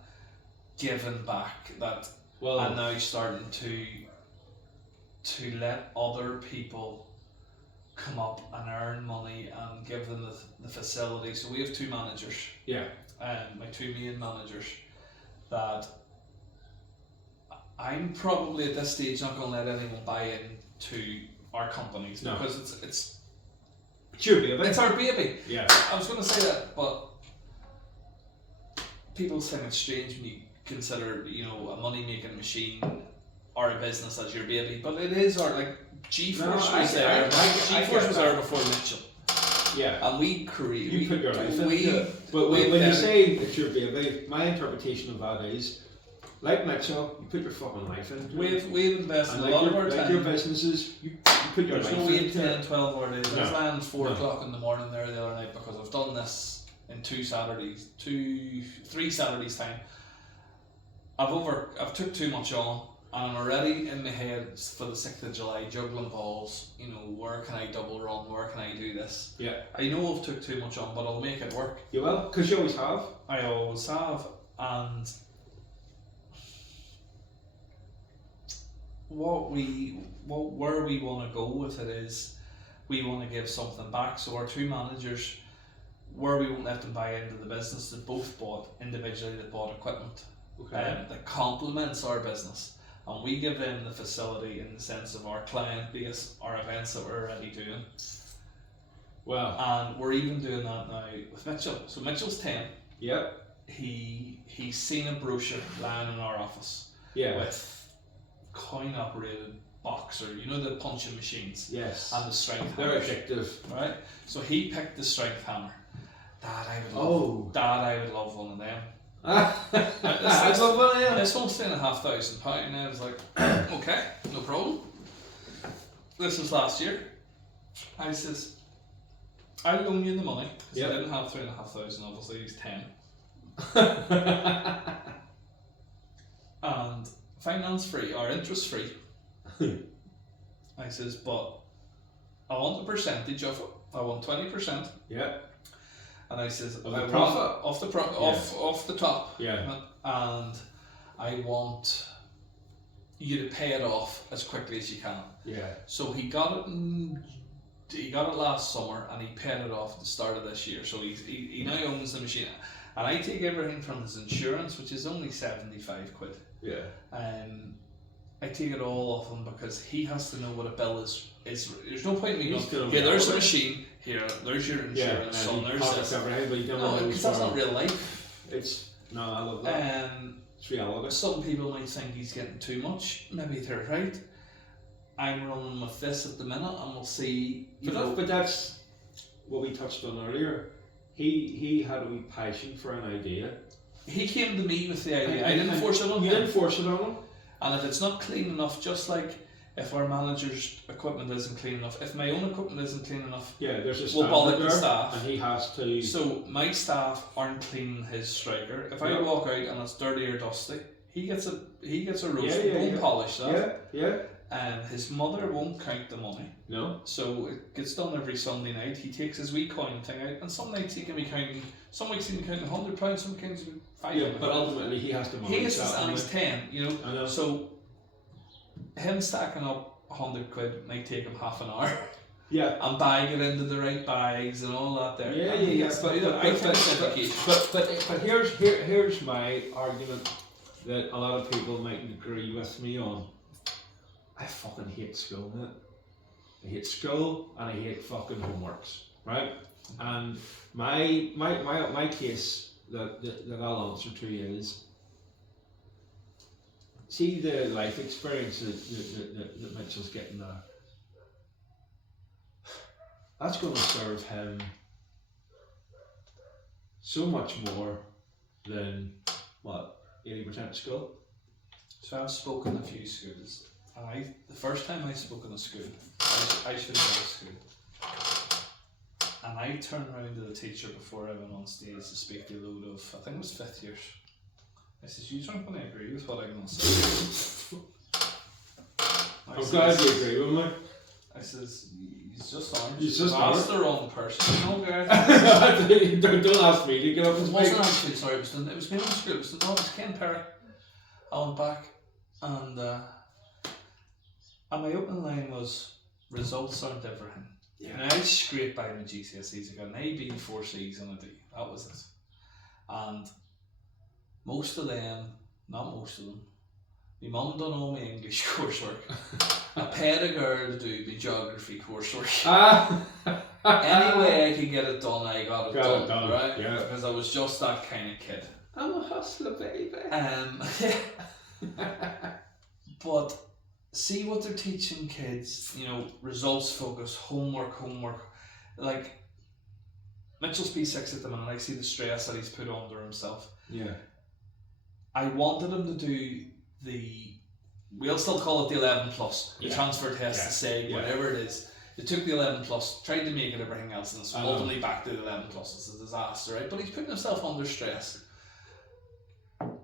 giving back that I'm now starting to let other people come up and earn money and give them the facility. So we have two managers. Yeah. My two main managers that I'm probably at this stage not going to let anyone buy into our companies because it's your baby. It's our baby. Yeah. I was going to say that, but people think it's strange when you consider, a money making machine or a business as your baby, but it is our G-Force was there. G-Force was there before Mitchell. Yeah. And we create. You put your life into it. But when you say it's your baby, my interpretation of that is, like Mitchell, you put your fucking life into it. We've invested a lot of our time. Like your busineses, you put your life into it. There's no 8, 10, 12 hour days. I was lying 4 o'clock in the morning there the other night because I've done this in 3 Saturdays time. I've took too much on. And I'm already in my head for the 6th of July juggling balls, where can I double run, where can I do this? Yeah. I know I've took too much on, but I'll make it work. You will? Because you always have. I always have. And where we want to go with it is we want to give something back. So our two managers, where we won't let them buy into the business, they both bought individually, they bought equipment that complements our business. And we give them the facility in the sense of our client base, our events that we're already doing. Wow. And we're even doing that now with Mitchell. So Mitchell's 10. Yep. He's seen a brochure lying in our office. Yeah. With coin operated boxer, the punching machines. Yes. And the strength They're hammers. addictive. Right? So he picked the strength hammer. Dad, I would love one of them. I'd love one, yeah. This one's £3,500, and I was like, okay, no problem. This was last year. I says, I'll loan you the money, because I didn't have £3,500, obviously, he's 10. And finance free, or interest free. I says, but I want a percentage of it. I want 20%. Yeah. And I says, of the profit? Off the top. Yeah. And I want you to pay it off as quickly as you can. Yeah. So he got it last summer and he paid it off at the start of this year. So he now owns the machine. And I take everything from his insurance, which is only 75 quid. Yeah. I take it all off him because he has to know what a bill is. There's no point in me going, there's a machine, here, there's your insurance, so there's this. Because that's not real life. I love that. It's reality. Some people might think he's getting too much, maybe they're right. I'm running with this at the minute and we'll see. But that's what we touched on earlier. He had a wee passion for an idea he came to me with the idea. I didn't force it on him. You didn't force it on him. And if it's not clean enough, just like if our manager's equipment isn't clean enough, if my own equipment isn't clean enough, there's a we'll bother standard the there, staff. and he has to. So my staff aren't cleaning his striker. If I walk out and it's dirty or dusty, he gets a roast. Won't polish that. His mother won't count the money. No. So it gets done every Sunday night. He takes his wee coin thing out, and some nights he can be counting. Some weeks he can count £100. Some weeks he can £500. Yeah, but ultimately he has to manage he has that. And he's 10. You know. I know. So him stacking up £100 might take him half an hour. Yeah. And bagging it into the right bags and all that there. But here's my argument that a lot of people might agree with me on. I fucking hate school, mate. I hate school and I hate fucking homeworks, right? And my case that I'll answer to you is, see the life experience that Mitchell's getting now. That's going to serve him so much more than, 80% of school? So I've spoken a few schools. And the first time I spoke in a school, I should have been at school. And I turned around to the teacher before I went on stage to speak to a load of, I think it was 5th years. I says, you aren't going to agree with what I'm going to say. I'm glad you agree with me. I says, he's just orange. He's just asked the wrong person. No, Gareth. don't ask me to get up and speak. It wasn't actually, sorry, it was me in school. It was Ken Perry. I went back and my opening line was, results aren't everything. Yeah. And I scraped by my GCSEs. I got an A, B, 4 C's and a D. That was it. And most of them, not most of them, my mum done all my English coursework. I paid a girl to do my geography coursework. Any way I could get it done, I got it done, right? Yeah. Because I was just that kind of kid. I'm a hustler, baby. But see what they're teaching kids, results focus, homework. Like, Mitchell's P6 at the minute, I see the stress that he's put under himself. Yeah. I wanted him to do we'll still call it the 11 plus, the transfer test, the SEG, whatever it is. They took the 11 plus, tried to make it everything else, and it's ultimately back to the 11 plus. It's a disaster, right? But he's putting himself under stress.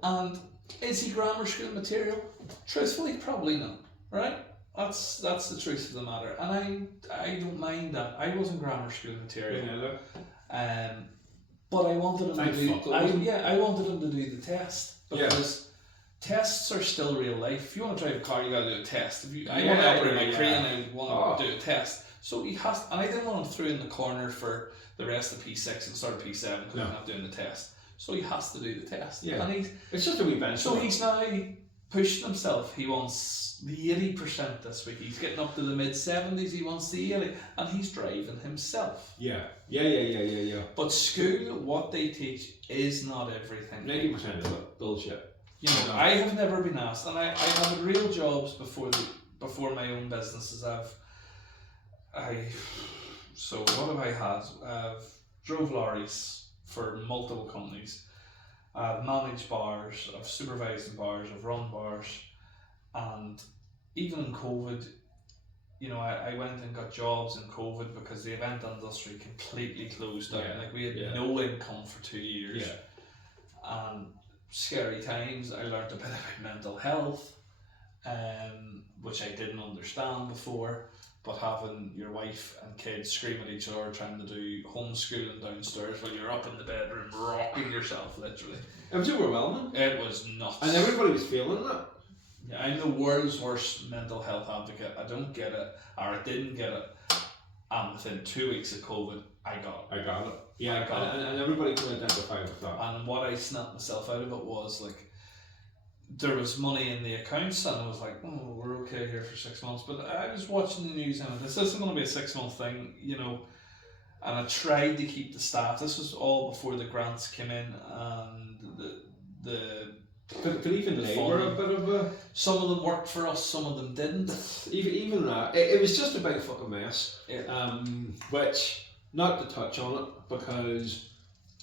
And is he grammar school material? Truthfully, probably not, right? That's the truth of the matter. And I don't mind that. I wasn't grammar school material. But I wanted him I wanted him to do the test, because tests are still real life. If you want to drive a car, you got to do a test. I want to operate my crane, I want to do a test. So he has, and I didn't want him through in the corner for the rest of P6 and start of P7 because I'm not doing the test. So he has to do the test. Yeah. And it's just a wee bench. So he's now pushing himself. He wants the 80% this week. He's getting up to the mid-70s. He wants the 80, and he's driving himself. Yeah. But school, what they teach is not everything. 90% of it, bullshit. I have never been asked, and I have had real jobs before my own businesses. So what have I had? I've drove lorries for multiple companies. I've managed bars, I've supervised in bars, I've run bars, and even in COVID, I went and got jobs in COVID because the event industry completely closed down. Like, we had no income for 2 years. Yeah. And scary times. I learned a bit about mental health, which I didn't understand before. But having your wife and kids scream at each other trying to do homeschooling downstairs while you're up in the bedroom rocking yourself, literally. It was overwhelming. It was nuts. And everybody was feeling that. Yeah, I'm the world's worst mental health advocate. I don't get it, or I didn't get it. And within 2 weeks of COVID, I got it. Yeah, and everybody can identify with that. And what I snapped myself out of it was, like, there was money in the accounts, and I was like, oh, we're okay here for 6 months. But I was watching the news, and this isn't going to be a 6 month thing, and I tried to keep the staff. This was all before the grants came in, and But even they were a bit of a... Some of them worked for us, some of them didn't. Even that, it was just a big fucking mess. Yeah. Which, not to touch on it, because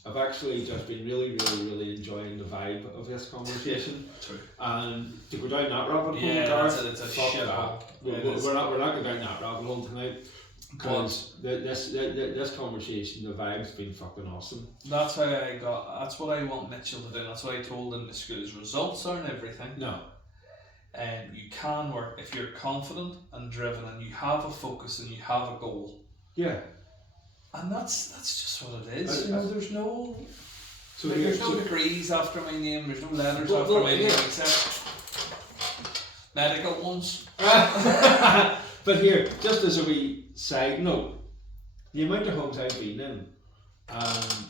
I've actually just been really enjoying the vibe of this conversation. True. And to go down that rabbit hole, Yeah, Gareth, it's a fuck shit that. hole. We're not going down that rabbit hole tonight. Because this conversation, the vibe's been fucking awesome. That's what I want Mitchell to do. That's what I told him. The school's results aren't everything. No. And you can work if you're confident and driven and you have a focus and you have a goal. Yeah. And that's just what it is. There's no degrees after my name. There's no letters after my name except medical ones. But here, just as a wee side note, the amount of homes I've been in, and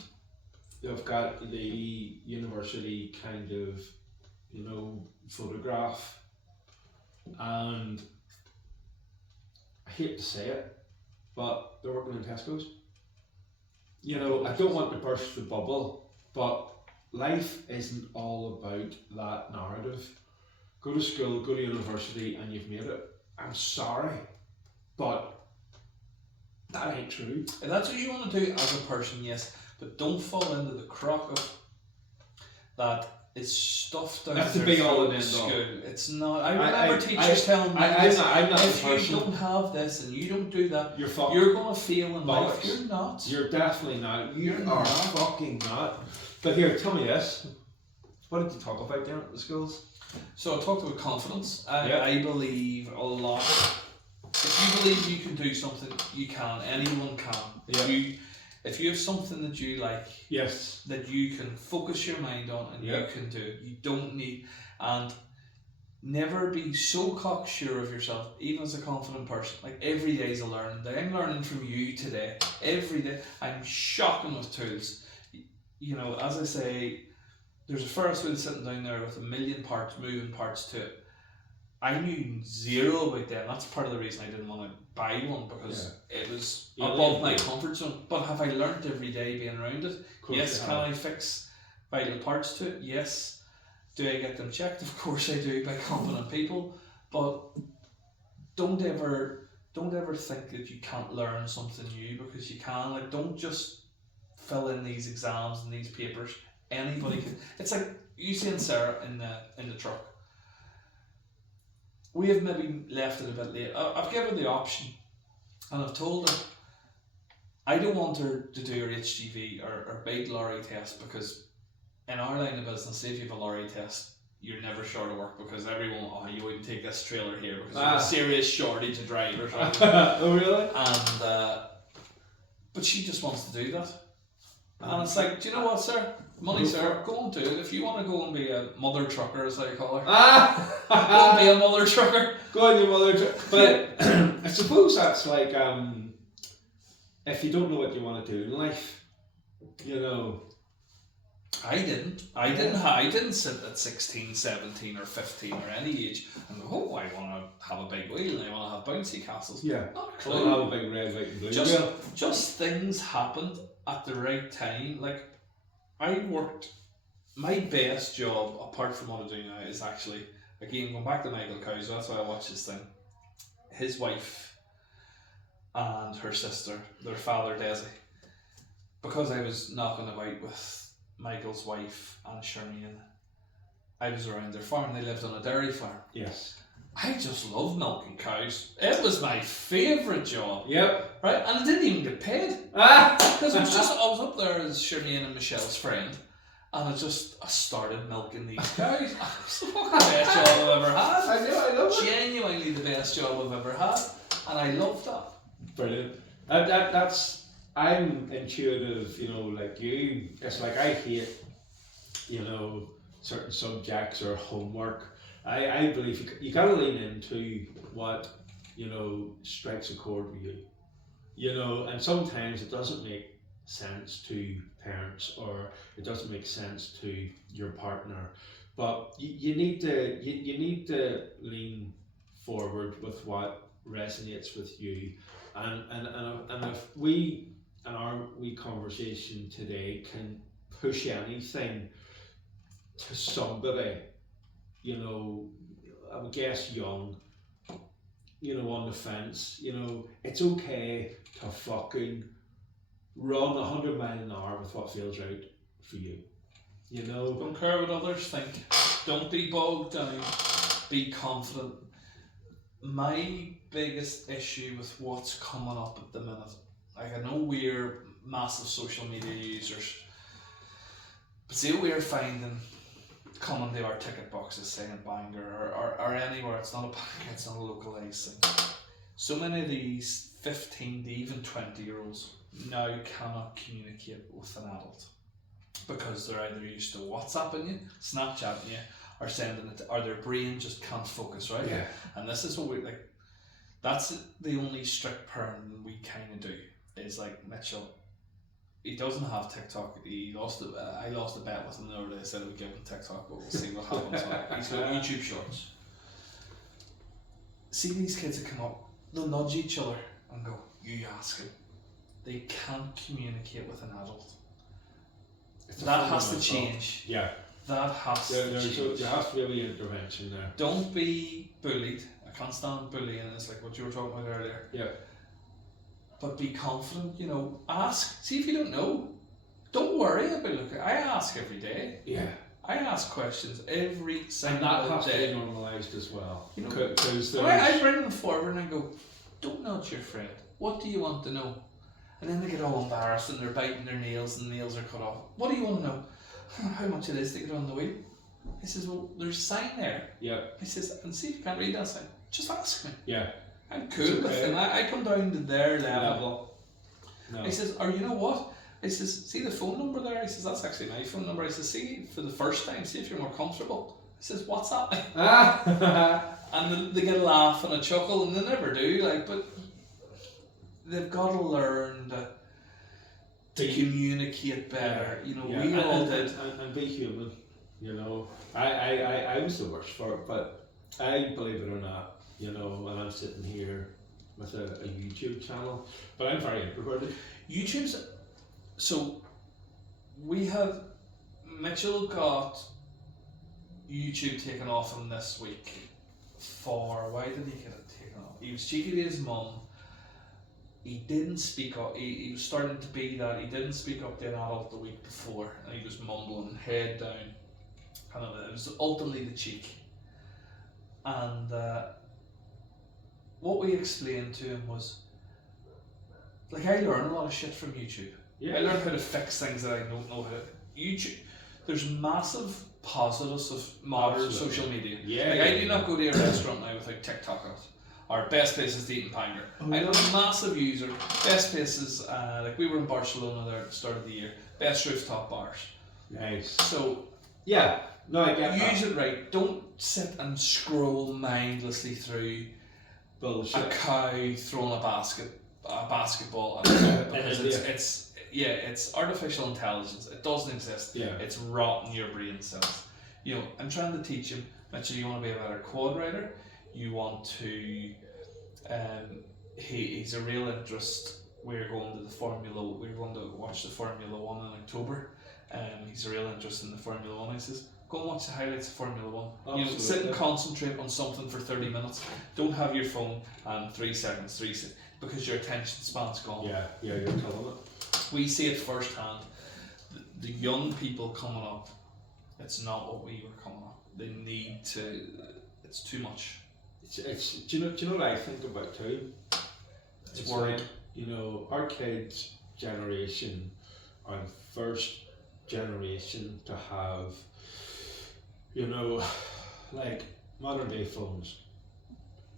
they've got the university kind of, photograph, and I hate to say it, but they're working in Tesco's. I don't want to burst the bubble, but life isn't all about that narrative. Go to school, go to university, and you've made it. I'm sorry, but that ain't true. If that's what you want to do as a person, yes, but don't fall into the crock of that. It's stuffed down That's the their big all throat and in end all. school. It's not. I remember teachers telling me this. I'm not if the you person. don't have this and you don't do that, You're fucked. you're going to fail in life. Bollocks. You're not. You're definitely not. You're are not. fucking not. But here, tell me this. What did you talk about down at the schools? So I talked about confidence. Yeah. I believe a lot. If you believe you can do something, you can. Anyone can. Yeah. If you have something that you like, Yes. that you can focus your mind on and Yeah. you can do it. You don't need, and never be so cocksure of yourself, even as a confident person. Like every day is a learning day. I'm learning from you today. Every day. I'm shocking with tools. As I say, there's a Ferris wheel sitting down there with a million parts, moving parts to it. I knew zero about them. That's part of the reason I didn't want to buy one, because it was above my comfort zone. But have I learnt every day being around it? Yes. Can I fix vital parts to it? Yes. Do I get them checked? Of course I do, by competent people. But don't ever think that you can't learn something new, because you can. Like, don't just fill in these exams and these papers. Anybody can. It's like you seeing Sarah in the truck. We have maybe left it a bit late. I've given her the option, and I've told her I don't want her to do her HGV or big lorry test, because in our line of business, if you have a lorry test, you're never short of work, because everyone, you wouldn't take this trailer here because there's a serious shortage of drivers. Right? Oh really? And but she just wants to do that, and it's like, do you know what, sir? Money, sir, go and do it. If you want to go and be a mother trucker, as I call her, go and be a mother trucker. Go on, your mother trucker. But I suppose that's like, if you don't know what you want to do in life, I didn't sit at 16, 17 or 15 or any age and go, I want to have a big wheel and I want to have bouncy castles. Yeah. Not a I clue. have a big red, white and blue wheel. Just things happened at the right time. Like, I worked, my best job, apart from what I'm doing now, is actually, again, going back to Michael Cowes, that's why I watch this thing. His wife and her sister, their father Desi, because I was knocking about with Michael's wife and Charmaine, I was around their farm. They lived on a dairy farm. Yes. I just loved milking cows. It was my favourite job. Yep. Right? And I didn't even get paid. Because I was up there as Charmaine and Michelle's friend, and I started milking these cows. It was the fucking best job I've ever had. I know it. Genuinely the best job I've ever had. And I loved that. Brilliant. That's, I'm intuitive, like you. It's like I hate, certain subjects or homework. I believe you gotta lean into what, strikes a chord with you. And sometimes it doesn't make sense to parents, or it doesn't make sense to your partner, but you need to lean forward with what resonates with you, and if we in our wee conversation today can push anything to somebody, I would guess young, on the fence, it's okay to fucking run 100 miles an hour with what feels right for you. You know? Don't care what others think. Don't be bogged down. Be confident. My biggest issue with what's coming up at the minute, like I know we're massive social media users, but see what we're finding coming to our ticket boxes saying Banter or anywhere, it's not a Banter, it's not a localised thing. So many of these 15 to even 20-year-olds now cannot communicate with an adult because they're either used to WhatsApping you, Snapchatting you, or sending it, or their brain just can't focus, right? Yeah. And this is what we like. That's the only strict parenting we kind of do. Is like Mitchell. He doesn't have TikTok. He lost it. I lost a bet with him the other day. I said I would give him TikTok, but we'll see what happens. He's got YouTube Shorts. See these kids that come up, they'll nudge each other and go, "You ask him." They can't communicate with an adult. That has to change. Yeah. That has to change. There has to be intervention there. Don't be bullied. I can't stand bullying. It's like what you were talking about earlier. Yeah. But be confident, you know, ask. See if you don't know. Don't worry about looking. I ask every day. Yeah. I ask questions every single day. And that has to be normalised as well. You know, because I bring them forward and I go, don't nudge your friend. What do you want to know? And then they get all embarrassed and they're biting their nails and the nails are cut off. What do you want to know? How much it is to get on the wheel? He says, well, there's a sign there. Yeah. He says, and see if you can't read that sign. Just ask me. Yeah. I'm cool with them. I come down to their level. No. He says, or you know what? He says, see the phone number there? He says, that's actually my phone number. He says, see, for the first time, see if you're more comfortable. He says, what's that? And they get a laugh and a chuckle, and they never do. Like, but they've got to learn to communicate better. You know, we all did. And be human. You know, I was the worst for it, but I, believe it or not, you know, when I'm sitting here with a YouTube channel, but I'm very introverted. YouTube's, so we have, Mitchell got YouTube taken off him this week for, why did he get it taken off? He was cheeky to his mum. He didn't speak up, he was starting to be that, he didn't speak up to an adult the week before, and he was mumbling, head down, and it was ultimately the cheek. And what we explained to him was, like, I learn a lot of shit from YouTube. Yeah. I learned how to fix things that I don't know how to. YouTube, there's massive positives of modern social media. Yeah. Like, I do not go to a restaurant now without TikTok on it. Or best places to eat in Banter. I'm a massive user. Best places, like we were in Barcelona there at the start of the year. Best rooftop bars. Nice. So, yeah, no, I get use it right. Don't sit and scroll mindlessly through bullshit. a cow throwing a basketball at it because it's artificial intelligence. It doesn't exist. Yeah. It's rotting your brain cells. You know, I'm trying to teach him, Mitchell, you want to be a better quad rider. You want to, he's a real interest. We're going to watch the Formula 1 in October. He's a real interest in the Formula 1. He says, go and watch the highlights of Formula 1. Absolutely. You know, sit and concentrate on something for 30 minutes. Don't have your phone and 3 seconds, because your attention span's gone. Yeah, you're telling it. We see it firsthand. The young people coming up, it's not what we were coming up. They need to, it's too much. It's do you know what I think about too? It's worrying. like, you know, our kids' generation are the first generation to have, you know, like modern day phones,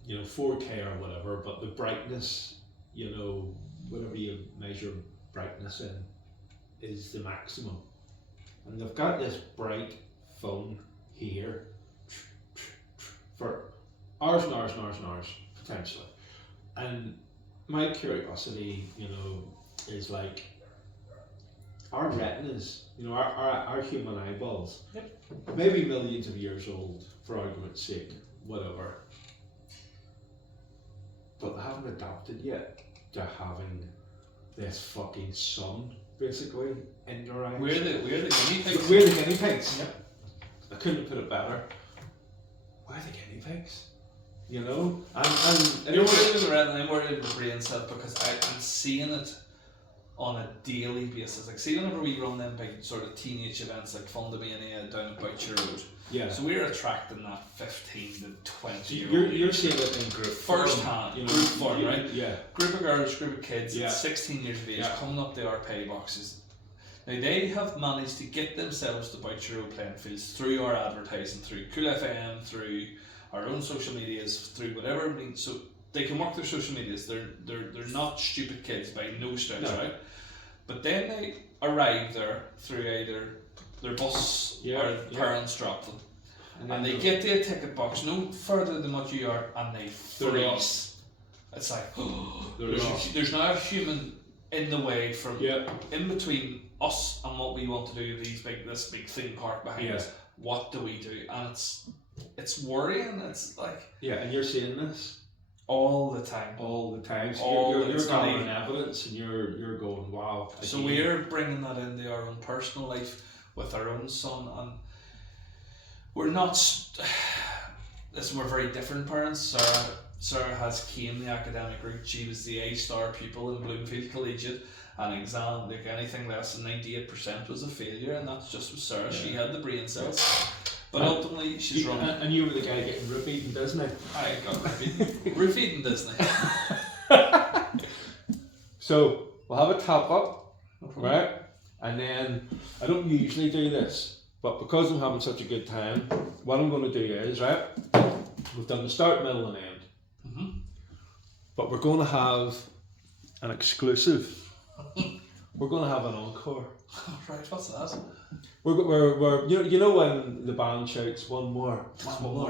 you know, 4K or whatever, but the brightness, you know, whatever you measure brightness in, is the maximum. And they've got this bright phone here for hours and hours and hours and hours, potentially. And my curiosity, you know, is like, our retinas, you know, our human eyeballs, maybe millions of years old, for argument's sake, whatever, but they haven't adapted yet to having this fucking sun, basically, in your eyes. We're the guinea pigs. We're the guinea pigs. Yep. I couldn't put it better. We're the guinea pigs. You know? And You're worried about the red and I'm worried about the brain cell because I'm seeing it on a daily basis. Like, see, whenever we run them big sort of teenage events like Fundamania down at Boucher Road, Yeah. so we're attracting that 15 to 20 So year old. you're seeing it in group First form, hand, you know, group form, right? Yeah. Group of girls, group of kids, Yeah. 16 years of age, Yeah. coming up to our pay boxes. Now, they have managed to get themselves to Boucher Road playing fields through our advertising, through Cool FM, through our own social medias, through whatever means. So they can work their social medias. They're not stupid kids by no stretch, No. right? But then they arrive there through either their bus or parents drop them. And they get to a ticket box no further than what you are, and they freeze. It's like, there's now a human in the way from in between us and what we want to do. This big theme park behind us. What do we do? And it's worrying. It's like and you're seeing this all the time. So you're gathering evidence, and you're going, wow. So we're bringing that into our own personal life with our own son, and we're not. Listen, we're very different parents. Sarah has came the academic route. She was the A-star pupil in Bloomfield Collegiate. An exam, like anything less than 98% was a failure, and that's just with Sarah. She had the brain cells. But ultimately, she's running. And you were the guy getting roofied in Disney. I got roofied in Disney. So we'll have a top up, right? And then I don't usually do this, but because I'm having such a good time, what I'm going to do is, right? We've done the start, middle, and end. But we're going to have an exclusive. We're going to have an encore. Right, what's that? We're you know when the band shouts one more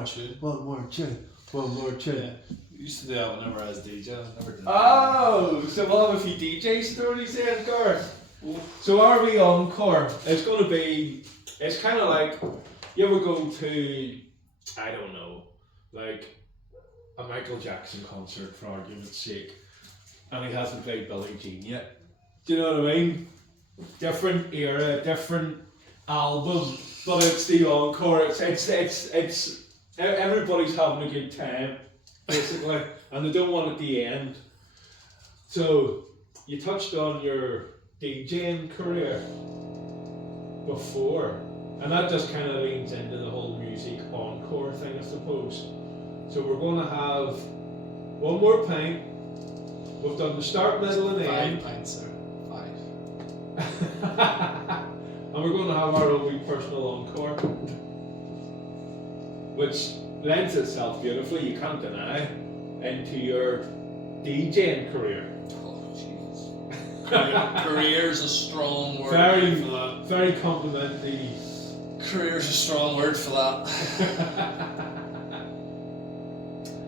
tune. Yeah. We used to do that whenever I was DJ. I never did that. Oh, so we'll have a few DJ stories then, Gareth. So are we encore? It's going to be. It's kind of like you ever go to, I don't know, like a Michael Jackson concert for argument's sake, and he hasn't played Billie Jean yet. Do you know what I mean? Different era, different album, but it's the encore. It's everybody's having a good time, basically, and they don't want it to end. So you touched on your DJing career before, and that just kind of leans into the whole music encore thing, I suppose. So we're going to have one more pint. We've done the start, middle, and end. 5 pints, sir. 5. And we're going to have our own wee personal encore, which lends itself beautifully, you can't deny, into your DJing career. Oh, jeez. Career's a strong word for that. Very complimentary. Career's a strong word for that.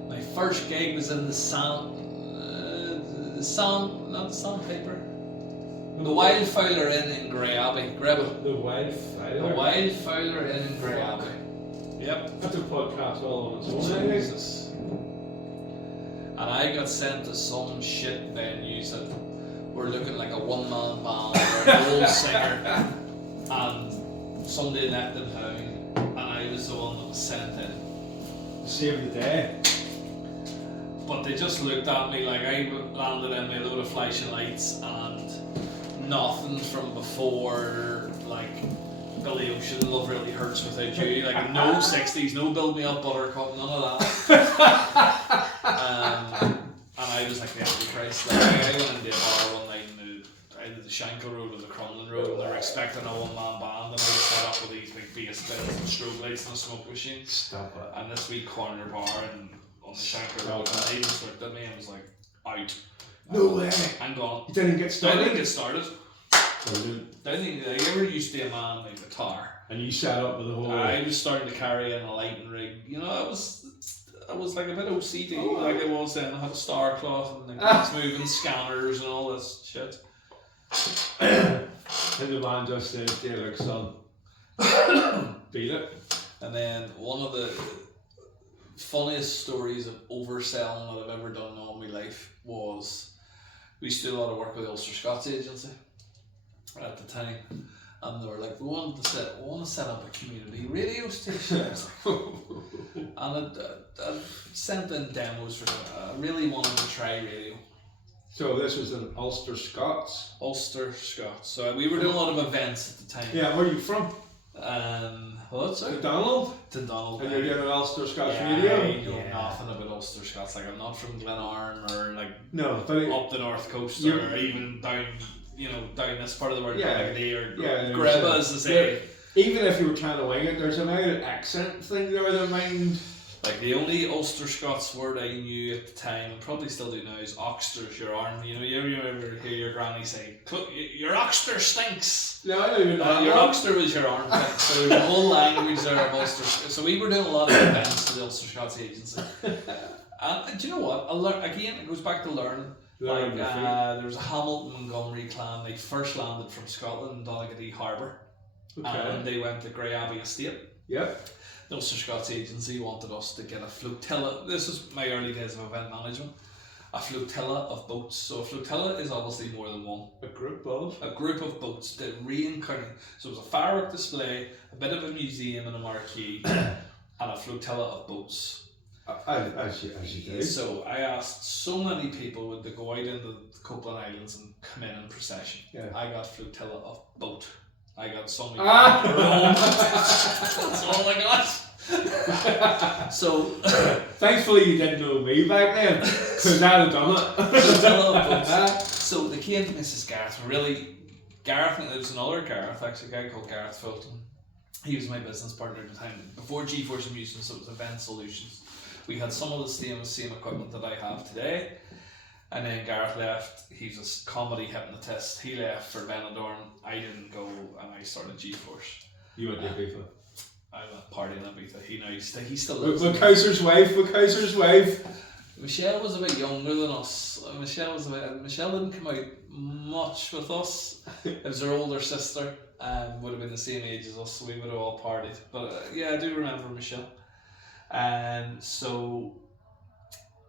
My first gig was in the Sandpaper. The Wildfowler Inn in Grey Abbey. The Wildfowler? The Wildfowler Inn in Grey Abbey. Yep. That's a podcast all on its own. Jesus. And I got sent to some shit venues that were looking like a one-man band or an old singer, and somebody left in town, and I was the one that was sent in. Save the day. But they just looked at me like I landed in with a load of flashing lights and nothing from before, like Billy Ocean, Love Really Hurts Without You, like no 60s, no Build Me Up Buttercup, none of that. And I was like the Antichrist. Like, I went into a bar one night in either the Shankill Road or the Crumlin Road, and they were expecting a one-man band, and I was set up with these big bass beds and strobe lights and a smoke machine. Stop it. And this wee corner bar and on the Shankill Road, and they just looked at me and was like, out. No way. I'm gone. You didn't get started? I didn't get started. Brilliant. I think I ever used to be a man with a guitar. And you set up with the whole... I was starting to carry in a lighting rig. You know, I was like a bit OCD, like I was then. I had a star cloth and like moving scanners and all this shit. And the man just said, "Dear, look, son, beat it." And then one of the funniest stories of overselling that I've ever done in all my life was we used to do a lot of work with the Ulster Scots Agency at the time, and they were like, we want to set up a community radio station. And I sent in demos for I really wanted to try radio, So this was in Ulster, Scots. Ulster, Scots. So we were doing a lot of events at the time. Yeah, where are you from? What's it? Donald? To Donald. And you're doing an Ulster, Scots yeah, radio? I know nothing about Ulster, Scots. Like, I'm not from Glenarm or like No, but up the north coast or even down, down this part of the world. Yeah, like they or yeah, Greba, as they say. Even if you were trying to wing it, there's an accent thing there that mind. Like the only Ulster Scots word I knew at the time, and probably still do now, is Oxter's your arm. You ever hear your granny say, "Your Oxter stinks." No, I don't even know. Your Oxter was your armpit. So there's a whole language there of Ulster. So we were doing a lot of events for the Ulster Scots Agency. And do you know what? Again, it goes back to learning. Like there was a Hamilton Montgomery clan. They first landed from Scotland in Donaghadee Harbour, and they went to Grey Abbey Estate. Yep. The Ulster Scots Agency wanted us to get a flotilla. This is my early days of event management. A flotilla of boats. So a flotilla is obviously more than one. A group of boats that reincarnate. So it was a firework display, a bit of a museum and a marquee, and a flotilla of boats. As you do. So I asked so many people would they go out into the Copeland Islands and come in procession. Yeah. I got flotilla of boat. I got so many. That's all I got. So thankfully you didn't know me back then, because I'd have done it. So they came to Mrs. Gareth. Gareth. There was another Gareth, actually, a guy called Gareth Fulton. He was my business partner at the time. Before GeForce Amusements, so it was Event Solutions. We had some of the same equipment that I have today. And then Gareth left. He's a comedy hypnotist. He left for Benidorm. I didn't go, and I started GeForce. You went to Ibiza. I went partying in Ibiza. He still lives. With Kaiser's wife. Michelle was a bit younger than us. Michelle didn't come out much with us. It was her older sister. Would have been the same age as us, so we would have all partied. But yeah, I do remember Michelle. So.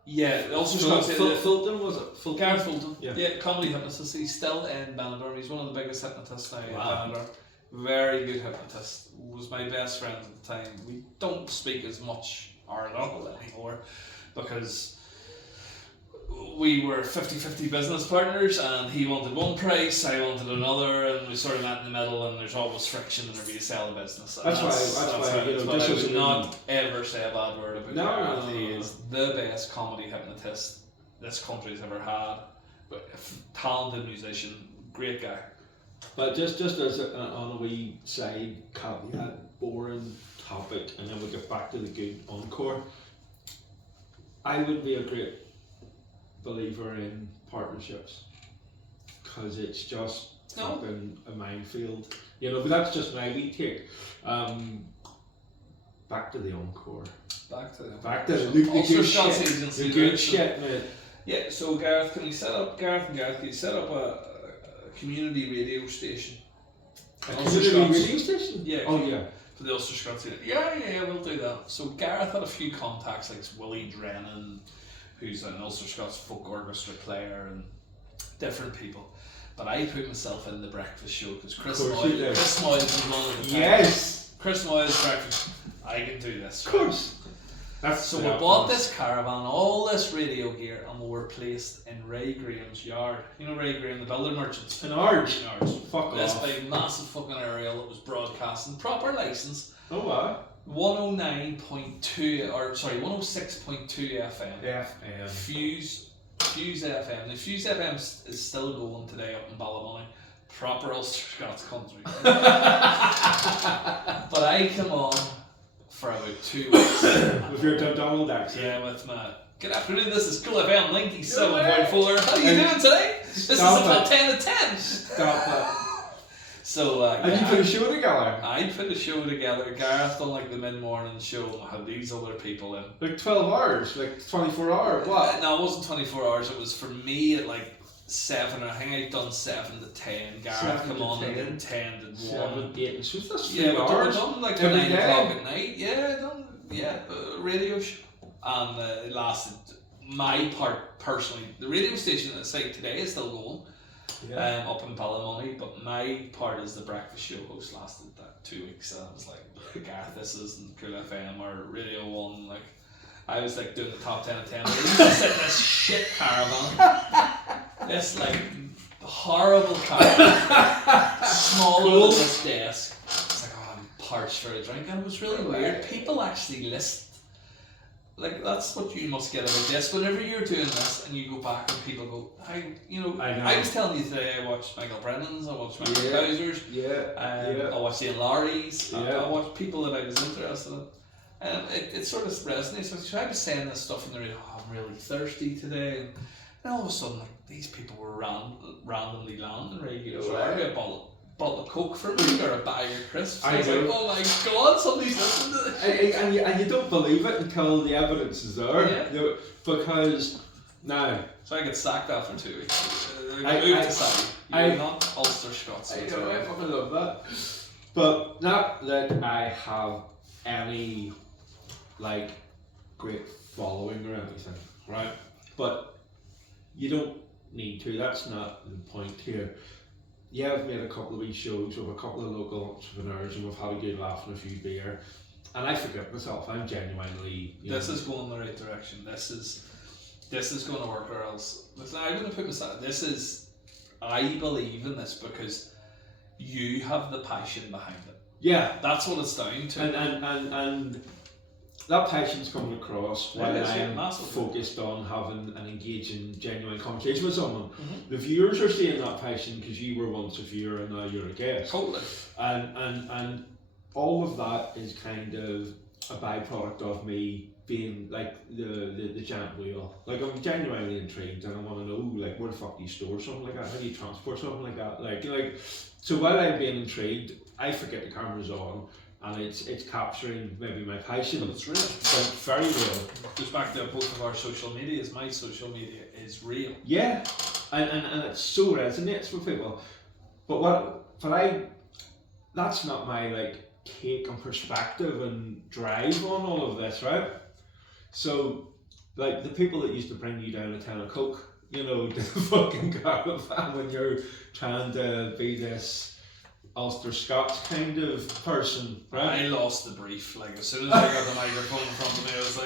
Yeah, also Fulton was it? Fulton? Gareth Fulton. Yeah, comedy hypnotist. He's still in Banter. He's one of the biggest hypnotists now in Banter. Very good hypnotist. Was my best friend at the time. We don't speak as much or at all anymore because we were 50-50 business partners, and he wanted one price, I wanted another, and we sort of met in the middle, and there's always friction whenever you sell a business. That's why I would not ever say a bad word about Gareth. No. He is the best comedy hypnotist this country's ever had. Talented musician, great guy. But just as on a wee side caveat, boring topic, and then we'll get back to the good encore. I would be a great believer in partnerships because it's just fucking a minefield, but that's just my wee take. Back to the encore. Back to the good shit, mate. Yeah, so Gareth and Gareth, can you set up a community radio station? A community radio station? Yeah. Oh yeah. For the Ulster Scots. Yeah, we'll do that. So Gareth had a few contacts like Willie Drennan, who's an Ulster Scots folk orchestra player, and different people. But I put myself in the breakfast show because Chris Moyle was on at the time. Yes! Chris Moyle's breakfast. I can do this. Of course. So we bought this caravan, all this radio gear, and we were placed in Ray Graham's yard. You know Ray Graham, the builder merchants? In Arge? Fuck this off. This big, massive fucking aerial that was broadcasting, proper licence. Oh wow. 106.2 FM. FM. Fuse FM. The Fuse FM is still going today up in Ballymoney. Proper Ulster Scots country. But I come on for about 2 weeks. With your Donald accent. Yeah, with my good afternoon, this is Cool FM 97.4. How are you doing today? This is about 10 to 10. Stop that. So, and you put a show together? I put a show together. Gareth done like the mid-morning show and had these other people in. Like 12 hours? Like 24 hours? What? No, it wasn't 24 hours. It was for me at like 7. I think I'd done 7 to 10. Gareth come on and then 10 to 1. 7, 8. So that's 3 hours. hours. We done like 9 o'clock at night. Yeah, done. Yeah, radio show. And it lasted, my part personally, the radio station that's like today is still going. Yeah. Up in Ballymoney, but my part as the breakfast show host lasted that 2 weeks. And I was like, Gareth, this isn't Cool FM or Radio 1. Like, I was like doing the top 10 of 10. We used to sit in this shit caravan. this like horrible car, smaller than this desk. It's like, oh, I'm parched for a drink, and it was really weird. People actually list. Like, that's what you must get out of this. Whenever you're doing this and you go back and people go, I was telling you today I watched Michael Brennan's, I watched Michael Bowser's, I watched Ian Larry's, I watched people that I was interested in. And it sort of resonates. So I was saying this stuff and they're like, oh, I'm really thirsty today. And all of a sudden, like, these people were randomly landing radio. So I got a bottle of Coke for me or a bag of crisps. I was like, oh my god, somebody's listening to this. And you don't believe it until the evidence is there. Yeah. Because now. So I get sacked after 2 weeks. I moved to Surrey. You're not Ulster Scots. I fucking love that. But not that I have any like great following or anything, right? But you don't need to. That's not the point here. Yeah, I've made a couple of wee shows with a couple of local entrepreneurs and we've had a good laugh and a few beer. And I forget myself, I'm genuinely... This is going the right direction. This is going to work, or else... Listen, I'm going to put myself... I believe in this because you have the passion behind it. Yeah. That's what it's down to. And that passion's coming across while I'm massively focused on having an engaging, genuine conversation with someone. Mm-hmm. The viewers are seeing that passion because you were once a viewer and now you're a guest. Totally. And all of that is kind of a byproduct of me being like the giant wheel. Like, I'm genuinely intrigued and I want to know, like, where the fuck do you store something like that? How do you transport something like that? Like so while I'm being intrigued, I forget the camera's on. And it's capturing maybe my passion. But it's real. But very real. It goes back to both of our social medias. My social media is real. Yeah. And it so resonates with people. But that's not my like take and perspective and drive on all of this, right? So like the people that used to bring you down a tin of Coke, you know, to the fucking caravan when you're trying to be this Ulster Scots kind of person, right? I lost the brief. Like, as soon as I got the microphone in front of me, I was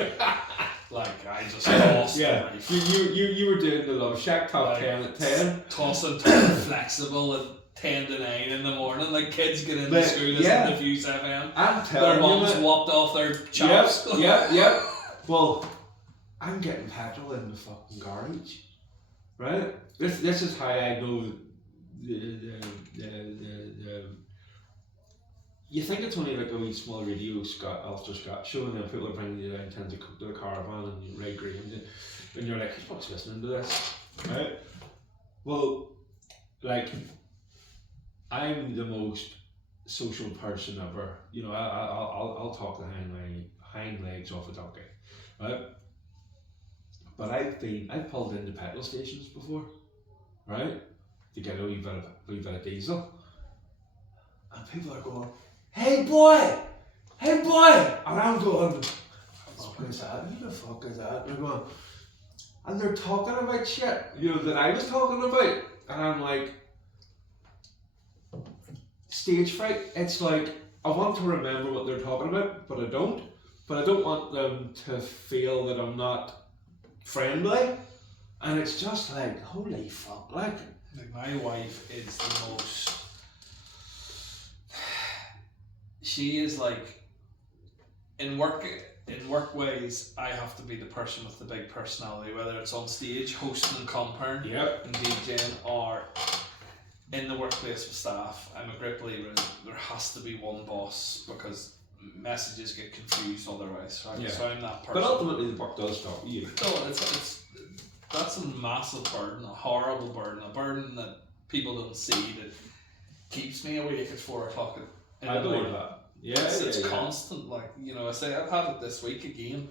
like, I just lost the brief. You were doing the Love Shack top 10 at 10. Tossing flexible at 10 to 9 in the morning. Like, kids get into school listening to Fuse FM. I'm telling their moms whopped off their chops. Yep. Well, I'm getting petrol in the fucking garage, right? This is how I know the you think it's only like a wee small radio Ulster Scott show, and then people are bringing you down tens of Coke to the caravan and you Ray Graham, and you're like, who the fuck's listening to this, right? Well, like, I'm the most social person ever. You know, I'll talk the hind legs off a donkey, right? But I've pulled into petrol stations before, right? To get a wee bit of diesel. And people are going, hey boy! And I'm going, what the fuck is that? Who the fuck is that? And they're talking about shit, you know, that I was talking about. And I'm like, stage fright. It's like, I want to remember what they're talking about, but I don't. But I don't want them to feel that I'm not friendly. And it's just like, holy fuck, like my wife is the most. She is like, in work ways, I have to be the person with the big personality, whether it's on stage hosting and compering and DJing, or in the workplace with staff. I'm a great believer in there has to be one boss because messages get confused otherwise, right? So I'm that person. But ultimately the work does stop with you. No, that's a massive burden, a horrible burden, a burden that people don't see, that keeps me awake at 4 o'clock in the morning. That. It's constant, like, you know, I say I've had it this week again.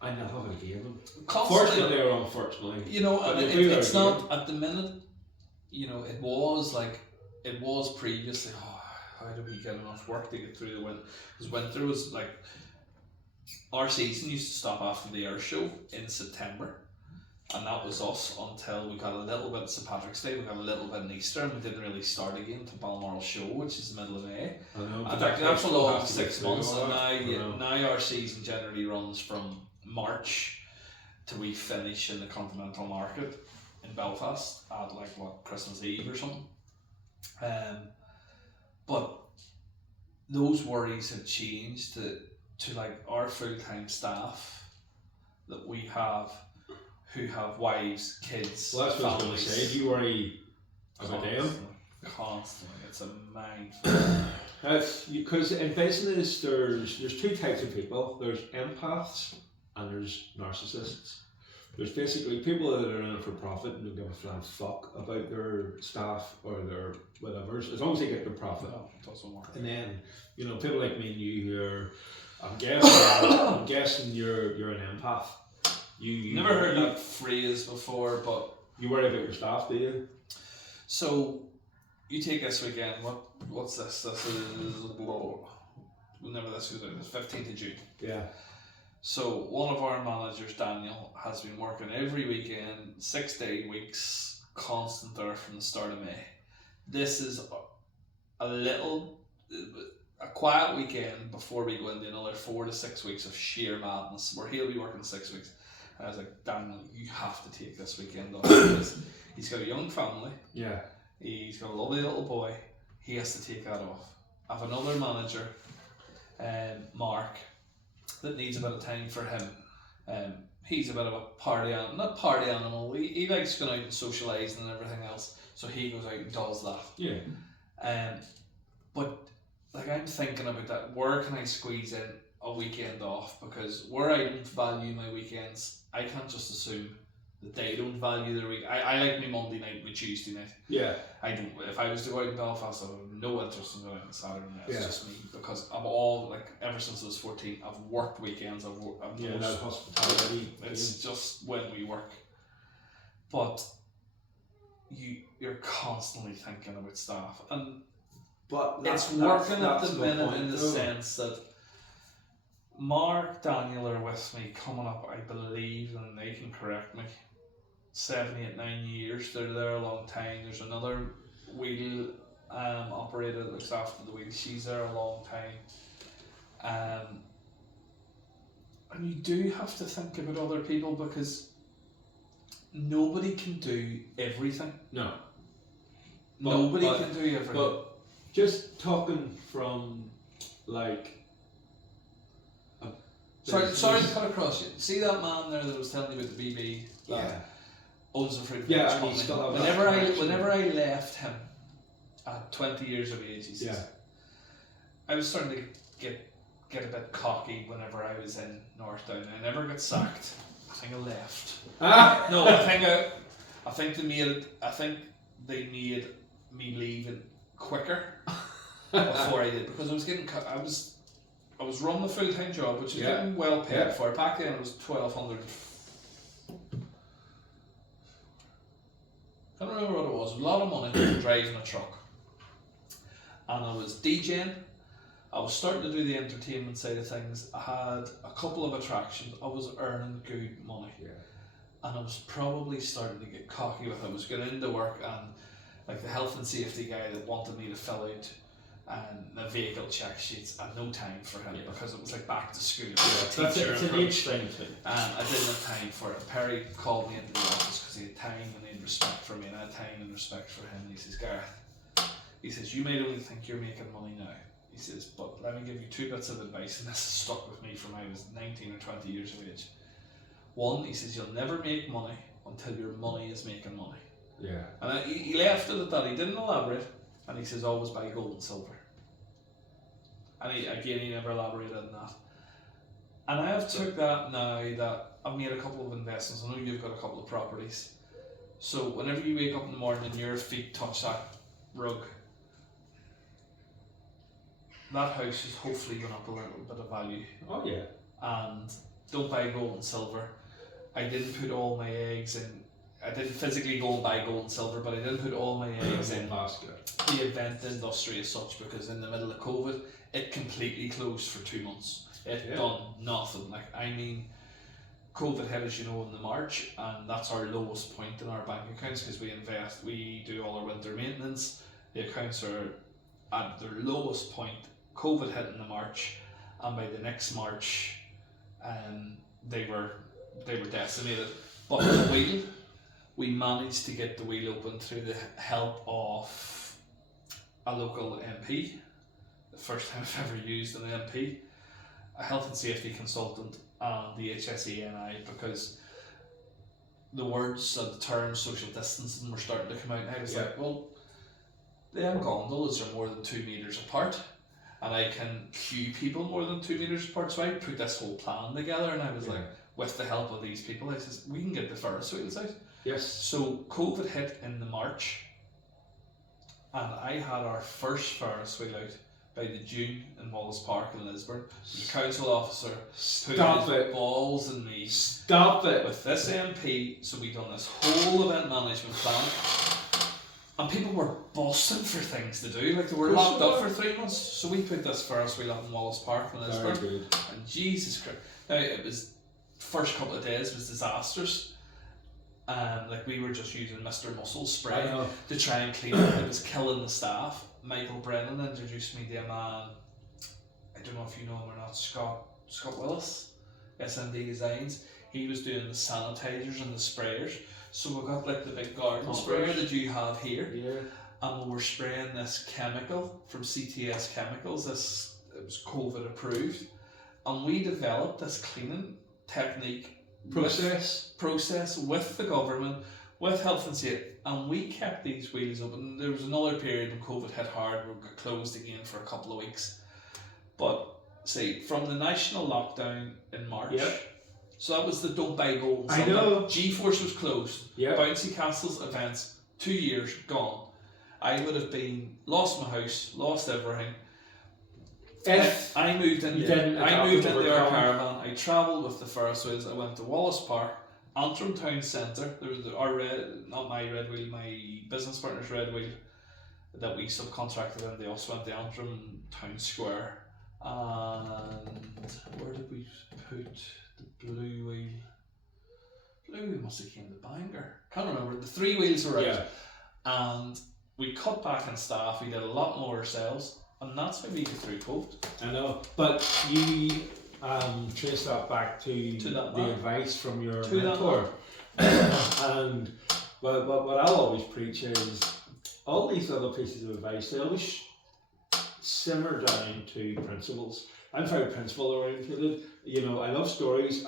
I know have it again. Constantly, fortunately or unfortunately. You know, and it's not, at the minute, you know, it was previously, how do we get enough work to get through the winter? Because winter was like, our season used to stop after the air show in September, and that was us until we got a little bit of St Patrick's Day, we got a little bit in Easter, and we didn't really start again until Balmoral Show, which is the middle of May. I know, and that's a long 6 months, and now our season generally runs from March till we finish in the Continental Market in Belfast at like what, Christmas Eve or something. But those worries have changed to like our full-time staff that we have, who have wives, kids, Well, that's what I was families. going to say. Do you worry about them? Constantly. It's a mindful. That's because in business there's two types of people. There's empaths and there's narcissists. There's basically people that are in it for profit and don't give a flying fuck about their staff or their whatever, as long as they get their profit. No, it doesn't work. And then, you know, people like me and you who are, I'm guessing you're an empath. You Never heard that phrase before, but you worry about your staff, do you? so you take this weekend. What's this? This is whenever this goes out. It's 15th of June. Yeah. So one of our managers, Daniel, has been working every weekend, 6-day weeks, constant there from the start of May. This is a quiet weekend before we go into another 4 to 6 weeks of sheer madness, where he'll be working 6 weeks. And I was like, Daniel, you have to take this weekend off, because he's got a young family. Yeah. He's got a lovely little boy. He has to take that off. I have another manager, Mark, that needs a bit of time for him. He's a bit of a not party animal. He likes going out and socialising and everything else, so he goes out and does that. Yeah. But like, I'm thinking about that. Where can I squeeze in a weekend off? Because where I don't value my weekends, I can't just assume that they don't value their week. I like my Monday night, my Tuesday night. Yeah. I don't. If I was to go out in Belfast, I would have no interest in going out on Saturday night. It's Yeah. just me, because I'm all like, ever since I was 14, I've worked weekends. Yeah, that hospitality. It's just when we work. But you're constantly thinking about staff, and But it's working at the minute in the sense that Mark, Daniel are with me coming up, I believe, and they can correct me, 7, 8, 9 years. They're there a long time. There's another wheel operator that looks after the wheel. She's there a long time. And you do have to think about other people, because nobody can do everything. No. Nobody can do everything. But just talking from like. Sorry to cut across you. See that man there that was telling you about the BB? Yeah. Owns a fruit Yeah, company. and he still have that whenever connection. I left him at 20 years of age, he says, Yeah. I was starting to get a bit cocky whenever I was in Northdown. I never got sacked. I think I left. No, I think they made me leaving quicker before I did, because I was getting I was running a full-time job, which is getting well paid for. Back then it was 1,200. I don't remember what it was. A lot of money driving a truck. And I was DJing. I was starting to do the entertainment side of things. I had a couple of attractions. I was earning good money. Yeah. And I was probably starting to get cocky with it. I was going into work, and like the health and safety guy that wanted me to fill out the vehicle check sheets, I had no time for him, because it was like back to school. It's an age thing too. And I didn't have time for it. Perry called me into the office because he had time and he had respect for me, and I had time and respect for him. And he says, Gareth, he says, you might only think you're making money now. He says, but let me give you 2 bits of advice, and this has stuck with me from when I was 19 or 20 years of age. One, he says, you'll never make money until your money is making money. Yeah. And he left it at that. He didn't elaborate, and he says, always buy gold and silver. And he never elaborated on that. And I have took that now that I've made a couple of investments. I know you've got a couple of properties. So whenever you wake up in the morning and your feet touch that rug, that house has hopefully gone up a little bit of value. Oh yeah. And don't buy gold and silver. I didn't put all my eggs in. I didn't physically go and buy gold and silver, but I didn't put all my eggs in the event industry as such, because in the middle of COVID, it completely closed for 2 months. It done nothing. Like, I mean, COVID hit, as you know, in the March, and that's our lowest point in our bank accounts, because we do all our winter maintenance. The accounts are at their lowest point. COVID hit in the March, and by the next March, they were they were decimated. But the wheel, we managed to get the wheel open through the help of a local MP. The first time I've ever used an MP, a health and safety consultant, and the HSENI, because the words and the term social distancing were starting to come out, and I was like, well, them gondolas are more than 2 meters apart, and I can queue people more than 2 meters apart, so I put this whole plan together, and I was like, with the help of these people, I says, we can get the Ferris wheels out. Yes. So COVID hit in the March, and I had our first Ferris wheel out by the June in Wallace Park in Lisburn. The council officer put his balls in me. Stop it! With this MP, so we done this whole event management plan, and people were busting for things to do. Like, they were locked up for 3 months. So we put this Ferris wheel up in Wallace Park in Lisburn, and Jesus Christ! Now, it was first couple of days was disastrous. Like, we were just using Mr. Muscle spray to try and clean it. It was killing the staff. Michael Brennan introduced me to a man, I don't know if you know him or not, Scott Willis, SMD Designs. He was doing the sanitizers and the sprayers. So we got like the big garden sprayer that you have here, and we were spraying this chemical from CTS Chemicals. It was COVID approved, and we developed this cleaning technique process with the government, with health and safety, and we kept these wheels open. There was another period when COVID hit hard, we got closed again for a couple of weeks. But see, from the national lockdown in March, so that was the Don't Buy Gold. I know. G-Force was closed. Bouncy Castles events, 2 years gone. I would have lost my house, lost everything. If I moved into our caravan, I travelled with the Ferris wheels. I went to Wallace Park, Antrim Town Centre. There was not my red wheel, my business partner's red wheel that we subcontracted, and they also went to Antrim Town Square. And where did we put the blue wheel? Blue wheel must have came to Bangor. Can't remember. The 3 wheels were out, and we cut back on staff. We did a lot more ourselves. And that's how we get through COVID. I know, but you trace that back to the advice from your mentor. And what I'll always preach is all these other pieces of advice, they always simmer down to principles. I'm very principle oriented. You know, I love stories.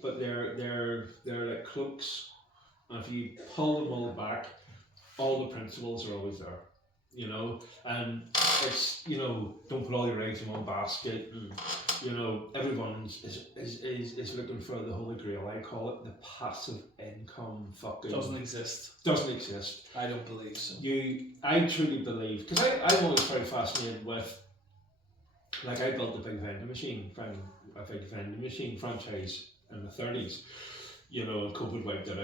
But they're like cloaks, and if you pull them all back, all the principles are always there. You know, and it's, you know, don't put all your eggs in one basket, and, you know, everyone is looking for the holy grail. I call it the passive income fucking doesn't exist. I don't believe so. I truly believe, because I'm always very fascinated with, like, I built a big vending machine franchise in the 30s, you know, and COVID wiped it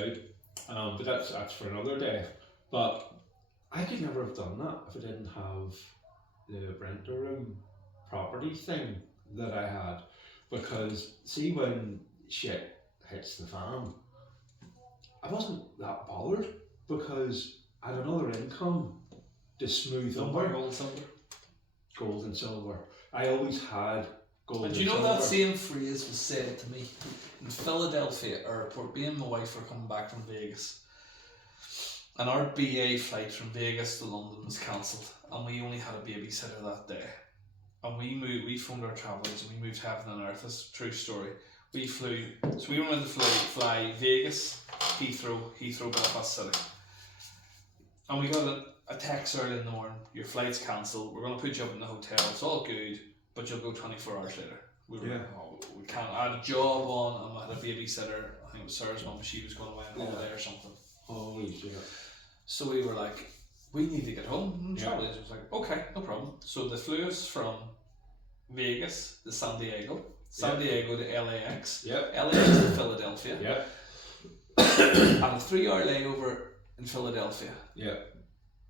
out, but that's for another day. But I could never have done that if I didn't have the renter room property thing that I had. Because see, when shit hits the fan, I wasn't that bothered because I had another income to smooth over. Gold and silver. I always had gold and silver. And do you know that same phrase was said to me in Philadelphia airport? Me and my wife were coming back from Vegas. And our BA flight from Vegas to London was cancelled, and we only had a babysitter that day. And we phoned our travel agent, we moved heaven and earth. This is a true story. We flew, so we were going to fly Vegas, Heathrow, Belfast City. And we got a text early in the morning, your flight's cancelled, we're going to put you up in the hotel, it's all good, but you'll go 24 hours later. We can't. I had a job on, and I had a babysitter, I think it was Sarah's mum, she was going away on holiday or something. Holy shit. So we were like, we need to get home. And travel agent was like, okay, no problem. So they flew us from Vegas to San Diego to LAX, LAX to Philadelphia, and a 3-hour layover in Philadelphia.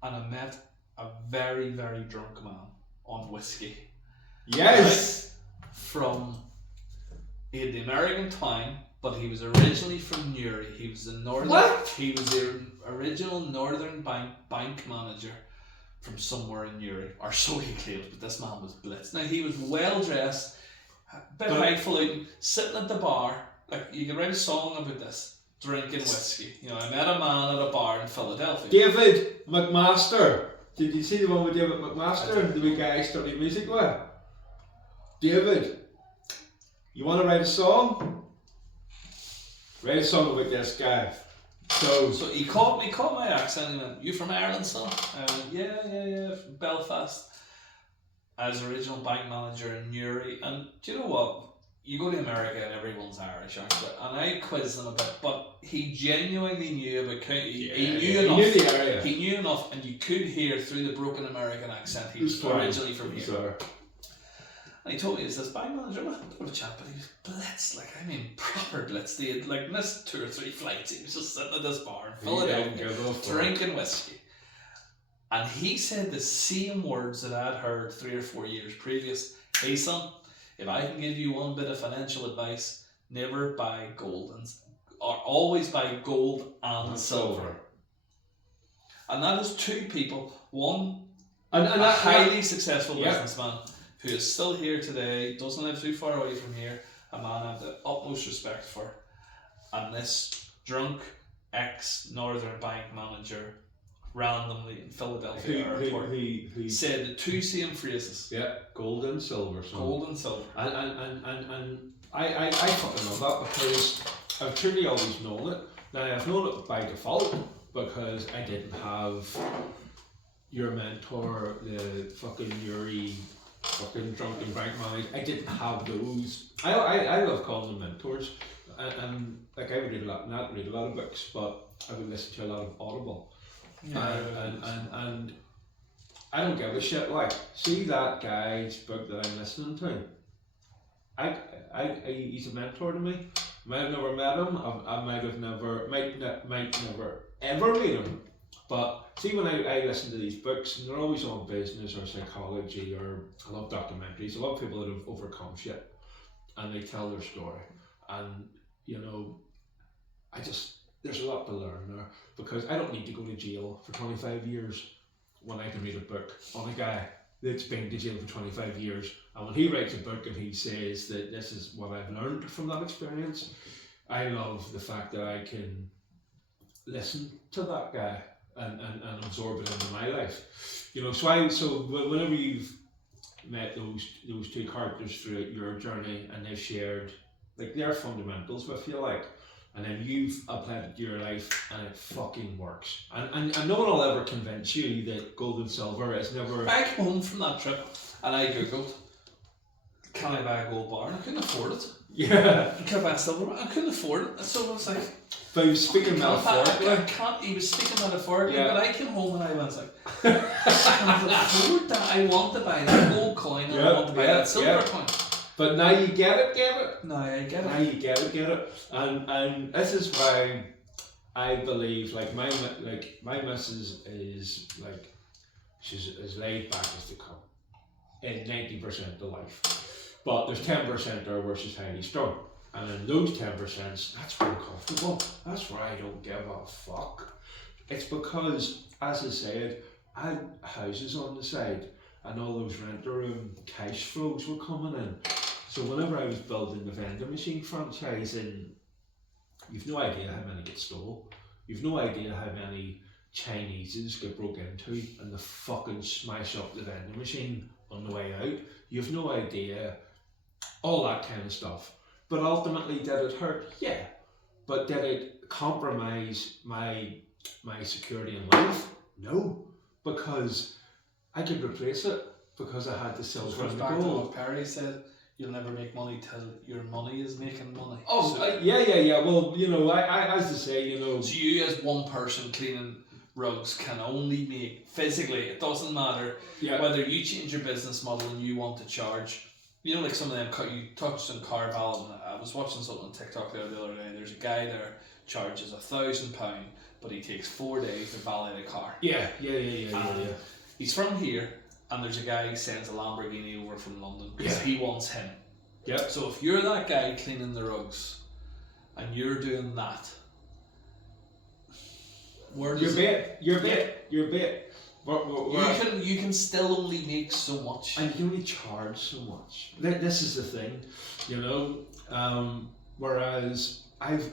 And I met a very, very drunk man on whiskey. Yes! Right? He had the American twang, but he was originally from Newry. He was the original Northern bank manager from somewhere in Newry, or so he claimed. But this man was blitzed. Now he was well dressed, bit highfalutin, sitting at the bar. you could write a song about this. Drinking whiskey. You know, I met a man at a bar in Philadelphia. David McMaster. Did you see the one with David McMaster? The wee guy I studied music with? David, you want to write a song? Write a song about this guy. So he caught my accent and he went, "You from Ireland, son?" I went, yeah, from Belfast. I was original bank manager in Newry, and do you know what? You go to America and everyone's Irish, aren't they? And I quizzed him a bit, but he genuinely knew about county. He knew enough. He knew the area. He knew enough, and you could hear through the broken American accent he was originally from here. Sorry. And he told me, he says, bank manager, I'm a bit of a chap, but he was blitzed, like, I mean, proper blitzed. He had, like, missed 2 or 3 flights. He was just sitting at this bar in Philadelphia, drinking whiskey. And he said the same words that I'd heard 3 or 4 years previous. Hey, son, if I can give you one bit of financial advice, never buy gold, or always buy gold and silver. And that is 2 people. One, a highly successful businessman, who is still here today, doesn't live too far away from here, a man I have the utmost respect for, and this drunk ex-Northern Bank manager randomly in Philadelphia airport who said the 2 same phrases. Yeah, gold and silver. So. Gold and silver. And I fucking love that, because I've truly always known it. Now, I've known it by default because I didn't have your mentor, the fucking Yuri, fucking drunken bank manager. I didn't have those. I love calling them mentors, and like I would not read a lot of books, but I would listen to a lot of Audible. Yeah, and I don't give a shit. Like, see that guy's book that I'm listening to. He's a mentor to me. Might have never met him. I might never ever meet him. But see, when I listen to these books, and they're always on business or psychology, or I love documentaries. I love people that have overcome shit, and they tell their story. And you know, there's a lot to learn there, because I don't need to go to jail for 25 years when I can read a book on a guy that's been to jail for 25 years, and when he writes a book and he says that this is what I've learned from that experience. I love the fact that I can listen to that guy and absorb it into my life. You know, so whenever you've met those 2 characters throughout your journey, and they've shared like their fundamentals with you, like, and then you've applied it to your life and it fucking works. And no one will ever convince you that gold and silver is never... I came home from that trip and I googled, can I buy a gold bar? And I couldn't afford it. Yeah. Can I buy a silver bar? I couldn't afford it. So I was like... But he was speaking metaphorically. He was speaking metaphorically, yeah. But I came home and I was like, I can afford that. I want to buy that gold coin and I want to buy that silver coin. But now you get it. Now I get it. Now you get it. And this is why I believe, like my missus is like, she's as laid back as they come in 90% of life. But there's 10% there where she's highly strung. And in those 10%, that's where I'm comfortable. That's where I don't give a fuck. It's because, as I said, I had houses on the side, and all those rent-a-room cash flows were coming in. So whenever I was building the vending machine franchise, and you've no idea how many get stole. You've no idea how many Chineses get broke into and they fucking smash up the vending machine on the way out. You've no idea, all that kind of stuff. But ultimately, did it hurt? Yeah. But did it compromise my security in life? No. Because I could replace it, because I had the silver and the gold. Back to what Perry said, you'll never make money till your money is making money. Oh, so, yeah. Well, you know, I as I say, you know. So you as one person cleaning rugs can only make, physically, it doesn't matter whether you change your business model and you want to charge. You know, like some of them, you touched on Carval, and I was watching something on TikTok there the other day. There's a guy there charges £1,000, but he takes 4 days to valet a car. Yeah. He's from here, and there's a guy who sends a Lamborghini over from London because he wants him. Yeah. So if you're that guy cleaning the rugs, and you're doing that, where does You're bit. You can still only make so much, and you can only charge so much. This is the thing, you know. Whereas I've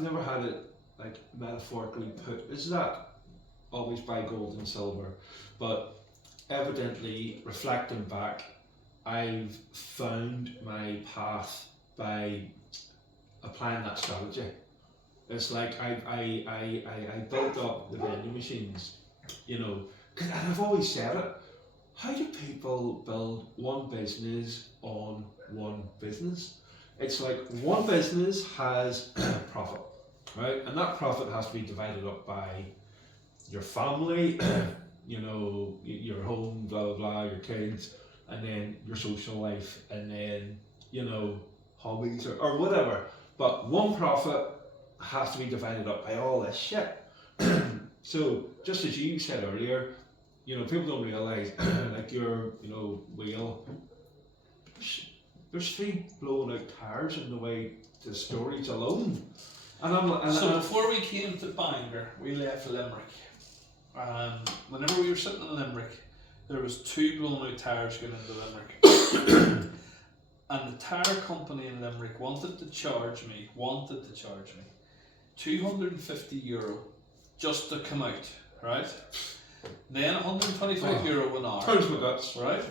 never had it like metaphorically put. Is that always buy gold and silver? But evidently, reflecting back, I've found my path by applying that strategy. It's like I built up the vending machines, you know, and I've always said it. How do people build one business on one business? It's like one business has profit, right? And that profit has to be divided up by your family, you know, your home, blah, blah, blah, your kids, and then your social life, and then, you know, hobbies or whatever. But one profit has to be divided up by all this shit. So, just as you said earlier, you know, people don't realise, like your, you know, wheel, there's 3 blown out tires in the way to storage alone. So before we came to Bangor, we left Limerick. Whenever we were sitting in Limerick, there was 2 blown out tires going into Limerick. And the tyre company in Limerick wanted to charge me €250 just to come out, right? Then €125 an hour. Turns my guts. Right?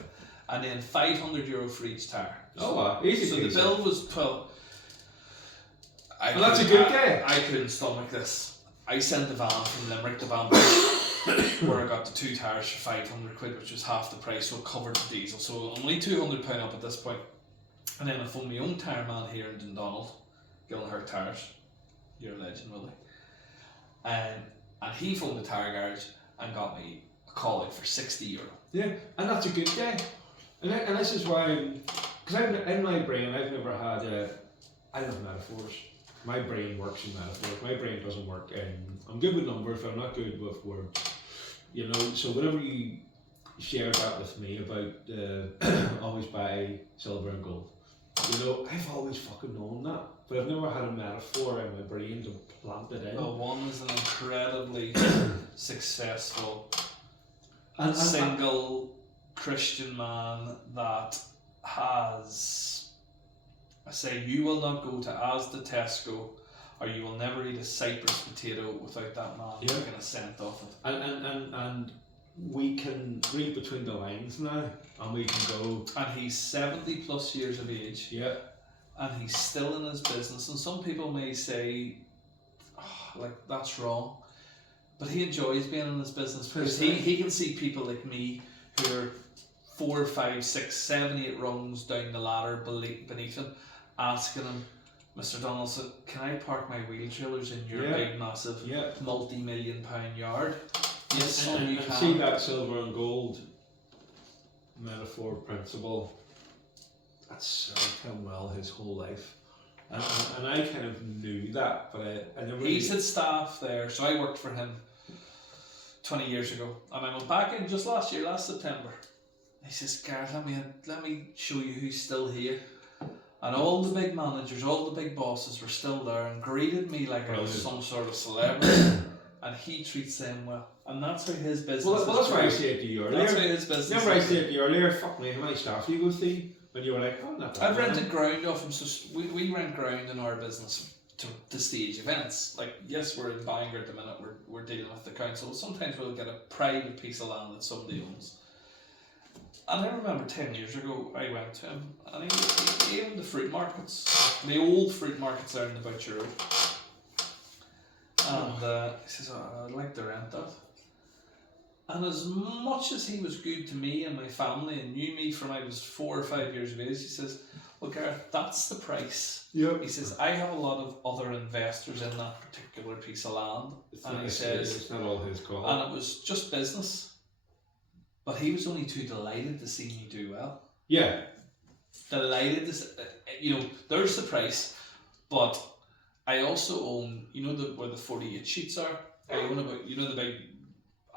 And then €500 for each tyre. Oh wow, easy. So the bill was 12. And that's a good day. I couldn't stomach this. I sent the van from Limerick to Banter, where I got the 2 tyres for £500, which was half the price, so it covered the diesel. So I'm only £200 up at this point. And then I phoned my own tyre man here in Dundonald, Gillenhurst Tyres. You're a legend, Willie. And he phoned the tyre garage and got me a call out for €60. Yeah, and that's a good day. And this is why, because in my brain, I've never had I love metaphors. My brain works in metaphors. My brain doesn't work in, I'm good with numbers, but I'm not good with words. You know, so whenever you shared that with me about always buy silver and gold, you know, I've always fucking known that, but I've never had a metaphor in my brain to plant it in. Well, one is an incredibly successful and single Christian man that has, I say, you will not go to Asda, Tesco, or you will never eat a Cypress potato without that man making a cent off it. And we can read between the lines now, and we can go. And he's 70 plus years of age. Yeah. And he's still in his business. And some people may say, like, that's wrong. But he enjoys being in his business because he can see people like me who are 4, 5, 6, 7, 8 rungs down the ladder beneath him, asking him, Mr. Donaldson, can I park my wheel trailers in your big, massive, multi-million-pound yard? Yes, son, you can. See that silver and gold metaphor principle. That's served him well his whole life. And I kind of knew that, but I never. He's had staff there, so I worked for him 20 years ago, and I went back in just last September. He says, Gareth, let me show you who's still here. And all the big managers, all the big bosses were still there and greeted me like I was some sort of celebrity. And he treats them well. And that's how his business well, that's why I said to you earlier. That's how his business Remember I said to you earlier, fuck me, how many staff do you go see? When you were like, oh, not that. I've rented ground off him, so we rent ground in our business to stage events. Like, yes, we're in Bangor at the minute, we're dealing with the council. Sometimes we'll get a private piece of land that somebody owns. And I remember 10 years ago, I went to him, and he owned the fruit markets, the old fruit markets there in the Butcher Road. And he says, I'd like to rent that. And as much as he was good to me and my family and knew me from I was 4 or 5 years of age, he says, well, Gareth, that's the price. Yep. He says, I have a lot of other investors in that particular piece of land. He says, it's not all his call. And it was just business. But he was only too delighted to see me do well. Yeah. Delighted to, there's the price, but I also own, where the 48 sheets are? I own about, the big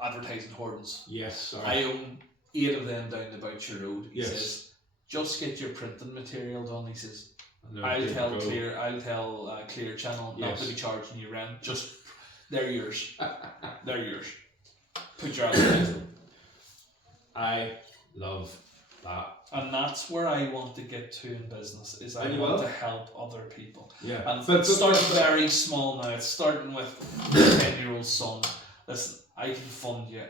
advertising hoardings. Yes, sorry. I own 8 of them down the Boucher Road. He yes. says, just get your printing material done. He says, no, I'll tell Clear Channel not to be charging you rent. Just, they're yours. They're yours. Put your advertising. I love that. And that's where I want to get to in business, is I And you want will. to help other people. Yeah. And But- it's starting but- very small now. It's starting with a 10-year-old son. Listen, I can fund you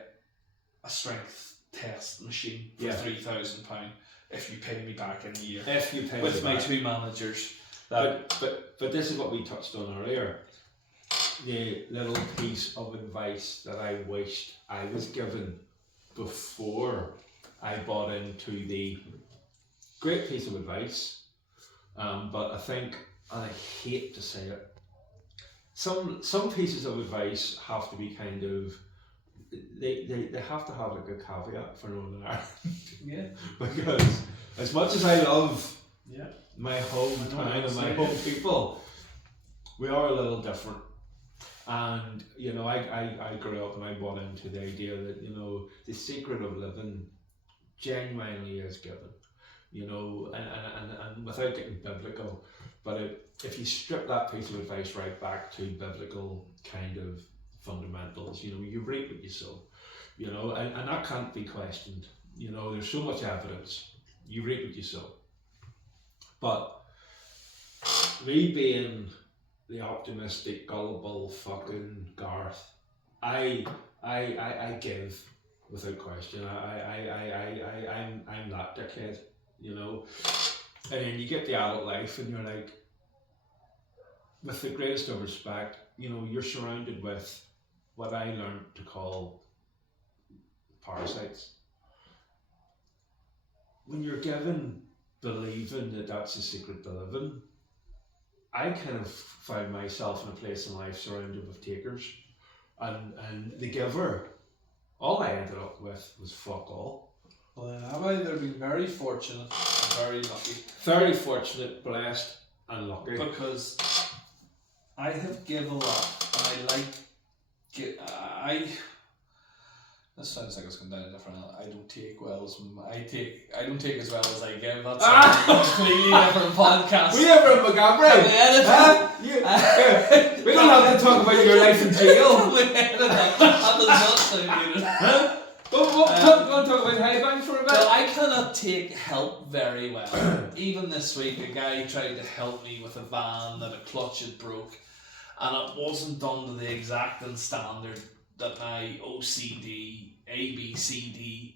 a strength test machine for Yeah. £3,000 if you pay me back in a year. If you pay With me my back. 2 managers. That But this is what we touched on earlier. The little piece of advice that I wished I was given before I bought into the great piece of advice. But I think, and I hate to say it, some pieces of advice have to be kind of, they have to have like a caveat for Northern Ireland. yeah. Because as much as I love Yeah. my hometown and my home people, we are a little different. And you know, I grew up and I bought into the idea that, you know, the secret of living genuinely is given, you know, and without getting biblical, but if you strip that piece of advice right back to biblical kind of fundamentals, you know, you reap what you sow, you know, and that can't be questioned. You know, there's so much evidence. You reap what you sow. But me being the optimistic, gullible fucking Gareth, I give without question. I'm that dickhead, you know. And then you get the adult life and you're like, with the greatest of respect, you know, you're surrounded with what I learned to call parasites. When you're given believing that that's the secret to living, I kind of found myself in a place in life surrounded with takers, and the giver, all I ended up with was fuck all. Well, then have I either been very fortunate and very lucky? Very fortunate, blessed, and lucky. Because I have give a lot, and this sounds like it's going down a different. I don't take well as I don't take as well as I give. That's a completely different podcast. We ever in McGabry? We don't have to talk about your life in jail. We edit that. That does not sound good. Huh? Want to talk about Highbank for a bit? Well, I cannot take help very well. Even this week, a guy tried to help me with a van that a clutch had broke, and it wasn't done to the exacting standard that my OCD, ABCD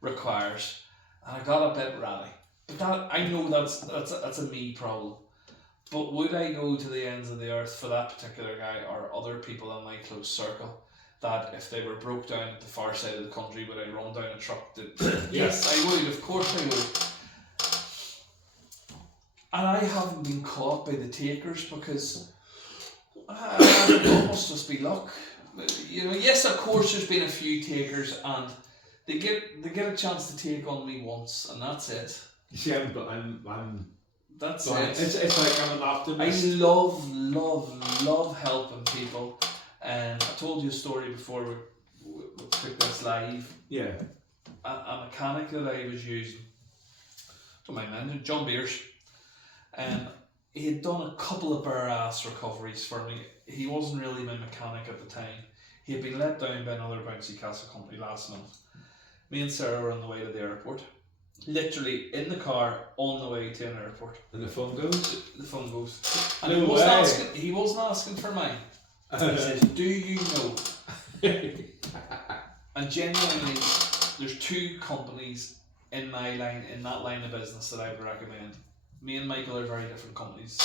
requires, and I got a bit ratty. But that, I know that's a me problem. But would I go to the ends of the earth for that particular guy or other people in my close circle? That if they were broke down at the far side of the country, would I run down a truck? Yes, I would. Of course I would. And I haven't been caught by the takers because it must just be luck. You know, yes, of course, there's been a few takers, and they get a chance to take on me once, and that's it. You see, I'm That's it. It's like I'm an I optimist. love helping people. And I told you a story before we took this live. Yeah. A mechanic that I was using, don't mind mentioning, John Beers, he had done a couple of bare ass recoveries for me. He wasn't really my mechanic at the time. He had been let down by another bouncy castle company last month. Me and Sarah were on the way to the airport. Literally in the car on the way to an airport. And the phone goes? The phone goes. And No he wasn't asking for mine. He says, do you know? And genuinely, there's 2 companies in that line of business that I would recommend. Me and Michael are very different companies.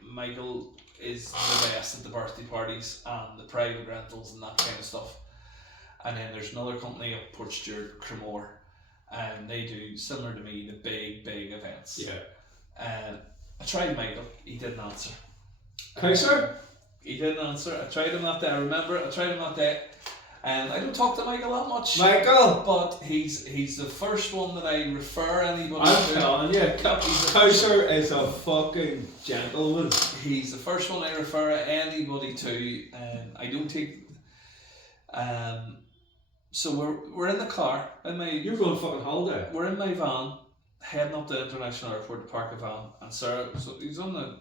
Michael is the best at the birthday parties and the private rentals and that kind of stuff. And then there's another company up Portstewart, Cremore, and they do, similar to me, the big events. Yeah. And I tried Michael, he didn't answer. Hi, sir. He didn't answer. I tried him that day. I remember I tried him that day. And I don't talk to Michael that much. Michael! But he's the first one that I refer anybody I'm to. telling you, Kaiser is a fucking gentleman. He's the first one I refer anybody to, and I don't take. So we're in the car. You're going fucking holiday. We're in my van, heading up to International Airport to park a van, and Sarah. So he's on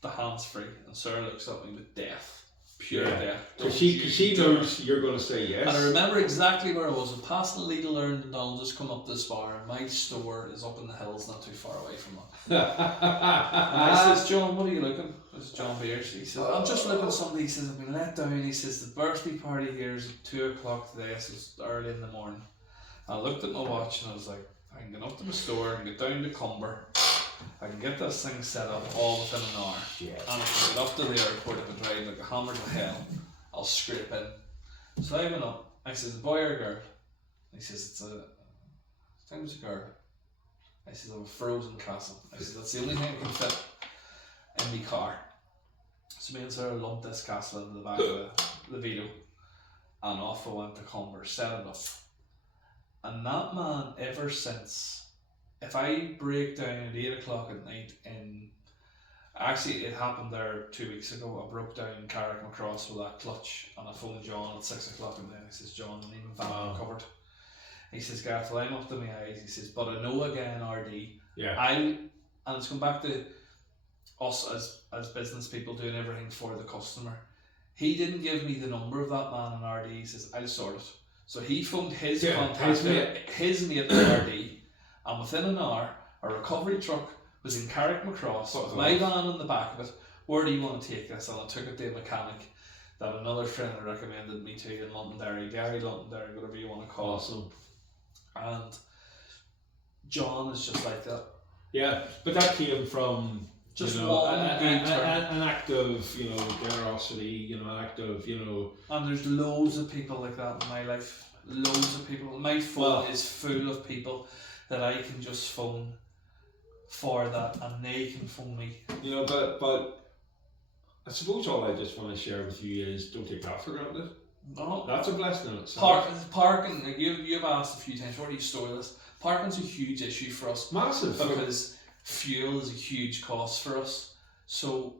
the hands free, and Sarah looks at me with death. pure death. Because she knows you're going to say yes. And I remember exactly where I was. I'm passing Lidl there and I'll just come up this bar, and my store is up in the hills, not too far away from that. And I says, John, what are you looking? This is John Beers. He says, I'm just looking at somebody. He says, I've been let down. He says, the birthday party here is at 2 o'clock today. So it's early in the morning. And I looked at my watch and I was like, I can get up to my store and get down to Cumber. I can get this thing set up all within an hour. Yeah. And if I get up to the airport, if I drive like a hammer to hell, I'll scrape in. So I went up. I says, a boy or a girl? He says, I think it was a girl. I says, I have a frozen castle. I says, that's the only thing I can fit in my car. So me and Sarah lumped this castle into the back of the Vito, and off I went to Cumber, set it up. And that man, ever since, if I break down at 8 o'clock at night actually it happened there 2 weeks ago, I broke down Carrick Macross with that clutch, and I phoned John at 6 o'clock at night. I says, John, I need my van recovered. He says, Gareth, well, I'm up to my eyes. He says, but I know again, RD, and it's come back to us as business people doing everything for the customer. He didn't give me the number of that man in RD. He says, I'll sort it. So he phoned his contact, his mate in RD, and within an hour, a recovery truck was in Carrick Macross, with my van in the back of it. Where do you want to take this? And I took it to a mechanic that another friend recommended me to in Londonderry, Gary Londonderry, whatever you want to call it. And John is just like that. Yeah, but that came from just an act of generosity, an act of And there's loads of people like that in my life. Loads of people. My phone is full of people that I can just phone for that, and they can phone me. But I suppose all I just want to share with you is don't take that for granted. No, that's a blessing in itself. Parking. Like you've asked a few times, where do you store this? Parking's a huge issue for us. Massive. Because fuel is a huge cost for us. So,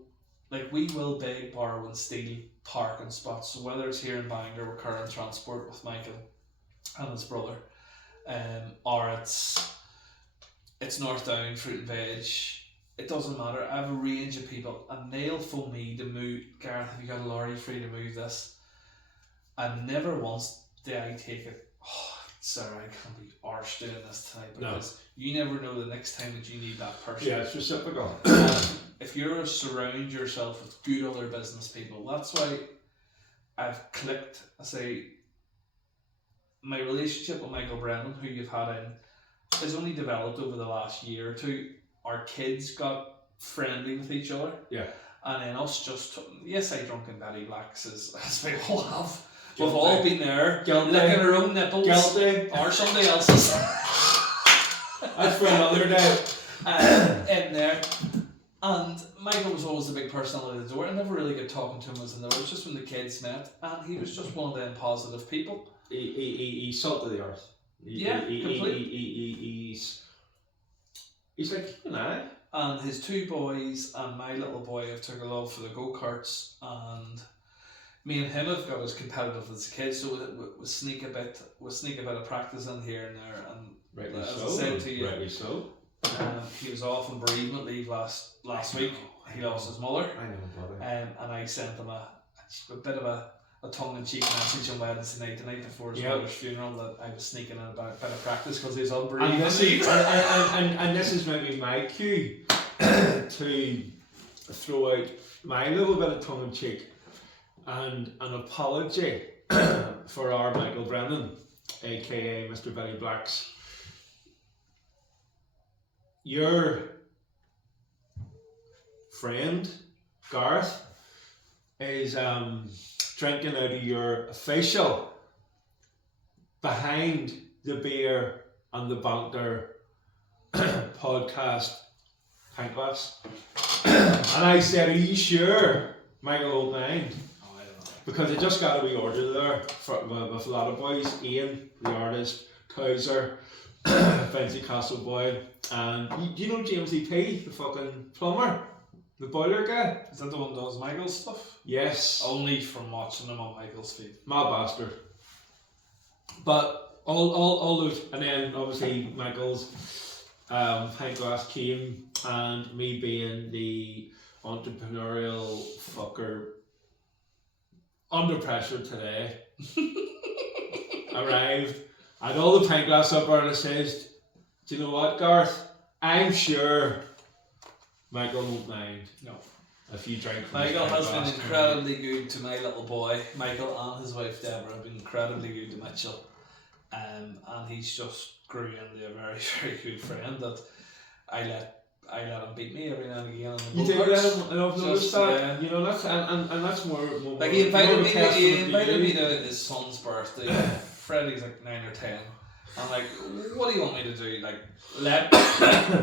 like, we will beg, borrow, and steal parking spots. So whether it's here in Bangor with current transport with Michael and his brother, or it's North Down, fruit and veg. It doesn't matter. I have a range of people, and they'll phone me to move. Gareth, have you got a lorry free to move this? And never once do I take it, sir, I can't be arse doing this tonight, because you never know the next time that you need that person. Yeah, it's reciprocal. If you're surround yourself with good other business people, that's why I've clicked. I say, my relationship with Michael Brennan, who you've had in, has only developed over the last year or two. Our kids got friendly with each other. Yeah. And then us just, yes, I drunk in Betty Blacks as we all have. We've all been there, licking our own nipples. Guilty. Or somebody else's. That's for another day. In there. And Michael was always the big personality at the door. I never really got talking to him as in there. It was just when the kids met. And he was just one of them positive people. He's salt of the earth. Completely. He's like you and I. And his two boys and my little boy have took a love for the go-karts, and me and him have got as competitive as kids, so we sneak a bit of practice in here and there, and rightly as so. I said to you, rightly so. He was off on bereavement leave last week. He lost his mother. I know, brother. And I sent him a bit of a tongue-in-cheek message on Wednesday night, the night before his mother's funeral, that I was sneaking in a bit of practice because he was on bereavement leave. And this is maybe my cue to throw out my little bit of tongue-in-cheek and an apology for our Michael Brennan, aka Mr. Betty Blacks. Your friend Gareth is drinking out of your official Behind the Beer and the Banter podcast pint glass. And I said, are you sure Michael won't mind? Oh, I don't know. Because I just got a wee order there with a lot of boys. Ian, the artist, Kaiser, Fancy Castle Boy, and you know James E.P., the fucking plumber, the boiler guy? Is that the one that does Michael's stuff? Yes. Only from watching him on Michael's feed. Mad bastard. But all those, and then obviously Michael's pint glass came, and me being the entrepreneurial fucker under pressure today. Arrived. I had all the pint glass up there and it says, do you know what, Garth? I'm sure Michael won't mind. No. If you drink from Michael his pint has been glass incredibly good to my little boy. Michael and his wife Deborah have been incredibly good to Mitchell. And he's just grew into a very, very good friend that I let him beat me every now and again on the You do boat that, course. and I've noticed that. Yeah. You know, that's and that's more Like he invited me to to his son's birthday. Freddie's like 9 or 10. I'm like, what do you want me to do? Like, let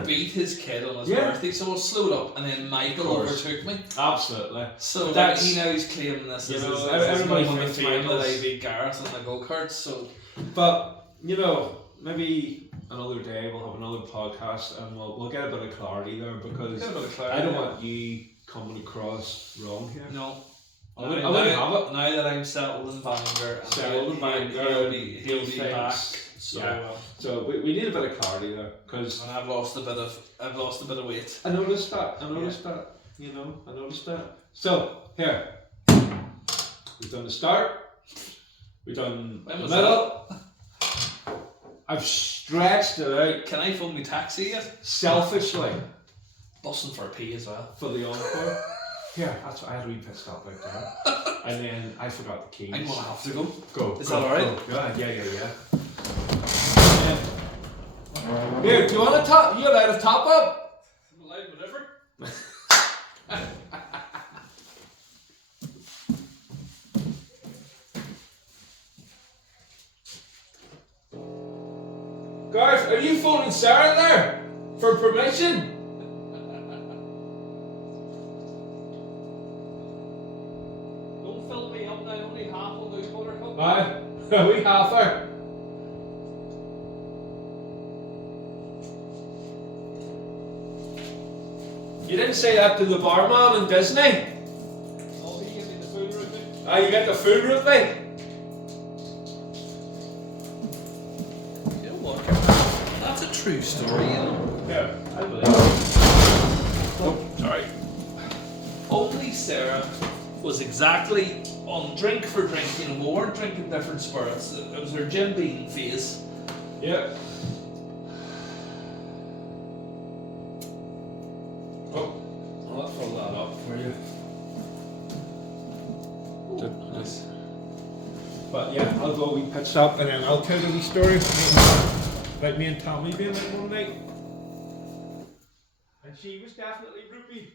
beat his kid on his birthday. So I slowed up, and then Michael overtook me. Absolutely. So like, he's claiming this as his everybody moment of fame that I feels. beat Gareth on the go-karts. So, But maybe another day we'll have another podcast and we'll get a bit of clarity there because I don't want you coming across wrong here. No. I wouldn't have it. Now that I'm settled in Banter, he'll be back. So, so we need a bit of clarity there because and I've lost a bit of weight. I noticed that. I noticed that. So here, we've done the start. We've done the middle. I've stretched it out. Can I phone me taxi yet? Selfishly. Bussing for a pee as well. For the encore. Here, that's what I had a wee pit stop out there. And then I forgot the keys. I'm gonna have to go. Go. Is that alright? Yeah. Here, do you want to top? You allowed to top up? I'm allowed whatever. Garth, are you phoning Sarah there? For permission? Don't fill me up now, only half will do, Buttercup. Aye, a wee halfer. You didn't say that to the barman in Disney? Oh, he gave me the food routine. Ah, you get the food routine? You know what? That's a true story, you know. Yeah, I believe it. Oh, sorry. Only Sarah was exactly on drink for drink, you know, we weren't drinking different spirits. It was her Jim Beam phase. Yep. Oh, I'll fill that up for you. nice. But yeah, I'll go a wee pit stop and then I'll tell you a wee story about me and Tommy being there one night. And she was definitely groupie.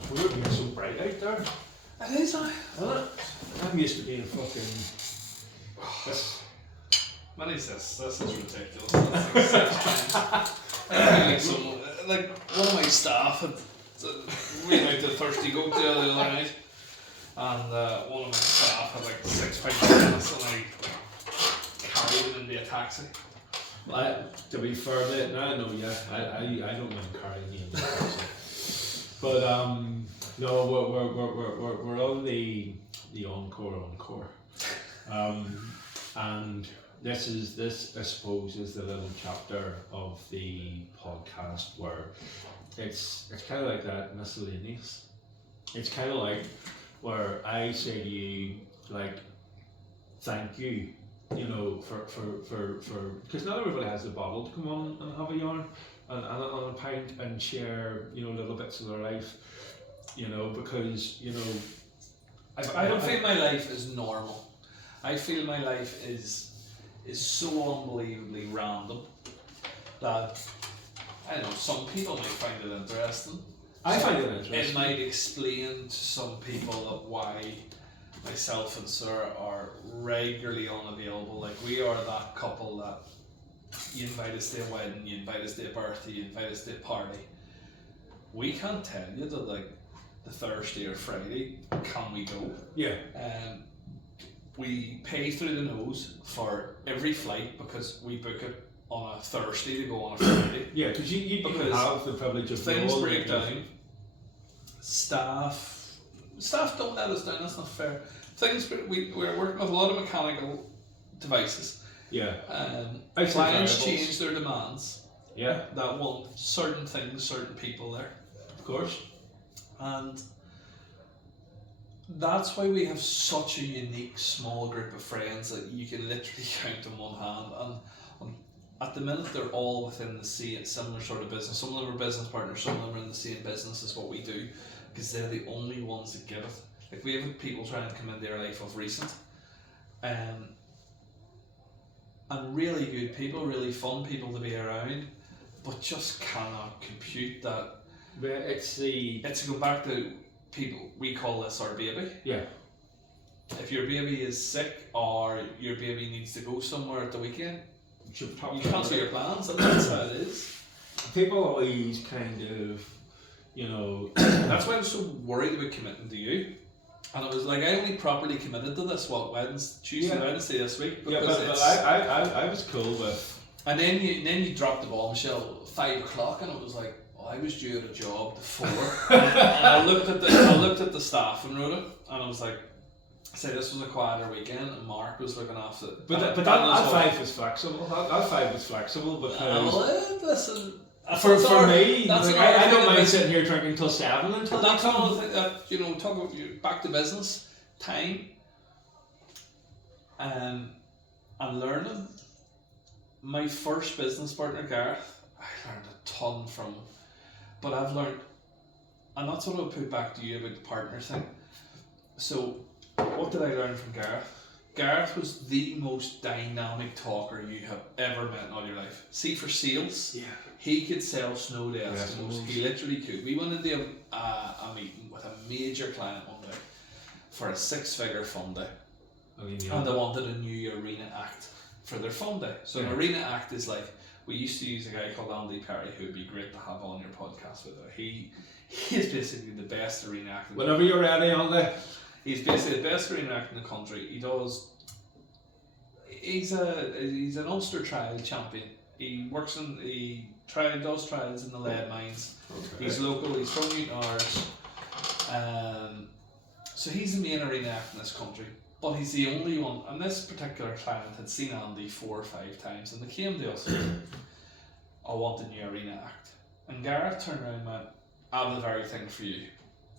It's weird being so bright out there. It is, Isn't it? I'm used to being fucking. This. Manny says, this is ridiculous. That's like 6 times. I feel like one of my staff had ran out to Thirsty Goat the other night, and one of my staff had like 6 pints of Guinness, and I carried him into a taxi. To be fair, mate, I know, yeah, I don't mind carrying you in the taxi. But no, we're on the encore, and this I suppose is the little chapter of the podcast where it's kind of like that miscellaneous. It's kind of like where I say to you like, thank you, you know, for because not everybody has the bottle to come on and have a yarn and a pint and share, you know, little bits of their life, you know, because, you know, I don't feel my life is normal. I feel my life is so unbelievably random that, I don't know, some people might find it interesting. I find it interesting. It might explain to some people why myself and Sarah are regularly unavailable. Like, we are that couple that you invite us to a wedding, you invite us to a birthday, you invite us to a party. We can't tell you that, like, the Thursday or Friday, can we go? Yeah. We pay through the nose for every flight because we book it on a Thursday to go on a Friday. Yeah, because you have the privilege of things break down. Staff don't let us down. That's not fair. We're working with a lot of mechanical devices. Yeah. Clients change their demands. Yeah. That want certain things, certain people there. Of course. And that's why we have such a unique small group of friends that you can literally count on one hand. And at the minute, they're all within the same similar sort of business. Some of them are business partners, some of them are in the same business as what we do, because they're the only ones that give it. Like, we have had people trying to come into their life of recent, and really good people, really fun people to be around, but just cannot compute that. But it's to go back to people, we call this our baby. Yeah. If your baby is sick or your baby needs to go somewhere at the weekend, you cancel your plans, and that's how it is. People always kind of, you know. That's why I'm so worried about committing to you. And it was like, I only properly committed to this, Wednesday this week. Yeah, but I was cool with. And then you dropped the bombshell at 5 o'clock, and it was like, I was due at a job to 4. and I looked at the staff and wrote it, and I was like, say this was a quieter weekend, and Mark was looking after it. But that 5 was flexible. That 5 was flexible because listen, for me, that's like, I don't mind sitting here drinking till 7 until that's another thing that, you know, talk about back to business time, and learning. My first business partner, Gareth, I learned a ton from, but I've learned, and that's what I'll put back to you about the partner thing. So, what did I learn from Gareth? Gareth was the most dynamic talker you have ever met in all your life. See, for sales, he could sell snow to Eskimos. He literally could. We went into a meeting with a major client one day for a 6-figure fund day. And they wanted a new arena act for their fund day. So an arena act is like, we used to use a guy called Andy Perry, who would be great to have on your podcast with her. He is basically the best arena act. Whenever you're ready, Andy. He's basically the best arena act in the country. He's an Ulster trial champion. He does trials in the lead mines. Okay. He's local. He's from Newtonards. So he's the main arena act in this country. But he's the only one. And this particular client had seen Andy 4 or 5 times, and they came to us. I want a new arena act. And Gareth turned around and went, I have the very thing for you.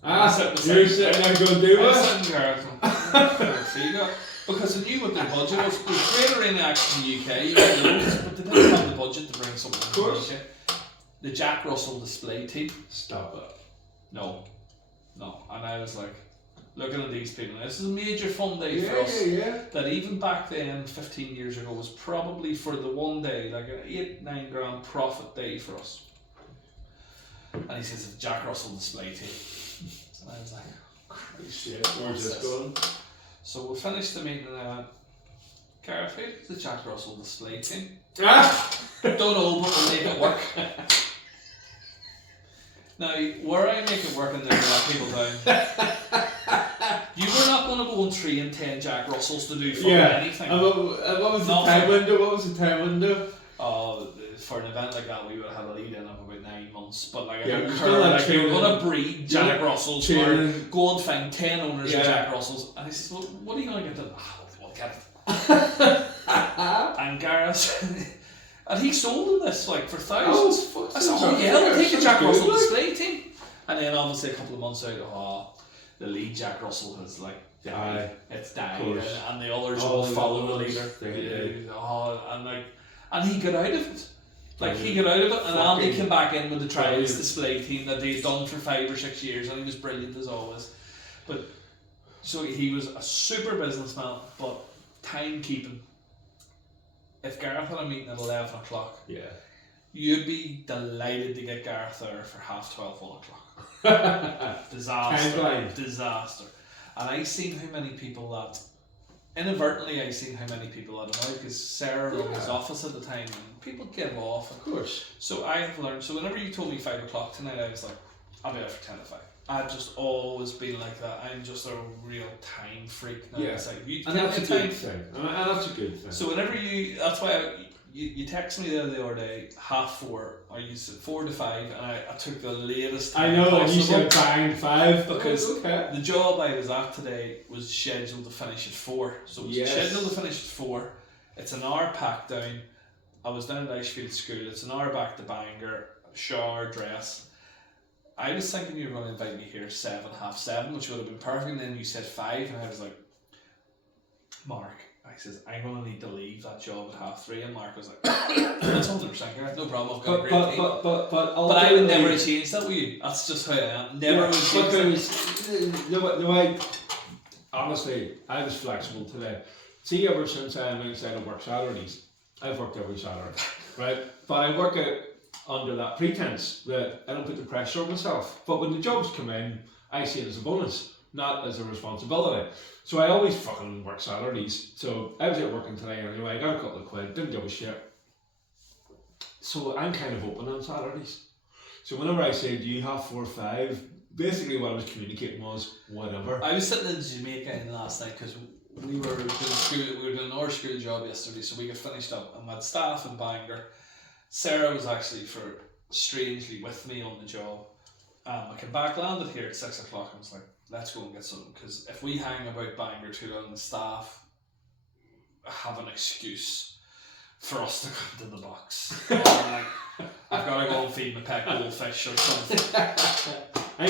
You're sitting there going, do it? Because I knew what their budget was. It was great arena acts in the UK, you get loads, but they didn't have the budget to bring something in the UK. The Jack Russell display team. Stop it. No. And I was like, looking at these people, this is a major fun day for us. That even back then, 15 years ago, was probably for the one day, like an 8-9 grand profit day for us. And he says, the Jack Russell display team. And I was like, Christ, where's this going? So we finished the meeting and I went, Gareth, who's the Jack Russell display team? Don't know, but we'll make it work. Now, where I make it work and there let people down, you were not going to go and train 10 Jack Russells to do anything. And what was the time window? For an event like that, we would have had a lead in of about 9 months. But like, yeah, I don't care, like, you're going to breed Jack Russells or go and find 10 owners of Jack Russells. And he says, well, what are you going to get done? We'll get it. And Gareth, and he sold him this like for thousands. Oh, I said, oh yeah, we'll take the Jack Russell display team. And then obviously a couple of months out, the lead Jack Russell has like died. It's died, and the others will follow the leader. And he got out of it. Like he got out of it, and Andy came back in with the trials display team that they'd done for 5 or 6 years, and he was brilliant as always. But so he was a super businessman, but timekeeping. If Gareth had a meeting at 11 o'clock, you'd be delighted to get Gareth there for 12:30, 1 o'clock. Disaster. And I seen how many people that. Inadvertently, I seen how many people that know because Sarah ran his office at the time, and people give off. Of course. So I have learned. So whenever you told me 5 o'clock tonight, I was like, I'll be there for 10 to 5. I've just always been like that. I'm just a real time freak now. It's like, you and that's a good thing. And that's a good thing. So whenever that's why you text me the other day 4:30, or you said 4 to 5, and I took the latest time I know, possible. and you said bang 5 because the job I was at today was scheduled to finish at 4. So it was scheduled to finish at 4. It's an hour pack down. I was down at Ashfield School. It's an hour back to Bangor. Shower, dress. I was thinking you were going to invite me here 7:30, which would have been perfect. And then you said 5, and I was like, Mark. I says, I'm going to need to leave that job at 3:30, and Mark was like, that's 100% correct, no problem, I've got a great team. But I would never change that with you. That's just how I am. Never would change honestly, I was flexible today. See, ever since I announced I don't work Saturdays, I've worked every Saturday, right? But I work it under that pretense that I don't put the pressure on myself. But when the jobs come in, I see it as a bonus, not as a responsibility. So I always fucking work Saturdays. So I was out working today anyway, I got a couple of quid, didn't give a shit. So I'm kind of open on Saturdays. So whenever I say, do you have 4 or 5? Basically what I was communicating was, whatever. I was sitting in Jamaica last night because we were doing our school job yesterday, so we got finished up and we had staff in Bangor. Sarah was actually strangely with me on the job. I came back, landed here at 6 o'clock, and was like, let's go and get something, because if we hang about Bangor too long, the staff have an excuse for us to come to the box. Like, I've got to go and feed my pet goldfish or something. I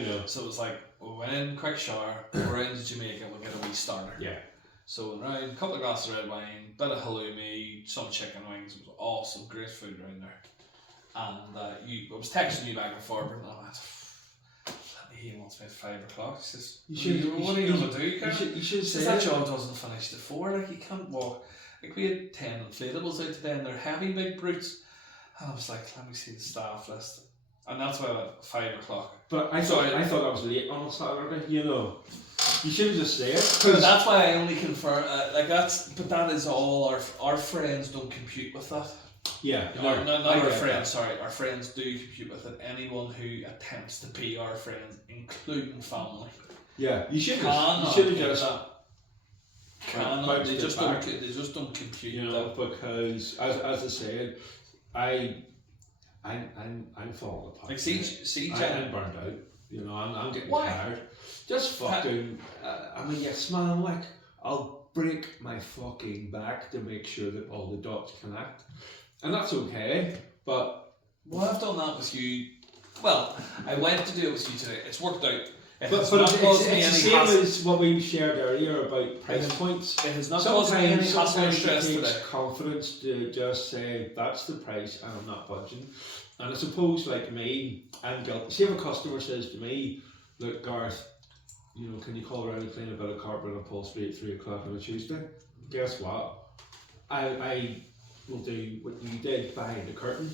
know. So it was like, we went in, quick shower, we're into Jamaica, we'll get a wee starter. Yeah. So went round, a couple of glasses of red wine, bit of halloumi, some chicken wings. It was awesome, great food around there. And I was texting you back and forth, and I went, he wants me at 5 o'clock. He says, what are you going to do, Karen? You should say that job doesn't finish at 4, like you can't walk. Like we had 10 inflatables out today, and they're heavy big brutes. And I was like, let me see the staff list. And that's why I went at 5 o'clock. But I thought that was late on a Saturday, you know. You should have just said it. But that's why I only confirm, but that is all, our friends don't compute with that. Yeah. Not our friends, sorry. Our friends do compute with it. Anyone who attempts to be our friends, including family. Yeah, you should have just that. They just don't compute. You know, because as I said, I'm falling apart. Like see, I'm burnt out. You know, I'm getting tired. Just fucking. Yes, man. Like, I'll break my fucking back to make sure that all the dots connect, and that's okay. But I've done that with you. Well, I went to do it with you today. It's worked out. But it's the same as what we shared earlier about price points. It has not caused me any hassle or stress it today. takes confidence to just say, that's the price and I'm not budging. And I suppose, like me, I'm guilty. See if a customer says to me, look, Gareth, you know, can you call around and clean a bit of carpet and upholstery at 3 o'clock on a Tuesday? Guess what? I will do what you did behind the curtain.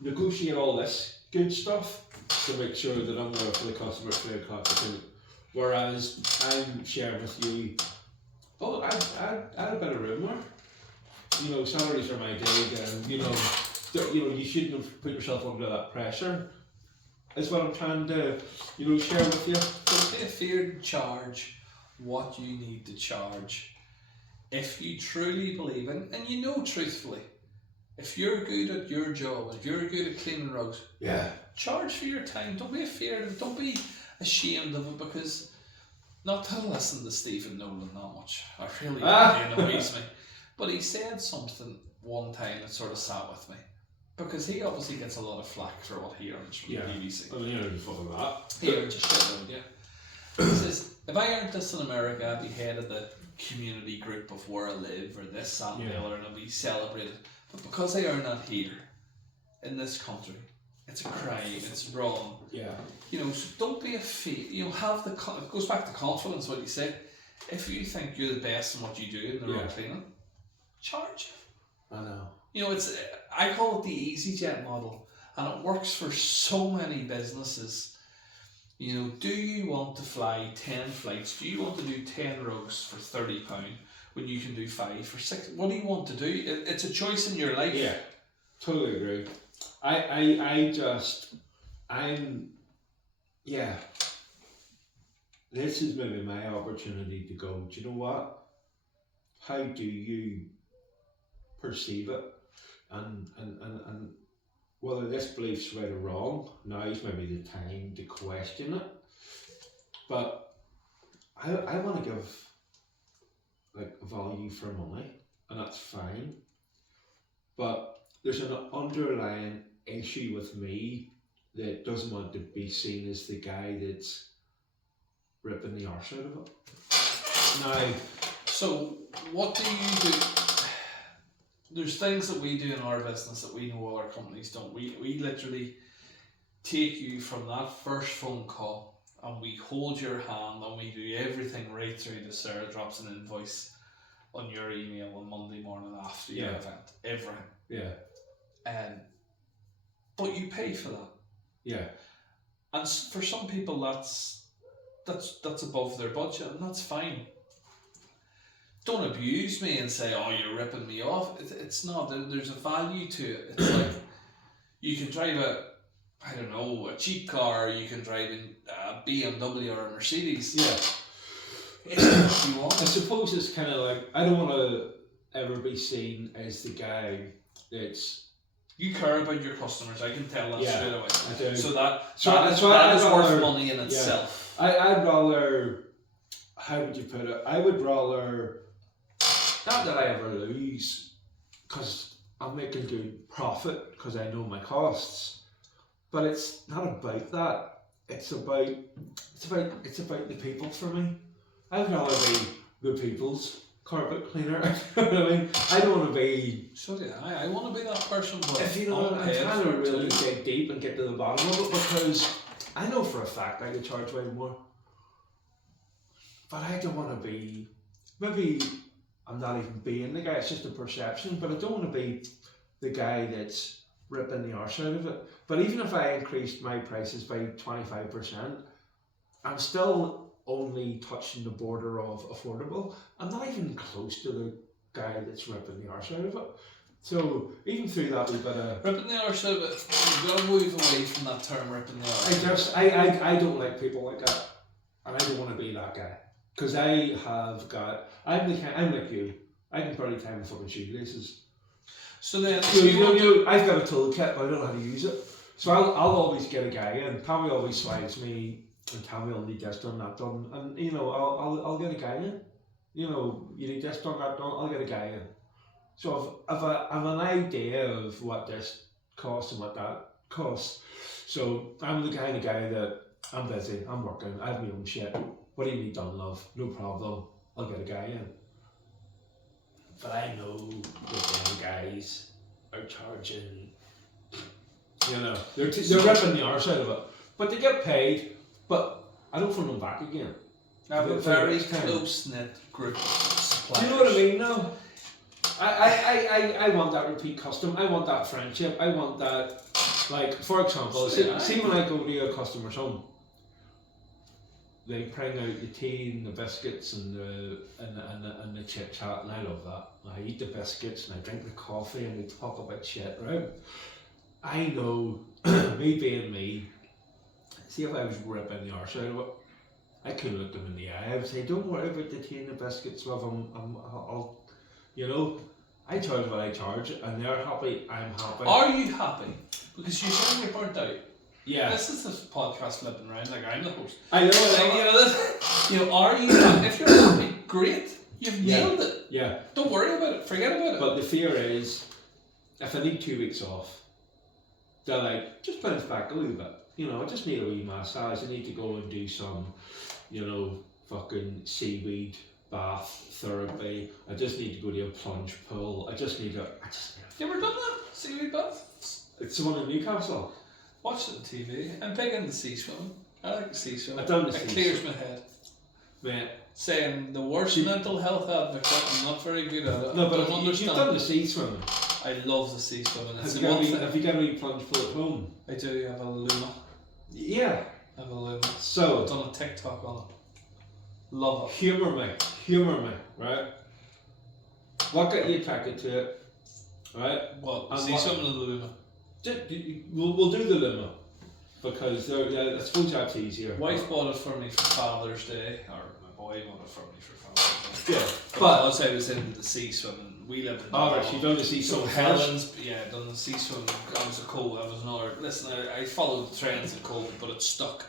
Negotiate all this good stuff to make sure that I'm there for the customer at 3 o'clock. Whereas I'm sharing with you, I had a bit of room there. You know, salaries are my gig, and you know, you shouldn't have put yourself under that pressure. Is what I'm trying to, share with you. Don't be afraid to charge what you need to charge. If you truly believe in, and you know truthfully, if you're good at your job, if you're good at cleaning rugs, charge for your time. Don't be afraid of it. Don't be ashamed of it, because not to listen to Stephen Nolan that much. I really it annoys me. But he said something one time that sort of sat with me. Because he obviously gets a lot of flack for what he earns from the BBC. Well, you know, the fuck of that. He earns a shitload, yeah. He says, if I earned this in America, I'd be head of the community group of where I live, or this, that, and the other, and I'd be celebrated. But because I earn that here, in this country, it's a crime, it's wrong. Yeah. You know, so don't be have the, it goes back to confidence, what you say. If you think you're the best in what you do in the road cleaning, charge it. I know. You know, I call it the EasyJet model, and it works for so many businesses. You know, do you want to fly 10 flights? Do you want to do 10 rugs for £30 when you can do 5 for 6? What do you want to do? It's a choice in your life. Yeah, totally agree. This is maybe my opportunity to go, do you know what? How do you perceive it? And whether this belief's right or wrong, now is maybe the time to question it. But I want to give like value for money, and that's fine. But there's an underlying issue with me that doesn't want to be seen as the guy that's ripping the arse out of it. Now, so what do you do? There's things that we do in our business that we know other companies don't. We literally take you from that first phone call, and we hold your hand, and we do everything right through to Sarah drops an invoice on your email on Monday morning after your event. Everything. Yeah. But you pay for that. Yeah. And for some people that's above their budget, and that's fine. Don't abuse me and say, oh, you're ripping me off. It's not. There's a value to it. It's like you can drive a cheap car, or you can drive a BMW or a Mercedes. Yeah. It's what you want. I suppose it's kind of like, I don't want to ever be seen as the guy that's... You care about your customers, I can tell that straight away. I do. So that is worth money in itself. I'd rather, how would you put it? I would rather, not that I ever lose, because I'm making good profit, because I know my costs, but it's not about that. It's about the people for me. I'd rather be the people's carpet cleaner. You know what I mean? I don't want to be... So do I want to be that person, but if you know what I'm trying to really dig deep and get to the bottom of it, because I know for a fact I could charge way more. But I don't want to be... Maybe I'm not even being the guy, it's just a perception, but I don't want to be the guy that's ripping the arse out of it. But even if I increased my prices by 25%, I'm still only touching the border of affordable. I'm not even close to the guy that's ripping the arse out of it. So even through that wee bit of... Ripping the arse out of it, you've got to move away from that term, ripping the arse. I don't like people like that. And I don't want to be that guy. Because I'm like you. I can probably tie my fucking shoelaces. So then... I've got a toolkit, but I don't know how to use it. So I'll always get a guy in. Tommy always slides me, and Tommy will need this done, that done, and you know, I'll get a guy in. You know, you need this done, that done, I'll get a guy in. So if I have an idea of what this costs and what that costs, so I'm the kind of guy that I'm busy, I'm working, I have my own shit. What do you need done, love? No problem, I'll get a guy in. But I know that them guys are charging, you know, they're ripping the arse out of it. But they get paid, but I don't phone them back again. I have a very close-knit group of suppliers. Do you know what I mean now? I want that repeat custom, I want that friendship, I want that, like, for example, see when I go to a customer's home, they bring out the tea and the biscuits and the chit chat, and I love that. I eat the biscuits and I drink the coffee and we talk about shit, right? I know, me being me, see if I was ripping the arse out of it, I couldn't look them in the eye. I would say, don't worry about the tea and the biscuits, love, I'll you know, I charge what I charge and they're happy, I'm happy. Are you happy? Because you're saying you're burnt out. Yeah. This is this podcast flipping around like I'm the host. I know. Like, are you happy? If you're happy, great. You've nailed it. Yeah. Don't worry about it. Forget about it. But the fear is, if I need 2 weeks off, they're like, just bounce back a little bit. You know, I just need a wee massage. I need to go and do some, you know, fucking seaweed bath therapy. I just need to go to a plunge pool. I just need to. You ever done that? Seaweed bath? It's the one in Newcastle. Watch it on TV. I'm big into sea swimming. I like the sea swimming. I've done the It sea clears my head. Mate. Saying the worst mental health advocate, I'm not very good at it. No, but I don't understand. you've done the sea swimming. I love the sea swimming. It's Have you got a wee plunge pool at home? I do. I have a Luma. Yeah. I have a Luma. So I've done a TikTok on it. Love it. Humour me, right? What got you attracted to it, right? What? And Sea swimming and the Luma. We'll do the limo because I suppose that's easier. Wife bought it for me for Father's Day, or my boy bought it for me for Father's Day. Yeah, But once I was into the sea swimming, we lived in. Oh, right, you done the sea So swimming Helen's, yeah, done the sea swimming. I was a cold. I was another. Listen, I followed the trends in COVID, but it stuck.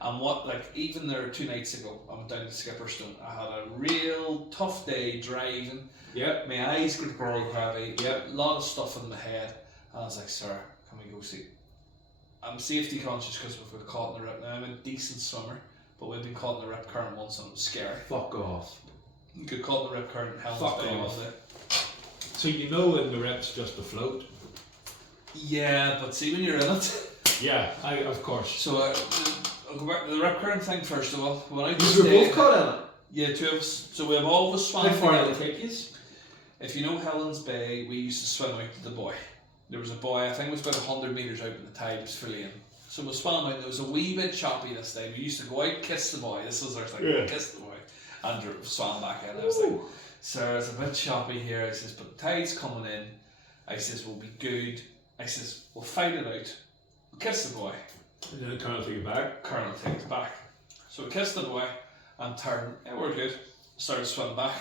And what, like, even there 2 nights ago, I went down to Skipperstone. I had a real tough day driving. Yeah. My eyes got very heavy. Yeah. A lot of stuff in my head. And I was like, sir, can we go see? I'm safety conscious because we've got caught in the rip. Now, I'm a decent swimmer, but we've been caught in the rip current once and it was scary. Fuck off. You got caught in the rip current in Helen's Fuck Bay off. one day. So you know when the rip's just a float? Yeah, but see when you're in it. Yeah, of course. So I'll go back to the rip current thing first of all. When I You were both caught in it? Yeah, 2 of us. So we have all of us swam How far together. did it take you? If you know Helen's Bay, we used to swim out to the buoy. There was a buoy, I think it was about 100 metres out, and the tide was fully in. So we swam out, and it was a wee bit choppy this time. We used to go out, kiss the buoy. This was our thing, Yeah. kiss the buoy. And swam back in. I was like, sir, it's a bit choppy here. I says, but the tide's coming in. I says, we'll be good. I says, we'll fight it out. We'll kiss the buoy. And then Colonel took you back. Colonel takes back. So we kissed the boy and turned. Yeah, we're good. Started swimming back.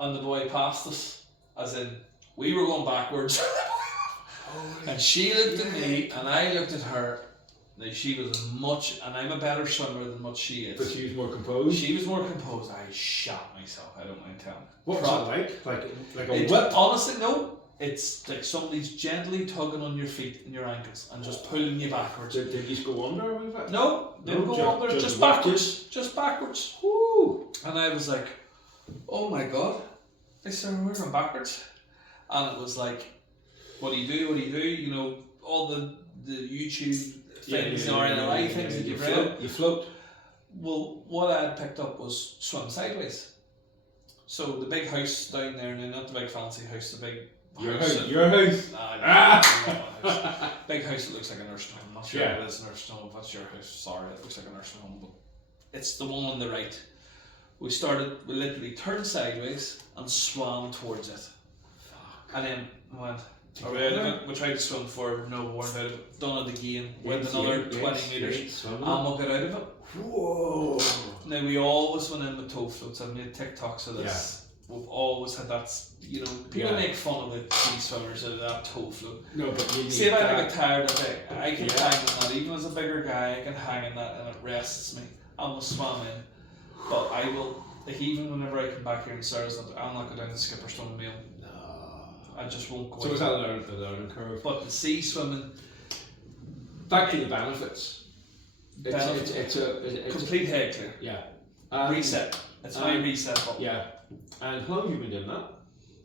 And the boy passed us. As in, we were going backwards. And she looked at me and I looked at her. Now she was as much, and I'm a better swimmer than what she is. But she was more composed. She was more composed. I shot myself, I don't mind telling. What was it like? Like a It, whip? honestly, no. It's like somebody's gently tugging on your feet and your ankles and just pulling you backwards. Did you just go under a wee bit? No, didn't go under, just backwards. Just backwards. Woo! And I was like, oh my god. I said, we're going backwards. And it was like, what do you do? What do you do? You know, all the YouTube things, RNLI things that you've read. You float. Well, what I had picked up was swim sideways. So the big house down there, now not the big fancy house, the big Your house. house. Your house. Big house that looks like a nursing home. Not sure Yeah. it is a nursing home. If that's your house, sorry, it looks like a nursing home, but it's the one on the right. We literally turned sideways and swam towards it. And then went, are we out of it? We tried to swim for no, we weren't out of it. Done it again, went another 20 metres, and we'll get out of it. Whoa! Now we always went in with toe floats. I've made TikToks of this. We've always had that, you know, people make fun of the sea swimmers of that toe float. No, but you need See if I that. get tired of it, I can hang in that. Even as a bigger guy, I can hang in that and it rests me. I will swim in. But I will, like, even whenever I come back here in Sarah's, I'll not go down the Skipperstone meal. No. I just won't go. So is that a learning curve? But the sea swimming, Back to the benefits. It's a complete head clear. Yeah. Reset. It's my reset button. Yeah. And how long have you been doing that?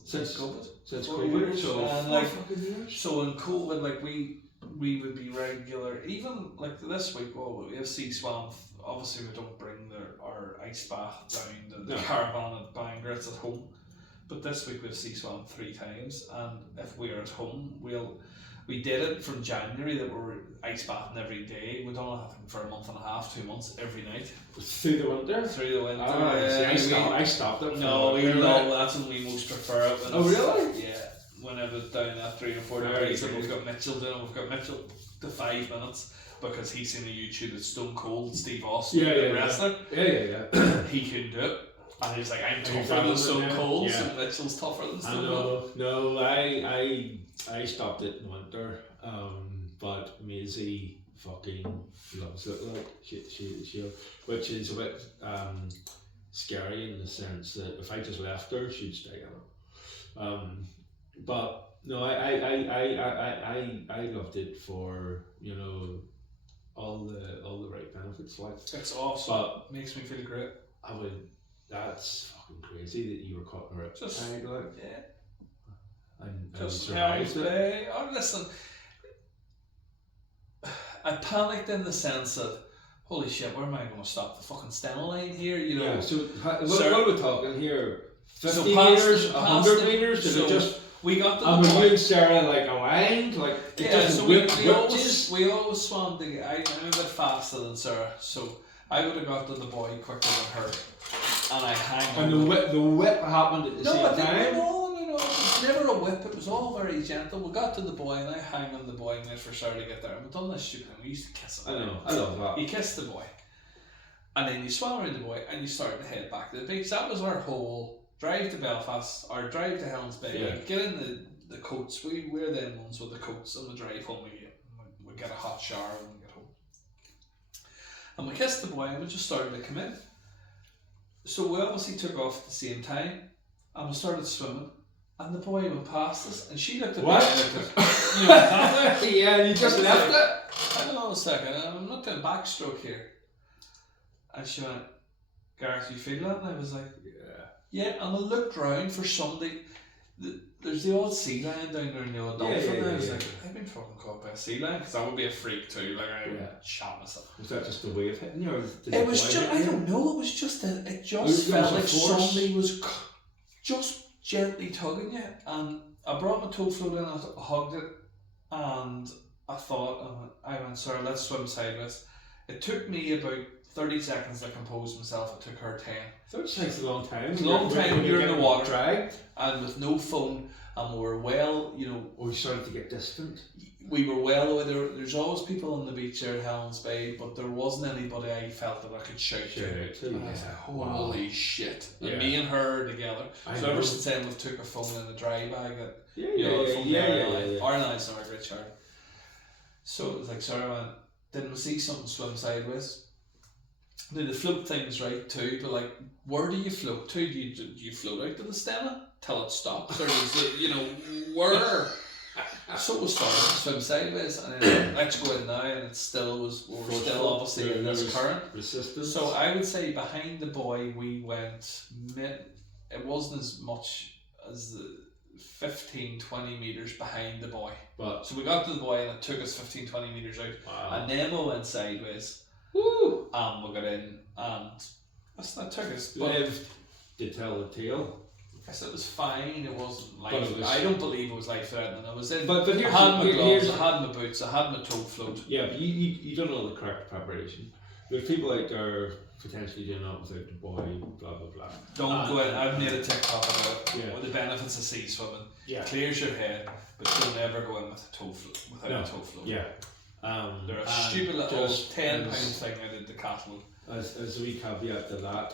Since COVID. Since 4 COVID. years, So and 4 like, fucking years. So in COVID, like we would be regular. Even like this week, well, we have sea swam. Obviously, we don't bring our ice bath down the caravan at Bangor. It's at home. But this week we've sea swam 3 times, and if we're at home, we did it from January that we're ice bathing every day. We've done it for a month and a half, 2 months every night. Through the winter? Through the winter. I stopped it. No, we love that's when we most prefer it. Oh really? Yeah. When I was down at 3 or 4 degrees, and we've got Mitchell doing it. We've got Mitchell to 5 minutes because he's seen a YouTube that's Stone Cold Steve Austin, the wrestler. Yeah. He couldn't do it. And he was like, I'm tougher than Stone Cold, so Mitchell's tougher than Stone Cold. No, I stopped it in winter, but Maisie fucking loves it, like, she which is a bit scary in the sense that if I just left her, she'd stay in it. But no, I loved it for, you know, all the right benefits. Like, It's awesome. but Makes me feel great. that's fucking crazy that you were cutting her out. Just like, yeah. and Just survived it. Bay. Oh, listen. I panicked in the sense that, holy shit, where am I going to stop the fucking stena line here? You know. Yeah. So what Sir- are we talking here? 50 past meters, the- 100 past the- meters? Did so it just? we got to And the were you point. and Sarah like aligned? Like it Yeah, just so whipped we yous? always swam together. I'm a bit faster than Sarah, so I would have got to the boy quicker than her, and I hang And on. the whip happened at the No, same I didn't. time. No. It was never a whip. It was all very gentle. We got to the boy, and I hang on the boy, and wait for Sarah to get there. And we've done this stupid thing. We used to kiss him. I know, I love that. You kiss the boy, and then you swam around the boy, and you started to head back to the beach. That was our whole drive to Belfast, or drive to Helens Bay. Yeah. Get in the coats. We're them ones with the coats, and we drive home. We get a hot shower when we get home, and we kissed the boy, and we just started to come in. So we obviously took off at the same time, and we started swimming. And the boy went past us, and she looked at What? me and looked at, you know, Yeah, and you just left it. hang on a second, I'm not doing backstroke here. And she went, Gareth, you feel that? And I was like, yeah. And I looked round for somebody. There's the odd sea lion down there in the odd dolphin. And I was like, I've been fucking caught by a sea lion, because that would be a freak too. Like, I would shot myself. Was that just the wave hitting you? Or did It the was boy just, hit I you? don't know, it was just, it just Was felt a like force? somebody was just gently tugging you. And I brought my toe float in, I hugged it, and I thought, I went, Sarah, let's swim sideways. It took me about 30 seconds to compose myself. It took her 10. So it takes a long time. It's a long time when you're in the water. Dragged. And with no phone, and we were well, you know, Or you started to get distant. we were well away. There's always people on the beach there at Helens Bay, but there wasn't anybody I felt that I could shout to. And I was like, holy shit. And me and her together. So ever since then we've took a phone in a dry bag that, Yeah. Our and I's not a great chart. So it was like, sorry man, didn't we see something swim sideways? Now the float thing's right too, but like, where do you float to? Do you float out to the stena till it stops, or is it, you know, where? So we started to swim sideways, and then let's go in now, and it still was, we were still obviously in this current. Resistance. So I would say behind the buoy we went it wasn't as much as the 15-20 metres behind the buoy. But So we got to the buoy, and it took us 15-20 metres out, and then we went sideways. Woo! And we got in, and that's not took us. But Lived to tell the tale. I guess it was fine. It wasn't But life. it was- I don't believe it was life threatening. I was in. But I here's had my the- gloves. here's- I had my boots. I had my toe float. Yeah, but you done all the correct preparation. There's people out there potentially doing that without the boy, blah blah blah. Don't go in. I've made a TikTok about Yeah. what the benefits of sea swimming. Yeah. Clears your head, but don't ever go in with a toe float. Without a toe float. Yeah. They're a and stupid little just £10 as- thing out of the catalog. As a wee caveat to that,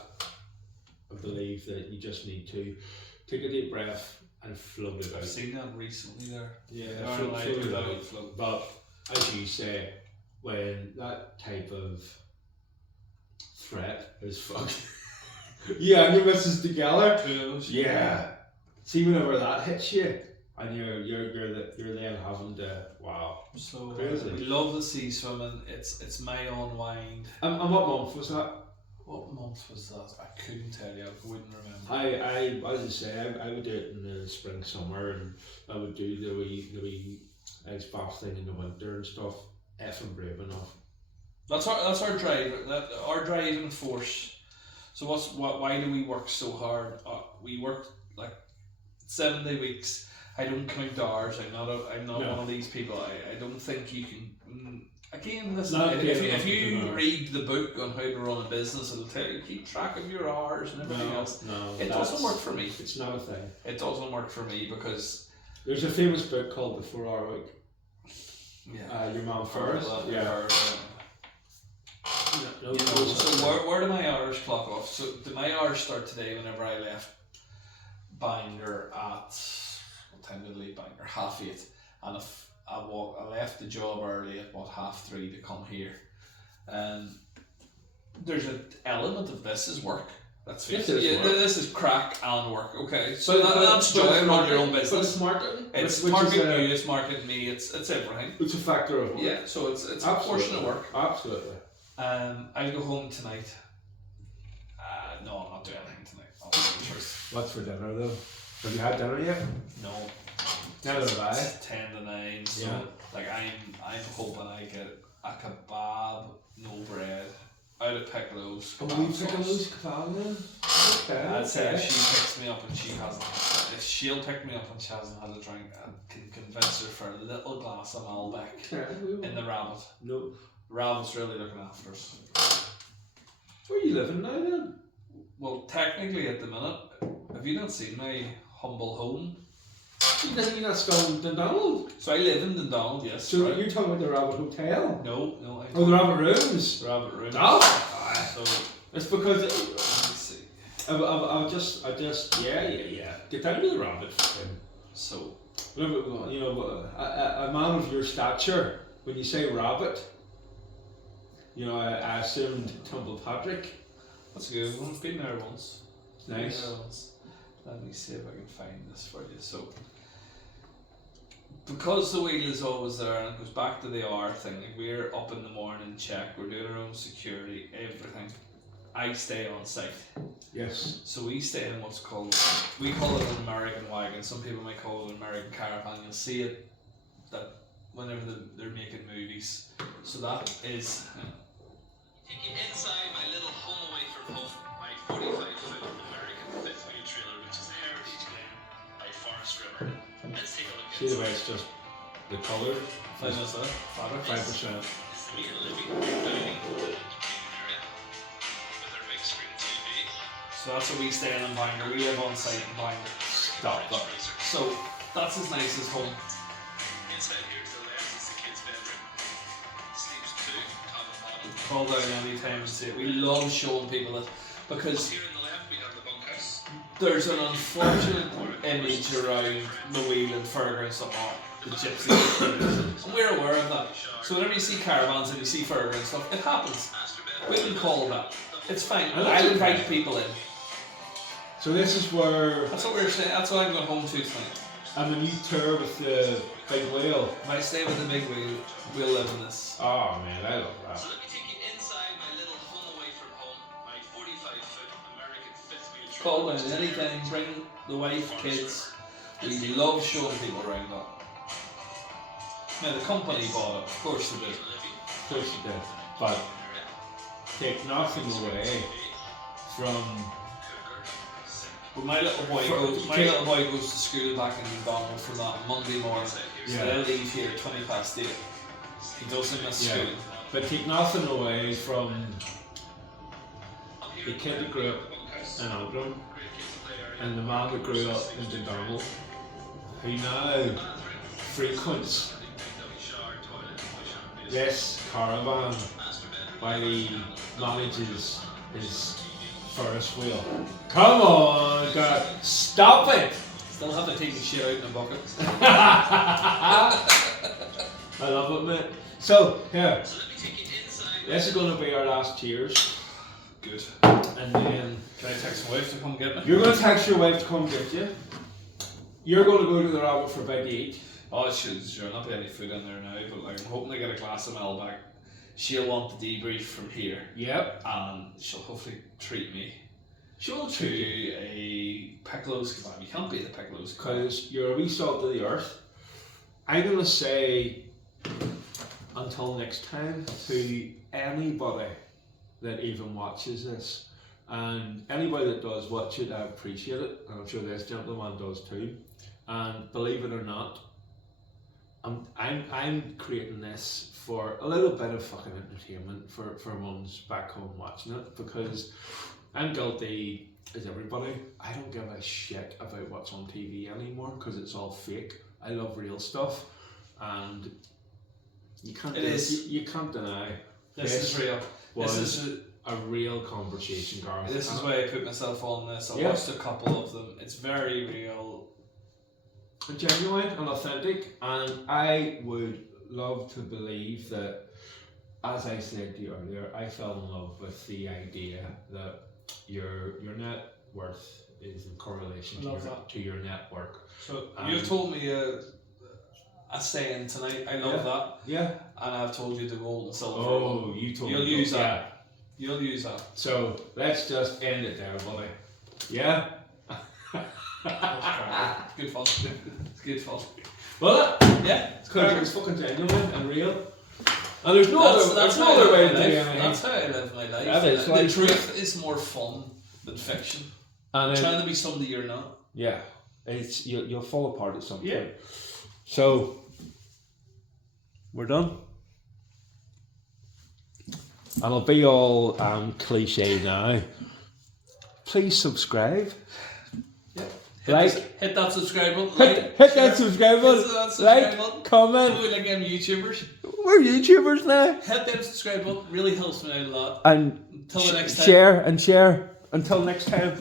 I believe that you just need to take a deep breath and float it I've out. seen that recently there. Yeah, They aren't float allowed it without out. float. But as you say, when that type of threat is fucked, yeah, and your missus together, yeah. See, whenever that hits you, and you're then having to So Crazy. we love the sea swimming. It's my unwind. And what month was that? What month was that? I couldn't tell you. I wouldn't remember. I as I say, I would do it in the spring, summer, and I would do the wee ice bath thing in the winter and stuff. Effing brave enough. That's our drive. Our driving force. So why do we work so hard? We work like 7-day weeks. I don't count hours. I'm not No. one of these people. I don't think you can. Again, listen. Not If good you enough. read the book on how to run a business, it'll tell you keep track of your hours and everything else. No, It doesn't work for me. It's not a thing. It doesn't work for me because There's a famous book called The 4 Hour Week. Your mom first. Yeah. No, You know, so where do my hours clock off? So do my hours start today whenever I left Bangor at what time did I leave Bangor? 8:30, and if I left the job early at 3:30 to come here. There's an element of this is work. Let's This face it. is Yeah, work. this is crack and work. Okay, so that's joy it's on your own But business. it's marketing. It's which market is, you, it's market me, it's everything. It's a factor of work. Yeah, so it's a portion of work. Absolutely. I'll go home tonight. No, I'm not doing anything tonight. I'll tell you the truth. What's for dinner though? Have you had dinner yet? No. Neither have I. It's 10 to 9, so Yeah. like I'm hoping I get a kebab, no bread, out of Piccolo's. kebab then? Okay. I'd say if she picks me up and she hasn't, if she'll pick me up and she hasn't had a drink, I can convince her for a little glass of Malbec Okay. in the Rabbit. No. Rabbit's really looking after us. Where are you living now then? Well, technically at the minute, have you not seen my humble home? You're not still in Dundonald. So I live in Dundonald, yes. So right? you're talking about the Rabbit Hotel? No. Oh, the Rabbit Rooms? Rabbit Room. Oh! So, It's because let me see. I just get down to the Rabbit. So, You know, a man of your stature, when you say rabbit, you know, I assumed Tumble Patrick. that's good. I've been there once. Nice. Been there once. Let me see if I can find this for you. So, because the wheel is always there and it goes back to the hour thing, like we're up in the morning, check, we're doing our own security, everything. I stay on site. Yes. So we stay in what's called, we call it an American wagon, some people might call it an American caravan. You'll see it that whenever they're making movies. So that is, take you inside my little home away from home, my 45-foot American fifth wheel trailer, which is the Heritage Glen by Forest River. Let's take a look See the way it's just the colour? 5%. Fabric. 5%. This is me living dining area with our big screen TV. So that's what we stay in Banter. We live on site in Banter. Stop that. So that's as nice as home. Inside here to the left is the kids' bedroom. Sleeps two, top and bottom. Call down anytime and see it. We love showing people it because Here on the left we have the bunkhouse. there's an unfortunate image around the wheel and Fergus and stuff like the gypsy. And we're aware of that. So whenever you see caravans and you see Fergus and stuff, it happens. Master We bedroom. can call that. It's fine. And that's I'll invite okay. people in. So this is where That's what we're saying. That's what I'm going home to tonight. I'm a new tour with the big whale. If I stay with the big wheel, we'll live in this. Oh man, I love that. So let me take you inside my little home away from home, my 45-foot American fifth wheel trailer. Call which down is the anytime, Heritage bring the wife, Forest kids. River. We love showing people around that. Now the company bought it, of course they did. Of course you did. But take nothing away from But my little boy goes to school back in McDonald from that Monday morning. So Yeah. they'll leave here 20 past 8. He doesn't miss Yeah. school. but take nothing away from the kid that grew up in Oldham and the man that grew up in Dundonald who now frequents this caravan while he manages his Ferris wheel. Come on, God, stop it! Still have to take the shit out in a bucket. I love it, mate. So, here, So let me take you inside. this is going to be our last cheers, Good. and then Can I text my wife to come get me? you're going to text your wife to come get you. You're going to go to the Rabbit for a bite to eat. Oh, sure, not be any food in there now, but like, I'm hoping to get a glass of Malbec. She'll want the debrief from here, Yep. and she'll hopefully treat me She'll to treat you. a Piccolo's kebab. You can't beat the Piccolo's kebab. Because you're a wee salt of the earth. I'm going to say until next time to anybody that even watches this, and anybody that does watch it, I appreciate it, and I'm sure this gentleman does too. And believe it or not, I'm creating this for a little bit of fucking entertainment for ones back home watching it, because I'm guilty as everybody. I don't give a shit about what's on TV anymore because it's all fake. I love real stuff, and you can't you can't deny This is real. was This is a real conversation, Gareth. this is why I put myself on this. I Yeah. watched a couple of them. It's very real. And genuine and authentic, and I would love to believe that, as I said to you earlier, I fell in love with the idea that your net worth is in correlation I love that. to your network. So you've told me a saying tonight. I love that, Yeah. and I've told you the gold and silver. Oh, you told me. You'll use that. Yeah. You'll use that. So let's just end it there, buddy. Yeah. It's good fun. It's good fun. Well, Yeah, it's because it's fucking genuine and real. And there's no other way to do anything. That's how I live my life. That is the like- truth is more fun than fiction. And Trying to be somebody you're not. yeah, it's you'll fall apart at some point. Yeah. So we're done. And I'll be all cliche now. Please subscribe. Yeah. Hit that subscribe button. Hit that subscribe button. Hit that subscribe button. Comment. Do it like them YouTubers. We're YouTubers now. Hit that subscribe button. Really helps me out a lot. And Until the next time. share. Until next time.